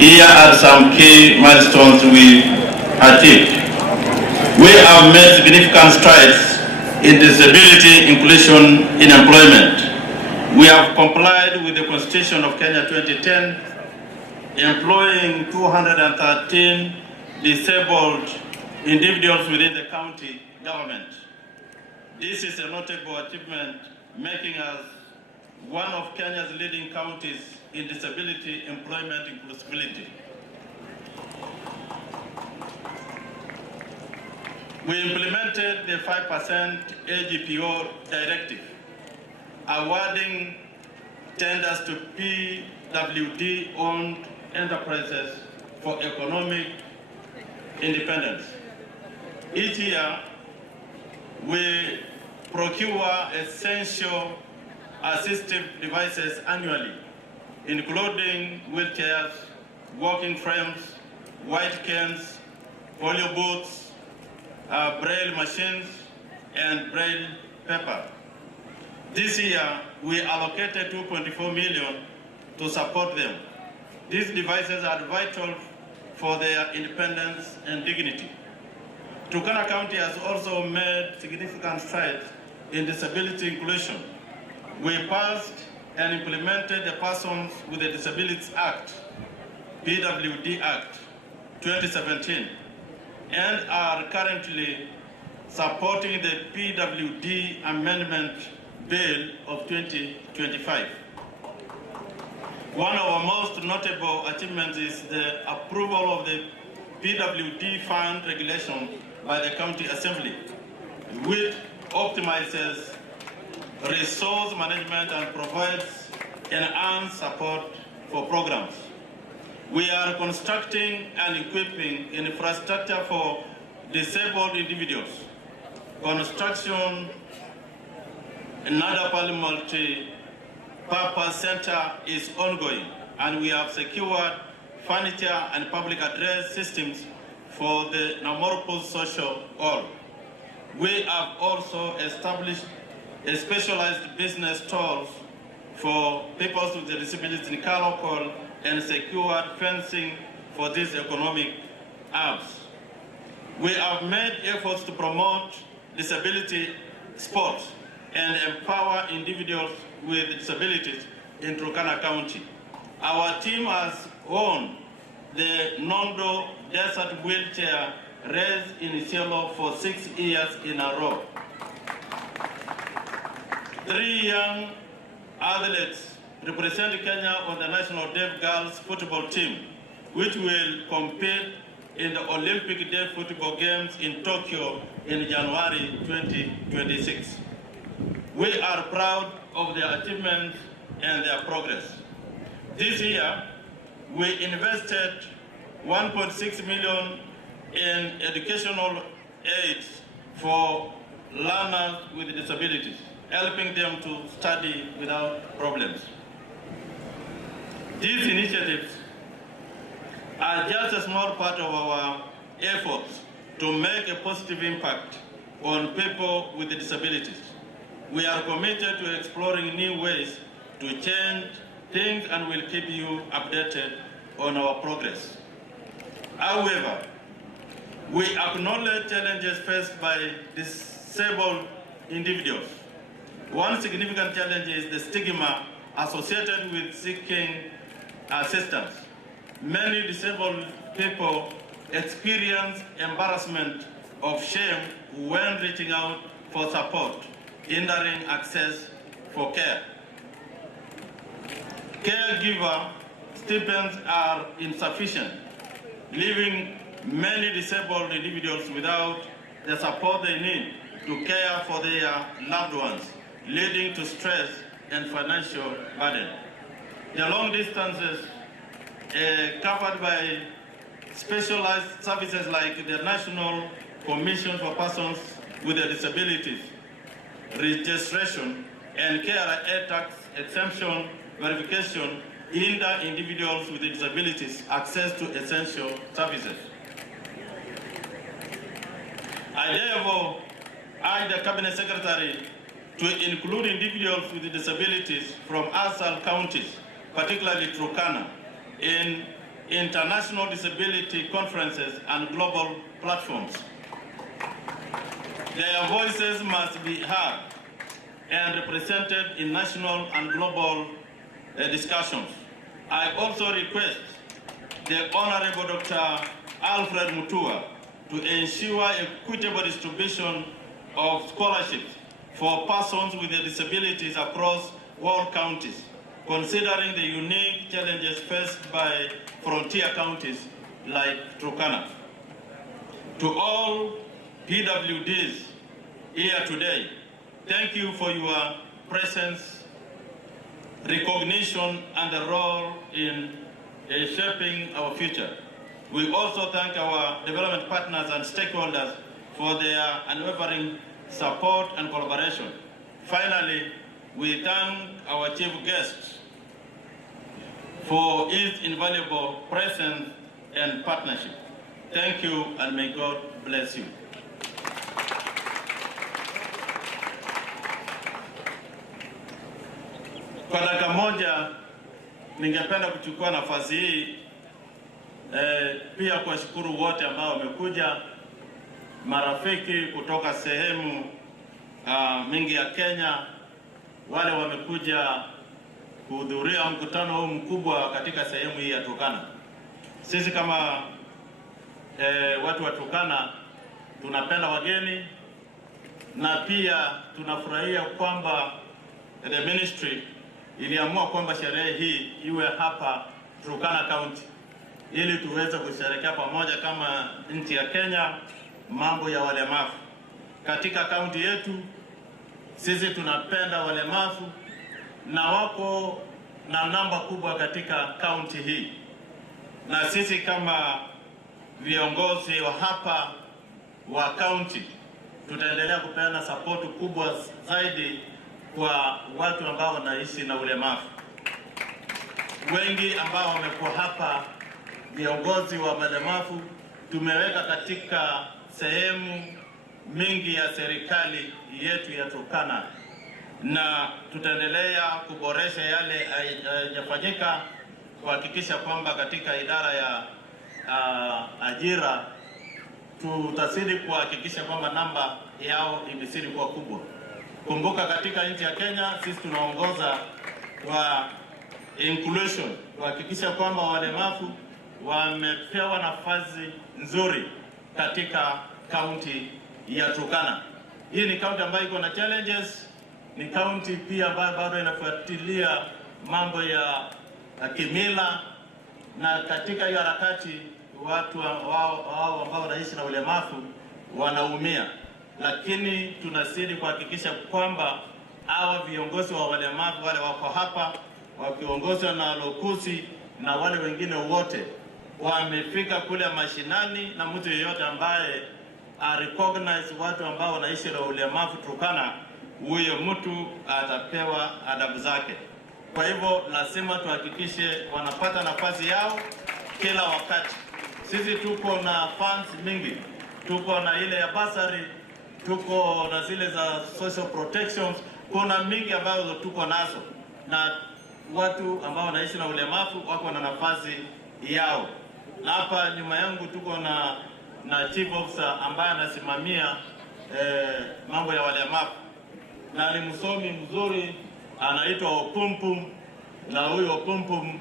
Here are some key milestones we achieved. We have made significant strides in disability inclusion in employment. We have complied with the Constitution of Kenya 2010, employing 213 disabled individuals within the county government. This is a notable achievement, making us one of Kenya's leading counties in disability employment inclusivity. We implemented the 5% AGPO directive, awarding tenders to PWD-owned enterprises for economic independence. Each year, we procure essential assistive devices annually, including wheelchairs, walking frames, white canes, polio booths, braille machines, and braille paper. This year, we allocated 2.4 million to support them. These devices are vital for their independence and dignity. Turkana County has also made significant strides in disability inclusion. We passed and implemented the Persons with a Disabilities Act, PWD Act 2017, and are currently supporting the PWD Amendment Bill of 2025. One of our most notable achievements is the approval of the PWD fund regulation by the County Assembly, which optimizes resource management, and provides enhanced support for programs. We are constructing and equipping infrastructure for disabled individuals. Construction another multi-purpose center is ongoing, and we have secured furniture and public address systems for the Namorpos social hall. We have also established a specialized business stalls for people with disabilities in Kalokol and secured fencing for these economic hubs. We have made efforts to promote disability sports and empower individuals with disabilities in Turkana County. Our team has won the Nondo Desert Wheelchair Race in Isiolo for 6 years in a row. 3 young athletes represent Kenya on the national deaf girls football team, which will compete in the Olympic Deaf Football Games in Tokyo in January 2026. We are proud of their achievements and their progress. This year, we invested 1.6 million in educational aids for learners with disabilities, helping them to study without problems. These initiatives are just a small part of our efforts to make a positive impact on people with disabilities. We are committed to exploring new ways to change things and will keep you updated on our progress. However, we acknowledge challenges faced by disabled individuals. One significant challenge is the stigma associated with seeking assistance. Many disabled people experience embarrassment of shame when reaching out for support, hindering access for care. Caregiver stipends are insufficient, leaving many disabled individuals without the support they need to care for their loved ones, leading to stress and financial burden. The long distances covered by specialized services like the National Commission for Persons with Disabilities, registration and care air tax exemption verification hinder individuals with disabilities access to essential services. I therefore urge the Cabinet Secretary to include individuals with disabilities from ASAL counties, particularly Turkana, in international disability conferences and global platforms. Their voices must be heard and represented in national and global discussions. I also request the Honorable Dr. Alfred Mutua to ensure equitable distribution of scholarships for persons with disabilities across all counties, considering the unique challenges faced by frontier counties like Turkana. To all PWDs here today, thank you for your presence, recognition, and the role in shaping our future. We also thank our development partners and stakeholders for their unwavering support and collaboration. Finally, we thank our chief guest for his invaluable presence and partnership. Thank you, and may God bless you. Kwa dakika moja ningependa kuchukua nafasi hii pia kuwashukuru wote ambao wamekuja, marafiki kutoka sehemu mingi ya Kenya, wale wamekuja kuhudhuria mkutano huu mkubwa katika sehemu hii ya Turkana. Sisi kama watu wa Turkana tunapenda wageni na pia tunafurahia kwamba the ministry iliamua kwamba sherehe hii iwe hapa Turkana County ili tuweze kusherehekea pamoja kama nchi ya Kenya mambo ya walemavu. Katika kaunti yetu Sisi tunapenda walemavu na wako na namba kubwa katika kaunti hii, na sisi kama viongozi wa hapa wa kaunti tutaendelea kupeana support kubwa zaidi kwa watu ambao wanaishi na ulemavu. Wengi ambao wamekuwa hapa viongozi wa walemavu tumeweka katika sehemu mingi ya serikali yetu ya Turkana, na tutaendelea kuboresha yale hayajafanyika kuhakikisha kwamba katika idara ya ajira tutazidi kuhakikisha kwamba namba yao imezidi kuwa kubwa. Kumbuka katika nchi ya Kenya sisi tunaongoza kwa inclusion, kuhakikisha kwamba walemavu wamepewa nafasi nzuri katika kaunti ya Turkana. Hii ni kaunti ambayo iko na challenges, ni kaunti pia ambayo bado inafuatilia mambo ya kimila, na katika hiyo harakati watu wao ambao wanaishi na ulemavu wanaumia, lakini tunazidi kuhakikisha kwamba hawa viongozi wa walemavu wale wako hapa wakiongozwa na Lokusi na wale wengine wote wamefika kule mashinani, na mtu yeyote ambaye recognize watu ambao wanaishi na ulemavu Turkana, huyo mtu atapewa adabu zake. Kwa hivyo lazima tuhakikishe wanapata nafasi yao kila wakati. Sisi tuko na funds mingi, tuko na ile ya bursary, tuko na zile za social protections, kuna mingi ambazo tuko nazo, na watu ambao wanaishi na ulemavu wako na nafasi yao. Na hapa nyuma yangu tuko na chief officer ambaye anasimamia mambo ya walemavu, na ni msomi mzuri anaitwa Opumpum, na huyo Opumpum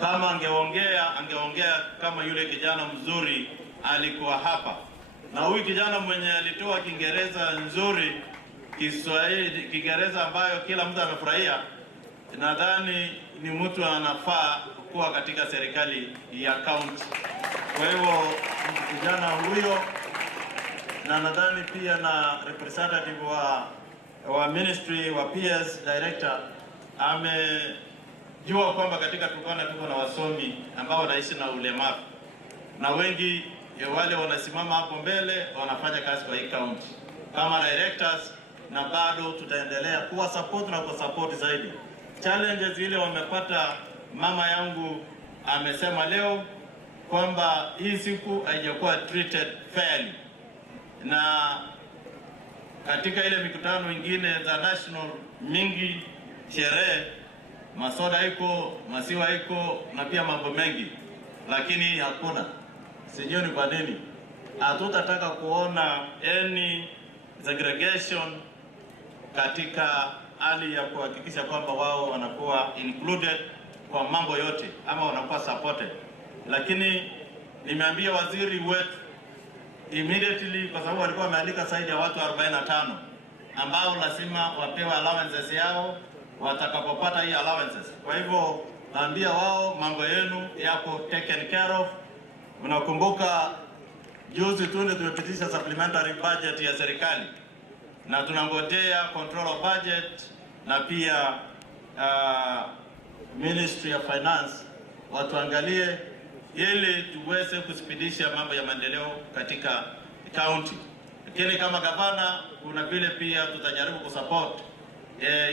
kama angeongea kama yule kijana mzuri alikuwa hapa. Na huyu kijana mwenye alitoa Kiingereza nzuri, Kiswahili, Kiingereza ambayo kila mtu amefurahia, nadhani ni mtu anafaa kuwa katika serikali ya county. Kwa hivyo kijana huyo, na nadhani pia na representative wa ministry wa PS director amejua kwamba katika Turkana tuko na wasomi ambao wanaishi na ulemavu, na wengi wale wanasimama hapo mbele wanafanya kazi kwa hii county kama directors, na bado tutaendelea kuwa support na kwa support zaidi. Challenges ile wamepata, mama yangu amesema leo kwamba hii siku haijakuwa treated fairly, na katika ile mikutano mingine za national mingi, sherehe, masoda iko, masiwa iko, na pia mambo mengi, lakini hakuna. Sijui ni kwa nini. Hatutataka kuona any segregation katika hali ya kuhakikisha kwamba wao wanakuwa included kwa mambo yote ama wanakuwa supported. Lakini nimeambia waziri wetu immediately, kwa sababu walikuwa wameandika zaidi ya watu 45 ambao lazima wapewe allowances yao watakapopata hii allowances. Kwa hivyo naambia wao mambo yenu yako taken care of. Unakumbuka juzi tumepitisha supplementary budget ya serikali, na tunangojea control of budget na pia Ministry of Finance watuangalie ili tuweze kuspidisha mambo ya maendeleo katika county. Lakini kama gavana kuna vile pia tutajaribu kusupport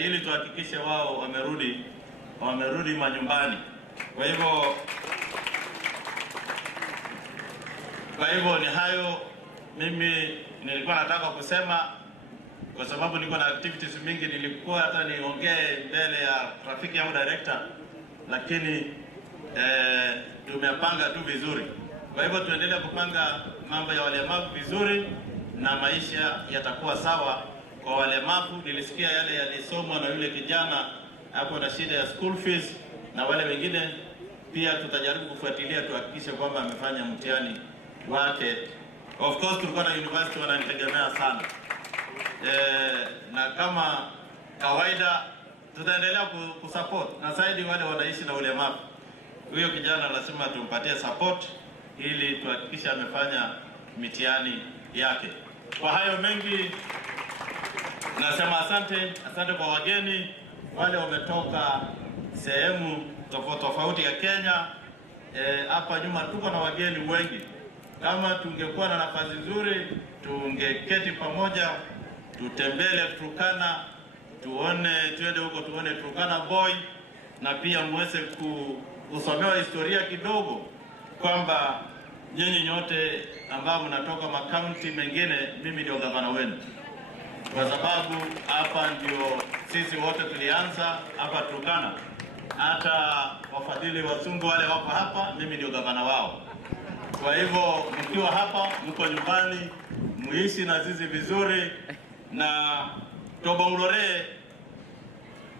ili tuhakikishe wao wamerudi manyumbani. Kwa hivyo ni hayo mimi nilikuwa nataka kusema, kwa sababu niko na activities mingi. Nilikuwa hata niongee mbele ya rafiki yangu director, lakini tumepanga tu vizuri. Kwa hivyo tuendelee kupanga mambo ya walemavu vizuri na maisha yatakuwa sawa kwa walemavu. Nilisikia yale yalisomwa na yule kijana hapo na shida ya school fees, na wale wengine pia tutajaribu kufuatilia tuhakikishe kwamba amefanya mtihani wake. Of course tulikuwa na university wananitegemea sana, na kama kawaida tutaendelea kusupport na zaidi wale wanaishi na ulemavu. Huyo kijana lazima tumpatie support ili tuhakikishe amefanya mitihani yake. Kwa hayo mengi Nasema asante kwa wageni wale wametoka sehemu tofauti ya Kenya. Hapa nyuma tuko na wageni wengi. Kama tungekuwa na nafasi nzuri, tungeketi pamoja, tutembele Turkana, tuende huko tuone Turkana boy, na pia muweze kusomewa historia kidogo kwamba nyinyi nyote ambao mnatoka makaunti mengine, mimi ndio gavana wenu, kwa sababu hapa ndio sisi wote tulianza hapa Turkana. Hata wafadhili wasungu wale wako hapa, mimi ndio gavana wao. Kwa hivyo mkiwa hapa, mko nyumbani, muishi na sisi vizuri. Na Tobong'lore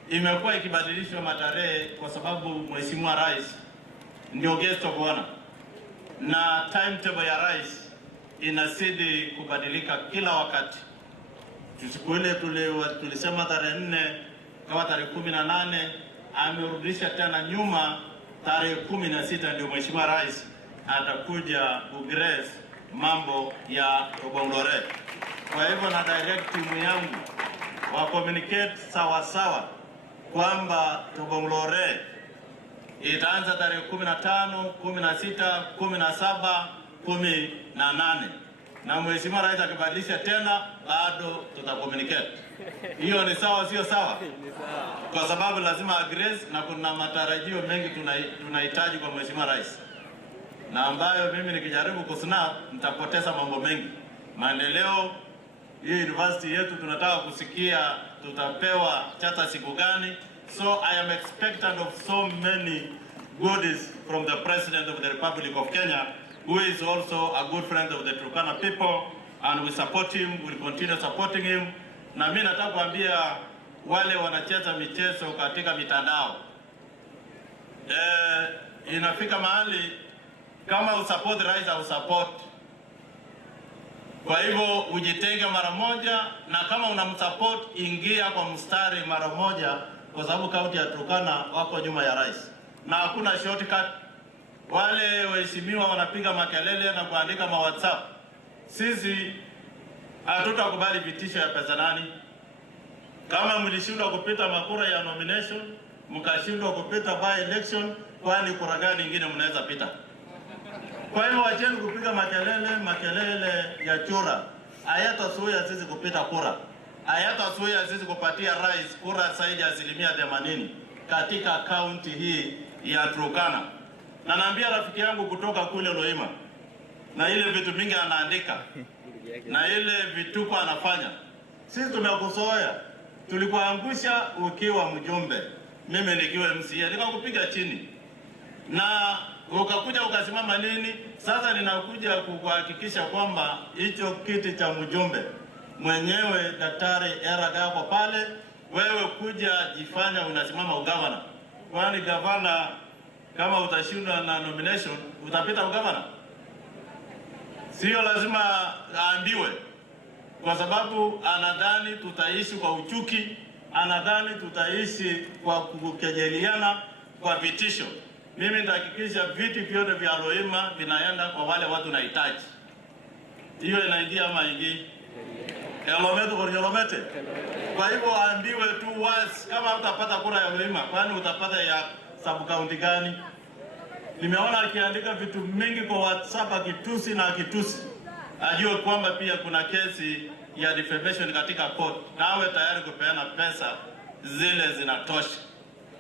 imekuwa ikibadilishwa matarehe kwa sababu Mheshimiwa Rais ndio guest of honor, na timetable ya Rais inazidi kubadilika kila wakati. Siku ile tulisema tarehe 4 kama tarehe 18, amerudisha tena nyuma tarehe 16, ndio Mheshimiwa Rais atakuja kugrace mambo ya Tobong'lore. Kwa hivyo na direct timu yangu wa communicate sawa kwamba Tobong'lore itaanza tarehe 15, 16, 17, 18, na Mheshimiwa Rais akibadilisha tena bado tutakommunicate. Hiyo ni sawa, sio sawa? Kwa sababu lazima address, na kuna matarajio mengi tunahitaji kwa Mheshimiwa Rais, na ambayo mimi nikijaribu kusnap nitapoteza mambo mengi. Maendeleo hii university yetu tunataka kusikia tutapewa chata siku gani. So I am expectant of so many goodies from the President of the Republic of Kenya, who is also a good friend of the Turkana people, and we support him, we will continue supporting him. Na mimi nataka kuambia wale wanacheza michezo katika mitandao, inafika mahali kama usupport rais au support. Kwa hivyo ujitenge mara moja, na kama unamsupport ingia kwa mstari mara moja, kwa sababu kaunti ya Turkana wako nyuma ya rais na hakuna shortcut. Wale waheshimiwa wanapiga makelele na kuandika ma WhatsApp, sisi hatutakubali vitisho ya pesa nani. Kama mlishindwa kupita makura ya nomination, mkashindwa kupita by election, kwani kura gani nyingine mnaweza pita? Kwa hivyo wacheni kupiga makelele ya chura. Hayatasuia sisi kupita kura, hayatasuia sisi kupatia rais kura zaidi ya 80% katika kaunti hii ya Turkana. Na naambia rafiki yangu kutoka kule Loima, na ile vitu mingi anaandika na ile vituko anafanya, sisi tumekuzoea. Tulikuangusha ukiwa mjumbe, mimi nikiwa MCA nikakupiga chini, na ukakuja ukasimama nini. Sasa ninakuja kuhakikisha kwamba hicho kiti cha mjumbe mwenyewe Daktari Eragako pale, wewe kuja jifanya unasimama ugavana. Kwani gavana kama utashindwa na nomination utapita ugavana? Sio lazima aambiwe, kwa sababu anadhani tutaishi kwa uchuki, anadhani tutaishi kwa kukejeliana, kwa vitisho. Mimi nitahakikisha viti vyote vya Loima vinaenda kwa wale watu nahitaji. Hiyo inaingia ama ingii? Elomete kwa Elomete. Kwa hivyo aambiwe tu wazi, kama utapata kura ya Loima, kwani utapata ya sub county gani? Nimeona akiandika vitu mingi kwa WhatsApp akitusi na akitusi. Ajue kwamba pia kuna kesi ya defamation katika court, na awe tayari kupeana pesa zile zinatosha,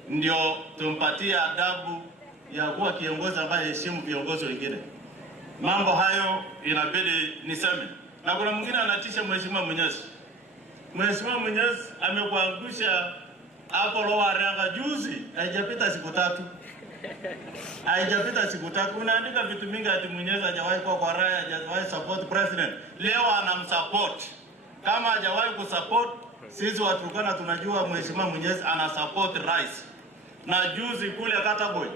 ndio tumpatie adabu ya kuwa kiongozi ambaye heshimu viongozi wengine. Mambo hayo inabidi niseme. Na kuna mwingine anatisha Mheshimiwa Mwenyezi. Mheshimiwa Mwenyezi amekuangusha hapo Lowaranga juzi, haijapita siku 3. Haijapita siku 3 unaandika vitu mingi ati Mwenyezi hajawahi kwa raya, hajawahi support president. Leo anamsupport. Kama hajawahi kusupport, sisi wa Turkana tunajua Mheshimiwa Mwenyezi ana support rais. Na juzi kule Kataboy,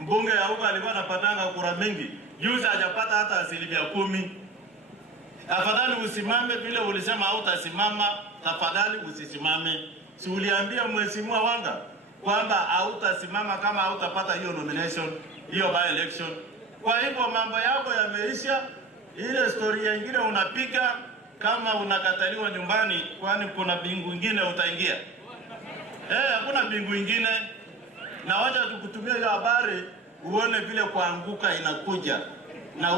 mbunge ya huko alikuwa anapatanga kura mingi, juzi hajapata hata 10%. Tafadhali usimame vile ulisema hautasimama, tafadhali usisimame. Si uliambia Mheshimiwa Wanga kwamba hautasimama kama hautapata hiyo nomination, hiyo by election. Kwa hivyo mambo yako yameisha, ile story nyingine unapiga kama unakataliwa nyumbani, kwani kuna bingu ingine utaingia? Hakuna bingu ingine. Na wacha tukutumia hiyo habari uone vile kuanguka inakuja, na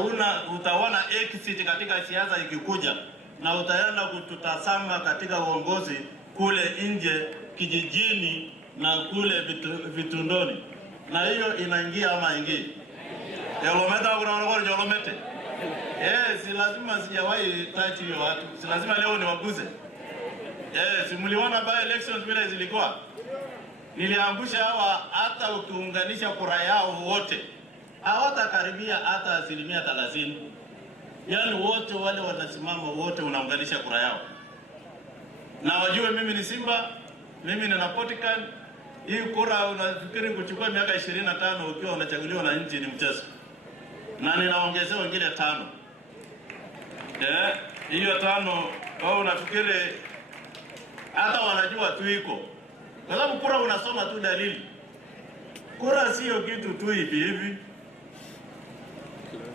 utaona exit katika siasa ikikuja, na utaenda kututazama katika uongozi kule nje kijijini na kule vitundoni, na hiyo inaingia ama ingii? Yolometa kuna yolomete. Si lazima sijawahi touch hiyo watu, si lazima leo niwaguze. Si mliona by elections vile zilikuwa? Niliangusha hawa, hata ukiunganisha kura yao wote hawatakaribia hata 30%. Yaani wote wale wanasimama wote unaunganisha kura yao. Na wajue mimi ni Simba, mimi ni Napotikan. Hii kura unafikiri kuchukua miaka 25 ukiwa unachaguliwa na nchi ni mchezo. Na ninaongezea wengine 5. Hiyo 5 wao unafikiri hata wanajua tu iko. Kwa sababu kura unasoma tu dalili. Kura sio kitu tu hivi hivi.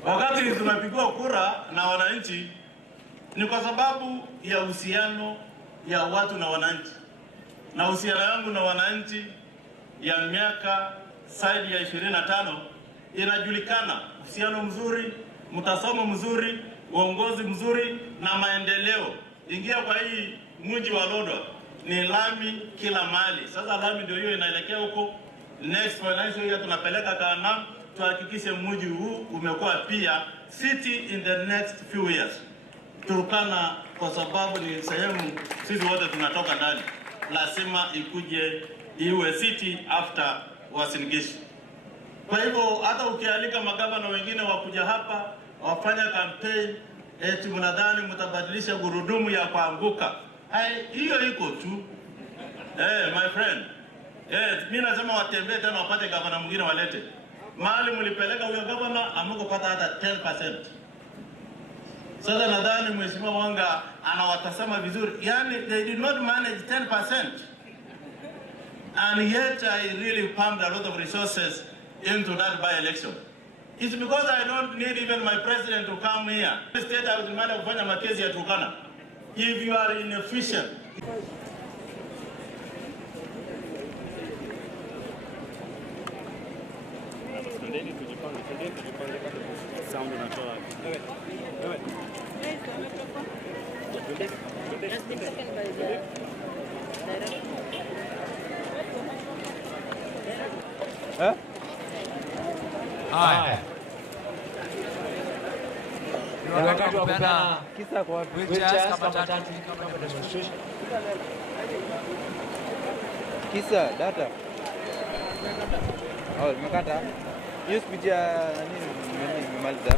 Wakati tunapigwa kura na wananchi ni kwa sababu ya uhusiano ya watu na wananchi. Na uhusiano wangu na wananchi ya miaka zaidi ya 25 inajulikana. Uhusiano mzuri, mtazamo mzuri, uongozi mzuri na maendeleo. Ingia kwa hii mji wa Lodwar ni lami kila mahali. Sasa lami ndio hiyo inaelekea huko. Next financial year tunapeleka Kanam, tuhakikishe mji huu umekuwa pia city in the next few years. Turkana kwa sababu ni sehemu sisi wote tunatoka ndani, lazima ikuje iwe city after Uasin Gishu. Kwa hivyo hata ukialika magavana wengine wakuja hapa wafanya campaign, eti mnadhani mtabadilisha gurudumu ya kuanguka. Hiyo iko tu. My friend. Mimi nasema watembee tena wapate gavana mwingine walete. Mahali mlipeleka huyo gavana hamkupata hata 10%. Sasa nadhani Mheshimiwa Wanga anawatazama vizuri. Yaani they did not manage 10%. And yet I really pumped a lot of resources into that by-election. It's because I don't need even my president to come here. The state I would mind kufanya makezi ya Turkana. If you are inefficient. Sound unatoa. Haya. Ni wakati wa kupeana kisa kwa wheelchairs kama tatu kama demonstration. Kisa data. Nimekata. Hiyo speech ya nini nimemaliza.